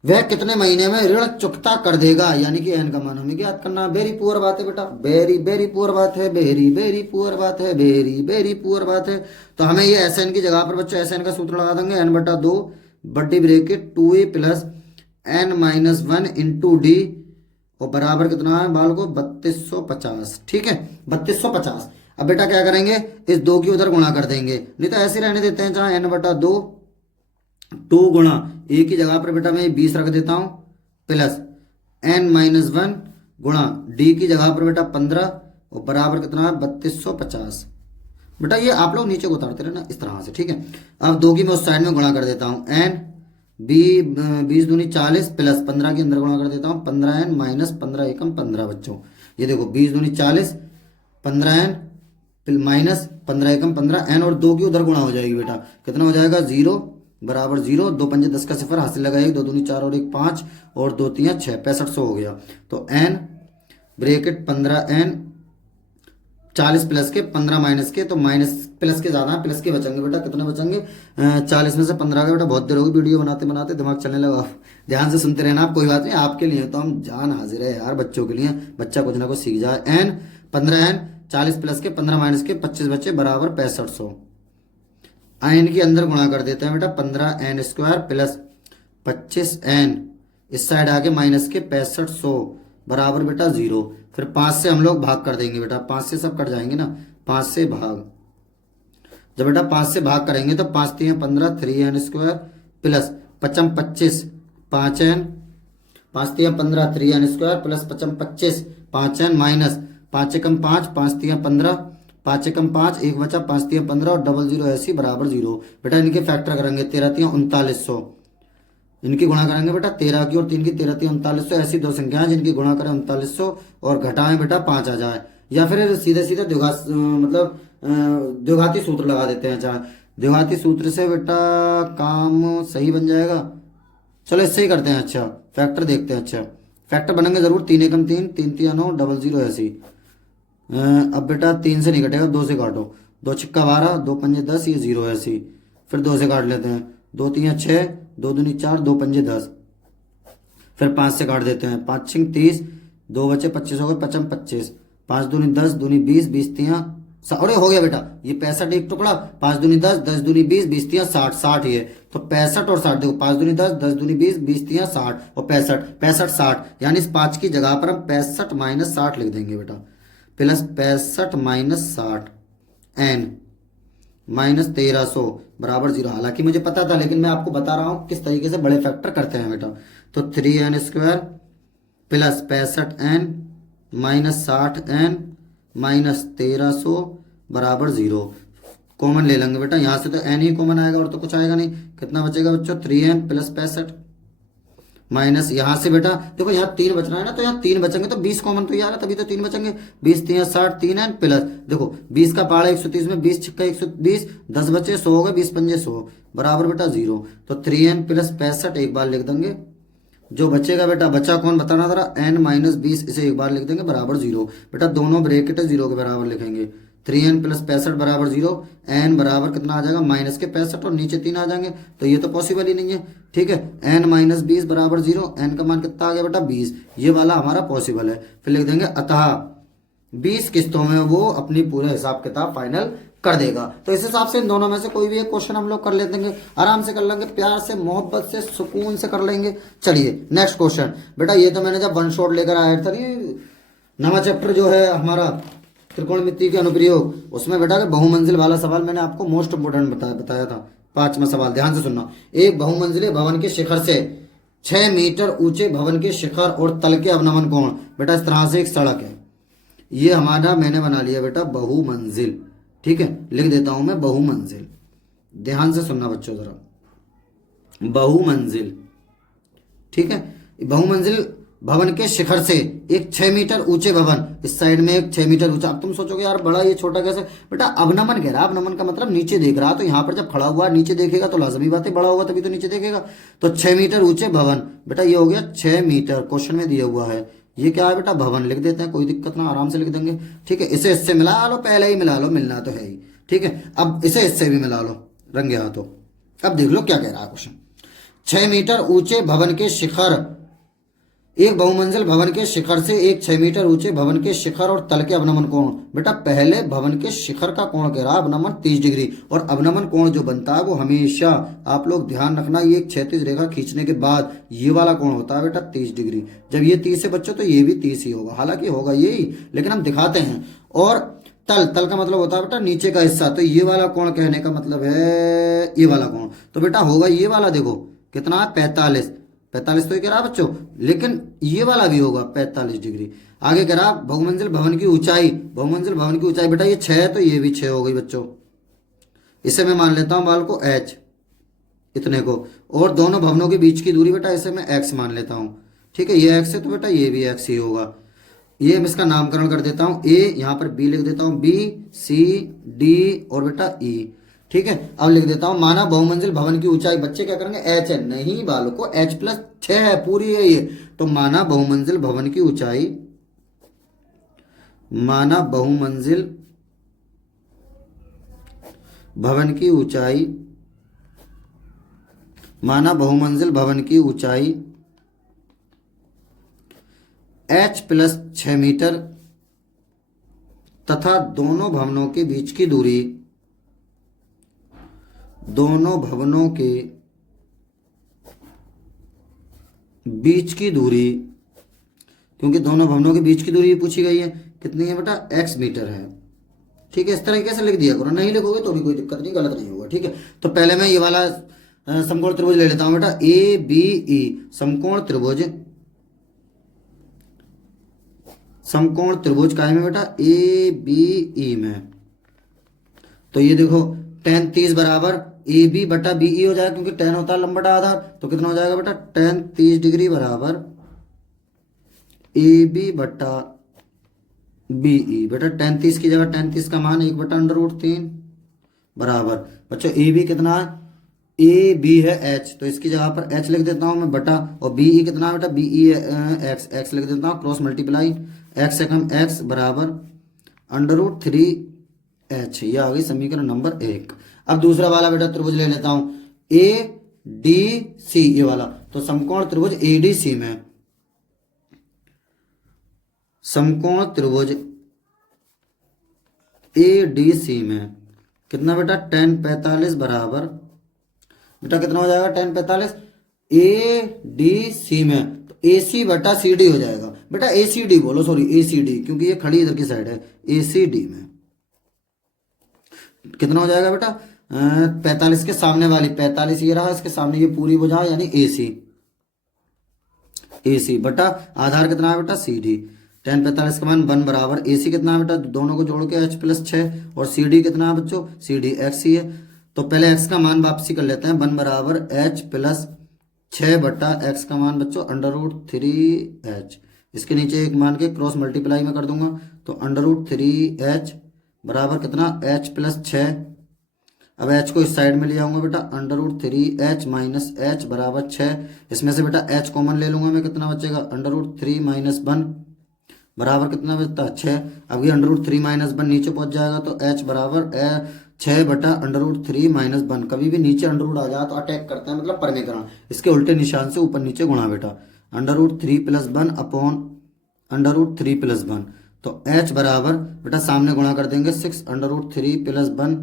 वह कितने महीने में ऋण चुकता कर देगा, यानी कि एन का मान हमें ज्ञात करना। वेरी पुअर बात है बेटा, वेरी वेरी पुअर बात है, वेरी वेरी पुअर बात है, वेरी वेरी पुअर बात है। तो हमें ये एस एन की जगह पर बच्चों एस एन का सूत्र लगा देंगे, एन बटा 2 बड्डी bracket 2a plus n minus 1 into d, और बराबर कितना है बाल को 3250, ठीक है 3250। अब बेटा क्या करेंगे, इस 2 की उधर गुणा कर देंगे, नहीं तो ऐसे रहने देते हैं, जहां n बटा 2 2 गुणा ए की जगह पर बेटा मैं 20 रख देता हूं, प्लस n माइनस 1 गुणा डी की जगह पर बेटा 15, और बराबर कितना है 3250। बेटा ये आप लोग नीचे को उतारते रहना इस तरह से, ठीक है। अब 2 की मैं उस साइड में गुणा कर देता हूँ, एन बी 20 दूनी 40 प्लस 15 के अंदर गुणा कर देता हूँ 15n माइनस 15 एकम 15 बच्चों। ये देखो 20 दूनी 40 15n माइनस 15 एकम 15 एन और 2 की उधर गुणा हो जाएगी बेटा, कितना हो जाएगा 0 बराबर 0, 2 पंजे 10 का सिफर हासिल लगाएगी, 2 दूनी 4 और 1 5 और 2 3 6, 6500 हो गया। तो एन ब्रेकेट 15n 40 प्लस के 15 माइनस के, तो माइनस प्लस के ज्यादा प्लस के बचेंगे बेटा, कितने बचेंगे 40 में से 15 का। बेटा बहुत देर होगी वीडियो बनाते बनाते दिमाग चलने लगा, ध्यान से सुनते रहना आप, कोई बात नहीं, आपके लिए तो हम जान हाजिर है यार, बच्चों के लिए, बच्चा कुछ ना कुछ सीख जाए। एन 15n 40 प्लस के 15 माइनस के 25 बच्चे बराबर 6500। एन के अंदर गुणा कर देते हैं बेटा 15n स्क्वायर प्लस 25n, इस साइड आके माइनस के 6500 बराबर बेटा 0। फिर 5 से हम लोग भाग कर देंगे बेटा, 5 से सब कट जाएंगे ना, 5 से भाग, जब बेटा 5 से भाग करेंगे तो 5 3 15 3n square plus 55 25 5n, 5 3 15 3n square plus 55 25 5n minus 5 एकम 5 5 3 15 5 एकम 5 एक बचा 5 3 15 और डबल 0 ऐसी बराबर 0। बेटा इनके फैक्टर करेंगे 13 3 3900, इनकी गुणा करेंगे बेटा 13 की और 3 की, 13 3 3900, ऐसी दो संख्याएं जिनकी गुणा करें 3900 और घटाएं बेटा 5 आ जाए, या फिर सीधे सीधे द्विघाती सूत्र लगा देते हैं, चाहे द्विघाती सूत्र से बेटा काम सही बन जाएगा। चलो इससे ही करते हैं, अच्छा फैक्टर देखते हैं, अच्छा फैक्टर बनेंगे जरूर, 3 एकम 3 3 3 9 डबल 0 ऐसी। अब बेटा 3 से नहीं कटेगा, 2 से काटो, 2 छिक्का 12 2 पंजे 10, ये 0 ऐसी। फिर 2 से काट लेते हैं, 2 3 6 2 दूनी 4 2 पंजे 10, फिर 5 से काट देते हैं, 5 छिंग 30 2 बचे 25 हो गए 55 25, 5 दूनी 10 दूनी 20 20 3 अरे हो गया बेटा, ये 65 एक टुकड़ा, 5 दूनी 10 10 दूनी 20 20 3 60 60, ये तो 65 और 60 देखो, 5 दूनी 10 10 दूनी 20 20 3 60 और 65 65 60, यानी इस 5 की जगह पर हम 65 माइनस 60 लिख देंगे बेटा, प्लस 65 माइनस 60 एन माइनस 1300 बराबर 0। हालांकि मुझे पता था, लेकिन मैं आपको बता रहा हूं किस तरीके से बड़े फैक्टर करते हैं बेटा। तो 3n square plus 65n minus 60n minus 1300 बराबर 0। कॉमन ले लेंगे बेटा, यहां से तो n ही कॉमन आएगा और तो कुछ आएगा नहीं, कितना बचेगा बच्चों 3n प्लस 65 माइनस यहां से बेटा देखो यहाँ 3 बच रहा है ना, तो यहाँ 3 बचेंगे तो 20 कॉमन तो यार है, तभी तो 3 बचेंगे, 20 3 60 3n प्लस देखो 20 का पहाड़ा 130 में 20 छिक्का 120 10 बचे 100 हो गए 20 पंजे 100 बराबर बेटा 0। तो 3n प्लस 65 एक बार लिख देंगे, जो बचेगा बेटा बचा कौन बताना जरा, n माइनस 20, इसे एक बार लिख देंगे बराबर 0। बेटा दोनों ब्रैकेट 0 के बराबर लिखेंगे, 3n प्लस 65 बराबर 0, n बराबर कितना आ जाएगा माइनस के 65 और नीचे 3 आ जाएंगे, तो ये तो पॉसिबल ही नहीं है, ठीक है। n माइनस 20 बराबर 0, n का मान कितना आ गया बेटा 20, ये वाला हमारा पॉसिबल है। फिर लिख देंगे अतः 20 किस्तों में वो अपनी पूरे हिसाब किताब फाइनल कर देगा। तो इस हिसाब से इन दोनों में से कोई भी एक क्वेश्चन हम लोग कर लेंगे, आराम से कर लेंगे, प्यार से मोहब्बत से सुकून से कर लेंगे। चलिए नेक्स्ट क्वेश्चन बेटा, ये तो मैंने जब वन शॉट लेकर आया था, ये नवा चैप्टर जो है हमारा त्रिकोणमिति के अनुप्रयोग, उसमें बेटा बहुमंजिल वाला सवाल मैंने आपको मोस्ट इंपोर्टेंट बताया था। 5वां सवाल ध्यान से सुनना, एक बहुमंजिले भवन के शिखर से 6 मीटर ऊंचे भवन के शिखर और तल के अवनमन कोण, बेटा इस तरह से एक सड़क है, ये हमारा मैंने बना लिया बेटा बहुमंजिल, ठीक है, लिख देता हूं मैं बहुमंजिल, ध्यान से सुनना बच्चों जरा, बहुमंजिल, ठीक है। बहुमंजिल भवन के शिखर से एक 6 मीटर ऊंचे भवन, इस साइड में एक 6 मीटर ऊंचा। अब तुम सोचोगे यार बड़ा ये छोटा कैसे, बेटा अवनमन कह रहा है, अवनमन का मतलब नीचे देख रहा, तो यहाँ पर जब खड़ा हुआ नीचे देखेगा तो लाजमी बात है बड़ा होगा तभी तो नीचे देखेगा। तो 6 मीटर ऊंचे भवन, बेटा ये हो गया 6 मीटर, क्वेश्चन में दिया हुआ है, ये क्या है बेटा भवन लिख देते हैं, कोई दिक्कत ना, आराम से लिख देंगे, ठीक है। इसे इससे मिला लो, पहले ही मिला लो, मिलना तो है ही, ठीक है। अब इसे इससे भी मिला लो रंगे हाथों। अब देख लो क्या कह रहा है क्वेश्चन, 6 मीटर ऊंचे भवन के शिखर, एक बहुमंजिल भवन के शिखर से एक 6 मीटर ऊंचे भवन के शिखर और तल के अवनमन कोण, बेटा पहले भवन के शिखर का कोण कह रहा है अवनमन 30 डिग्री, और अवनमन कोण जो बनता है वो हमेशा आप लोग ध्यान रखना, ये एक क्षैतिज रेखा खींचने के बाद ये वाला कोण होता है बेटा 30 डिग्री। जब ये 30 से बच्चों तो ये भी 30 ही होगा, हालांकि होगा यही लेकिन हम दिखाते हैं। और तल, तल का मतलब होता है बेटा नीचे का हिस्सा, तो ये वाला कोण कहने का मतलब है ये वाला कोण, तो बेटा होगा ये वाला, देखो कितना है 45 45 तो ये कह रहा बच्चों, लेकिन ये वाला भी होगा 45 डिग्री। आगे कह रहा बहुमंजिल भवन की ऊंचाई, बहुमंजिल भवन की ऊंचाई बेटा ये 6 है तो ये भी 6 हो गई बच्चों। इसे मैं मान लेता हूं बाल को h, इतने को। और दोनों भवनों के बीच की दूरी बेटा इसे मैं x मान लेता हूं। ठीक है, ये x है तो बेटा ये भी x ही होगा। ये मैं इसका नामकरण कर देता हूं a, यहाँ पर b लिख देता हूं, b c d और बेटा e। ठीक है, अब लिख देता हूं माना बहुमंजिल भवन की ऊंचाई, बच्चे क्या करेंगे h है, नहीं बालों को h+6 है, पूरी है ये। तो माना बहुमंजिल भवन की ऊंचाई, माना बहुमंजिल भवन की ऊंचाई, माना बहुमंजिल भवन की ऊंचाई h+6 मीटर तथा दोनों भवनों के बीच की दूरी, दोनों भवनों के बीच की दूरी, क्योंकि दोनों भवनों के बीच की दूरी पूछी गई है, कितनी है बेटा x मीटर है। ठीक है, इस तरीके से लिख दिया करो, नहीं लिखोगे तो भी कोई दिक्कत नहीं, गलत नहीं होगा। ठीक है, तो पहले मैं ये वाला समकोण त्रिभुज ले लेता हूं बेटा, ए बी ई, समकोण त्रिभुज, समकोण त्रिभुज काय में बेटा, ए बी ई में। तो ये देखो tan 30 बराबर ए बी बटा बी ई हो जाएगा, क्योंकि tan होता है लंबटा आधार। तो कितना हो जाएगा बेटा, tan 30 डिग्री बराबर ए बी बटा बी ई। बेटा tan 30 की जगह tan 30 का मान 1/√3 बराबर, बच्चों ए बी कितना है, ए बी है h, तो इसकी जगह पर h लिख देता हूं मैं बटा, और बी ई कितना है बेटा, बी ई एक्स, एक्स लिख देता हूं, क्रॉस मल्टीप्लाई x से कम x बराबर √3h। ये आ गई समीकरण नंबर 1। अब दूसरा वाला बेटा त्रिभुज ले लेता हूं, ए डी सी, ये वाला। तो समकोण त्रिभुज ए डी सी में, समकोण त्रिभुज ए डी सी में कितना बेटा, tan 45 बराबर, बेटा कितना हो जाएगा tan 45, ए डी सी में तो ए सी बटा सी डी हो जाएगा। बेटा ए सी डी बोलो, सॉरी ए सी डी, क्योंकि ये खड़ी इधर की साइड है, ए सी डी में कितना हो जाएगा बेटा, 45 के सामने वाली 45 ये रहा, इसके सामने ये पूरी भुजा यानी ए सी, ए सी बटा आधार कितना है बेटा सी डी। tan 45 का मान 1 बराबर ए सी कितना है बेटा, दोनों को जोड़ के h+6, और सी डी कितना है बच्चों, सी डी एक्स ही है। तो पहले x का मान वापसी कर लेते हैं, 1 बराबर h+6 बटा x का मान बच्चों √3h। इसके नीचे एक मान के क्रॉस मल्टीप्लाई में कर दूंगा, तो √3h बराबर कितना, h+6। अब h को इस साइड में ले आऊंगा बेटा, √3h माइनस h बराबर 6। इसमें से बेटा h कॉमन ले लूंगा मैं, कितना बचेगा, √3 माइनस 1 बराबर कितना बचता है 6। अब ये √3 माइनस 1 नीचे पहुंच जाएगा, तो h बराबर 6 बटा √3 माइनस 1। कभी भी नीचे अंडर आ जाए तो अटैक करते हैं, मतलब परमीकरण, इसके उल्टे निशान से ऊपर नीचे गुणा बेटा, √3 + 1 अपॉन √3 + 1। तो h बराबर बेटा सामने गुणा कर देंगे 6 √3 + 1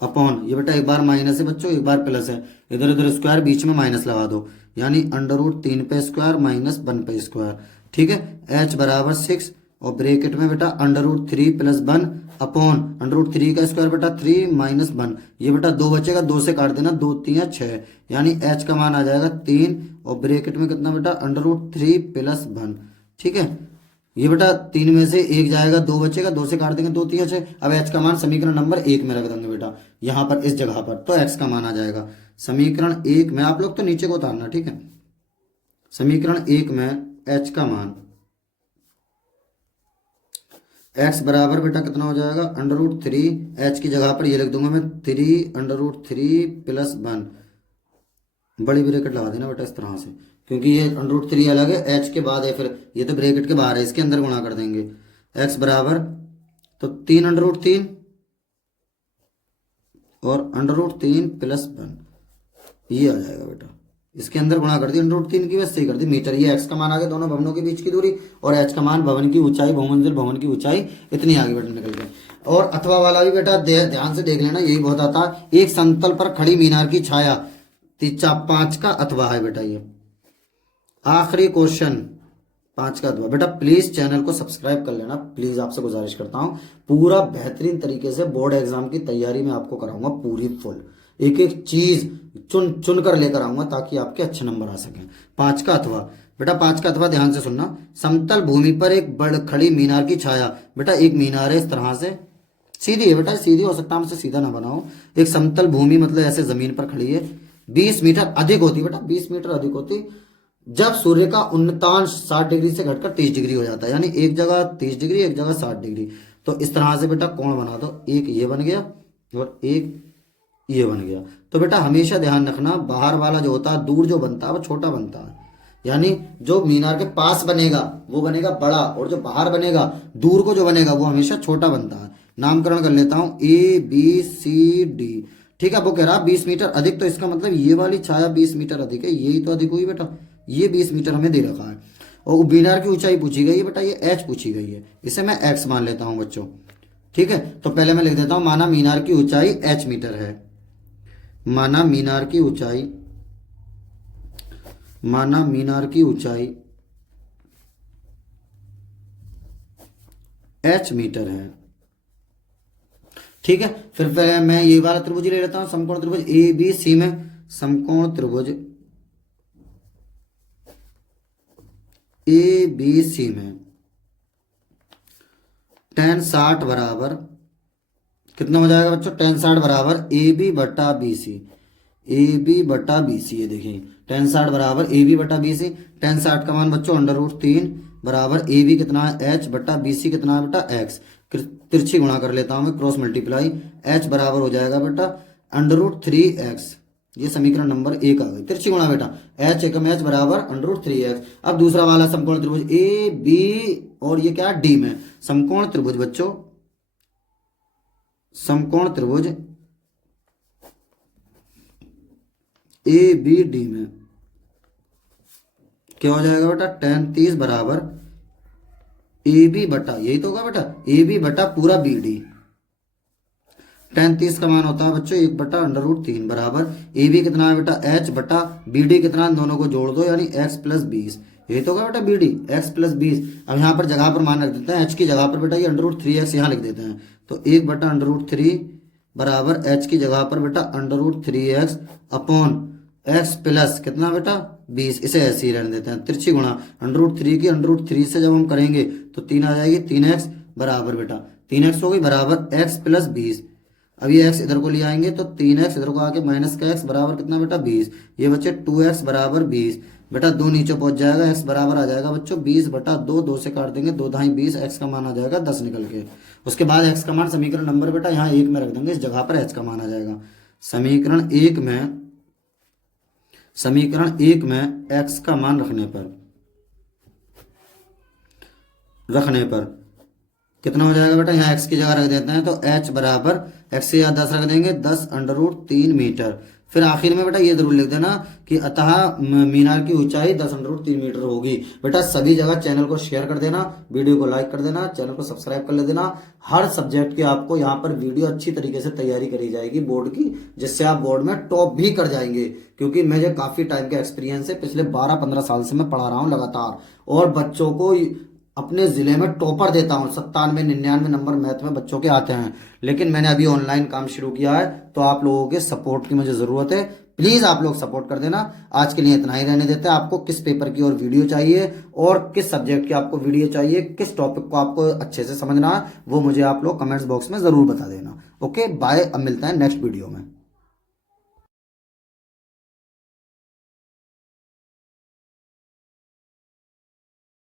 अपॉन, ये बेटा एक बार माइनस है बच्चों, एक बार प्लस है, इधर उधर स्क्वायर, बीच में माइनस लगा दो, यानी √3 पे स्क्वायर माइनस 1 पे स्क्वायर। ठीक है, h बराबर 6 और ब्रैकेट में बेटा √3 + 1 अपॉन √3 का स्क्वायर बेटा 3 माइनस 1। ये बेटा 2 बचेगा, 2 से काट देना, 2 3 6, यानी h का मान आ जाएगा 3 और ब्रैकेट में कितना बेटा √3 + 1। ठीक है, ये बेटा 3 में से 1 जाएगा, 2 बचेगा, 2 से काट देंगे, 2 3 6। अब h का मान समीकरण नंबर 1 में रख देंगे बेटा, यहाँ पर इस जगह पर, तो x का मान आ जाएगा समीकरण 1 में। आप लोग तो नीचे को उतारना, ठीक है, समीकरण 1 में h का मान, x बराबर बेटा कितना हो जाएगा, √3, h की जगह पर ये लिख दूंगा मैं 3 √3 + 1, बड़ी ब्रैकेट लगा देना बेटा इस तरह से, क्योंकि ये √3 अलग है, h के बाद है, फिर ये तो ब्रैकेट के बाहर है, इसके अंदर गुणा कर देंगे। x बराबर तो 3 √3 और √3 + 1, ये आ जाएगा बेटा, इसके अंदर गुणा कर दी, √3 की वजह से कर दी मीटर। ये x का मान आ गया, दोनों भवनों के बीच की दूरी, और h का मान भवन की ऊंचाई, बहुमंजिल भवन की ऊंचाई, इतनी आगे बेटा निकल गए। और अथवा वाला भी बेटा ध्यान से देख लेना, यही बहुत आता है। एक समतल पर खड़ी मीनार की छाया 5 का अथवा है बेटा। ये आखिरी क्वेश्चन 5 का अथवा। बेटा प्लीज चैनल को सब्सक्राइब कर लेना, प्लीज आपसे गुजारिश करता हूँ। पूरा बेहतरीन तरीके से बोर्ड एग्जाम की तैयारी में आपको कराऊंगा पूरी फुल, एक एक चीज चुन चुन कर लेकर आऊंगा ताकि आपके अच्छे नंबर आ सकें। 5 का अथवा, बेटा 5 का अथवा ध्यान से सुनना। समतल भूमि पर एक बड़ खड़ी मीनार की छाया, बेटा एक मीनार है इस तरह से, सीधी है बेटा, सीधी हो सकता है, हमसे सीधा ना बनाओ। एक समतल भूमि मतलब ऐसे जमीन पर खड़ी है, 20 मीटर अधिक होती, बेटा 20 मीटर अधिक होती जब सूर्य का उन्नतांश 60 डिग्री से घटकर 30 डिग्री हो जाता है, यानी एक जगह 30 डिग्री एक जगह 60 डिग्री। तो इस तरह से बेटा कोण बना दो, एक ये बन गया और एक ये बन गया। तो बेटा हमेशा ध्यान रखना, बाहर वाला जो होता है दूर जो बनता है वो छोटा बनता है, यानी जो मीनार के पास बनेगा वो बनेगा बड़ा, और जो बाहर बनेगा दूर को जो बनेगा वो हमेशा छोटा बनता है। नामकरण कर लेता हूं ABCD। ठीक है, वो कह रहा 20 मीटर अधिक, तो इसका मतलब ये वाली छाया 20 मीटर अधिक है, यही तो अधिक हुई बेटा, ये 20 मीटर हमें दे रखा है। और मीनार की ऊंचाई पूछी गई है बेटा, ये h पूछी गई है, इसे मैं x मान लेता हूं बच्चों। ठीक है, तो पहले मैं लिख देता हूं माना मीनार की ऊंचाई h मीटर है, माना मीनार की ऊंचाई, माना मीनार की ऊंचाई h मीटर है। ठीक है, फिर पहले मैं ये वाला त्रिभुज ले लेता हूं, समकोण त्रिभुज ABC में, समकोण त्रिभुज ABC में tan 60 बराबर कितना हो जाएगा बच्चों, tan 60 बराबर AB बटा BC, AB बटा BC, ये देखिए tan 60 बराबर AB बटा BC। tan 60 का मान बच्चों √3 बराबर AB कितना है h बटा BC कितना है बेटा x, तिरछी गुणा कर लेता हूं मैं, क्रॉस मल्टीप्लाई, h बराबर हो जाएगा बेटा √3x, ये समीकरण नंबर 1 आ गई। तिरछी गुणा बेटा h एकम h बराबर √3x। अब दूसरा वाला समकोण त्रिभुज AB और ये क्या D में, समकोण त्रिभुज बच्चों, समकोण त्रिभुज ABD में क्या हो जाएगा बेटा, tan 30 बराबर AB बटा, यही तो होगा बेटा AB बटा पूरा BD। tan 30 का मान होता है बच्चों 1 बटा √3 बराबर AB कितना है बेटा h बटा BD कितना है, दोनों को जोड़ दो यानी x प्लस 20, यही तो होगा बेटा BD x प्लस 20। अब यहाँ पर जगह पर मान रख देते हैं, h की जगह पर बेटा ये √3x यहाँ लिख देते हैं, तो 1 बटा √3 बराबर h की जगह पर बेटा √3x अपॉन x प्लस कितना बेटा 20, इसे ऐसे ही रहने देते हैं। तिरछी गुणा √3 की √3 से जब हम करेंगे तो 3 आ जाएगी, 3x बराबर बेटा 3x हो गई बराबर x प्लस 20। अब ये x इधर को ले आएंगे तो 3x इधर को आके माइनस का x बराबर कितना बेटा 20, ये बच्चे 2x बराबर 20, बेटा 2 नीचे पहुंच जाएगा, x बराबर आ जाएगा बच्चों 20 बटा 2, 2 से काट देंगे 2 ढाई 20, x का मान आ जाएगा 10 निकल के। उसके बाद x का मान समीकरण नंबर बेटा यहाँ 1 में रख देंगे, इस जगह पर h का मान आ जाएगा। समीकरण 1 में, समीकरण 1 में x का मान रखने पर कितना हो जाएगा बेटा, यहाँ x की जगह रख देते हैं तो h बराबर x से यहाँ 10 रख देंगे, 10 √3 मीटर। फिर आखिर में बेटा ये जरूर लिख देना कि अतः मीनार की ऊंचाई 10 √3 मीटर होगी। बेटा सभी जगह चैनल को शेयर कर देना, वीडियो को लाइक कर देना, चैनल को सब्सक्राइब कर ले देना। हर सब्जेक्ट की आपको यहाँ पर वीडियो अच्छी तरीके से तैयारी करी जाएगी बोर्ड की, जिससे आप बोर्ड में टॉप भी कर जाएंगे, क्योंकि मुझे काफी टाइम का एक्सपीरियंस है, पिछले 12-15 साल से मैं पढ़ा रहा हूँ लगातार, और बच्चों को अपने जिले में टॉपर देता हूँ। 97-99 नंबर मैथ में बच्चों के आते हैं, लेकिन मैंने अभी ऑनलाइन काम शुरू किया है, तो आप लोगों के सपोर्ट की मुझे जरूरत है, प्लीज आप लोग सपोर्ट कर देना। आज के लिए इतना ही रहने देते हैं। आपको किस पेपर की और वीडियो चाहिए और किस सब्जेक्ट की आपको वीडियो चाहिए, किस टॉपिक को आपको अच्छे से समझना है, वो मुझे आप लोग कमेंट्स बॉक्स में जरूर बता देना। ओके बाय, अब मिलते हैं नेक्स्ट वीडियो में।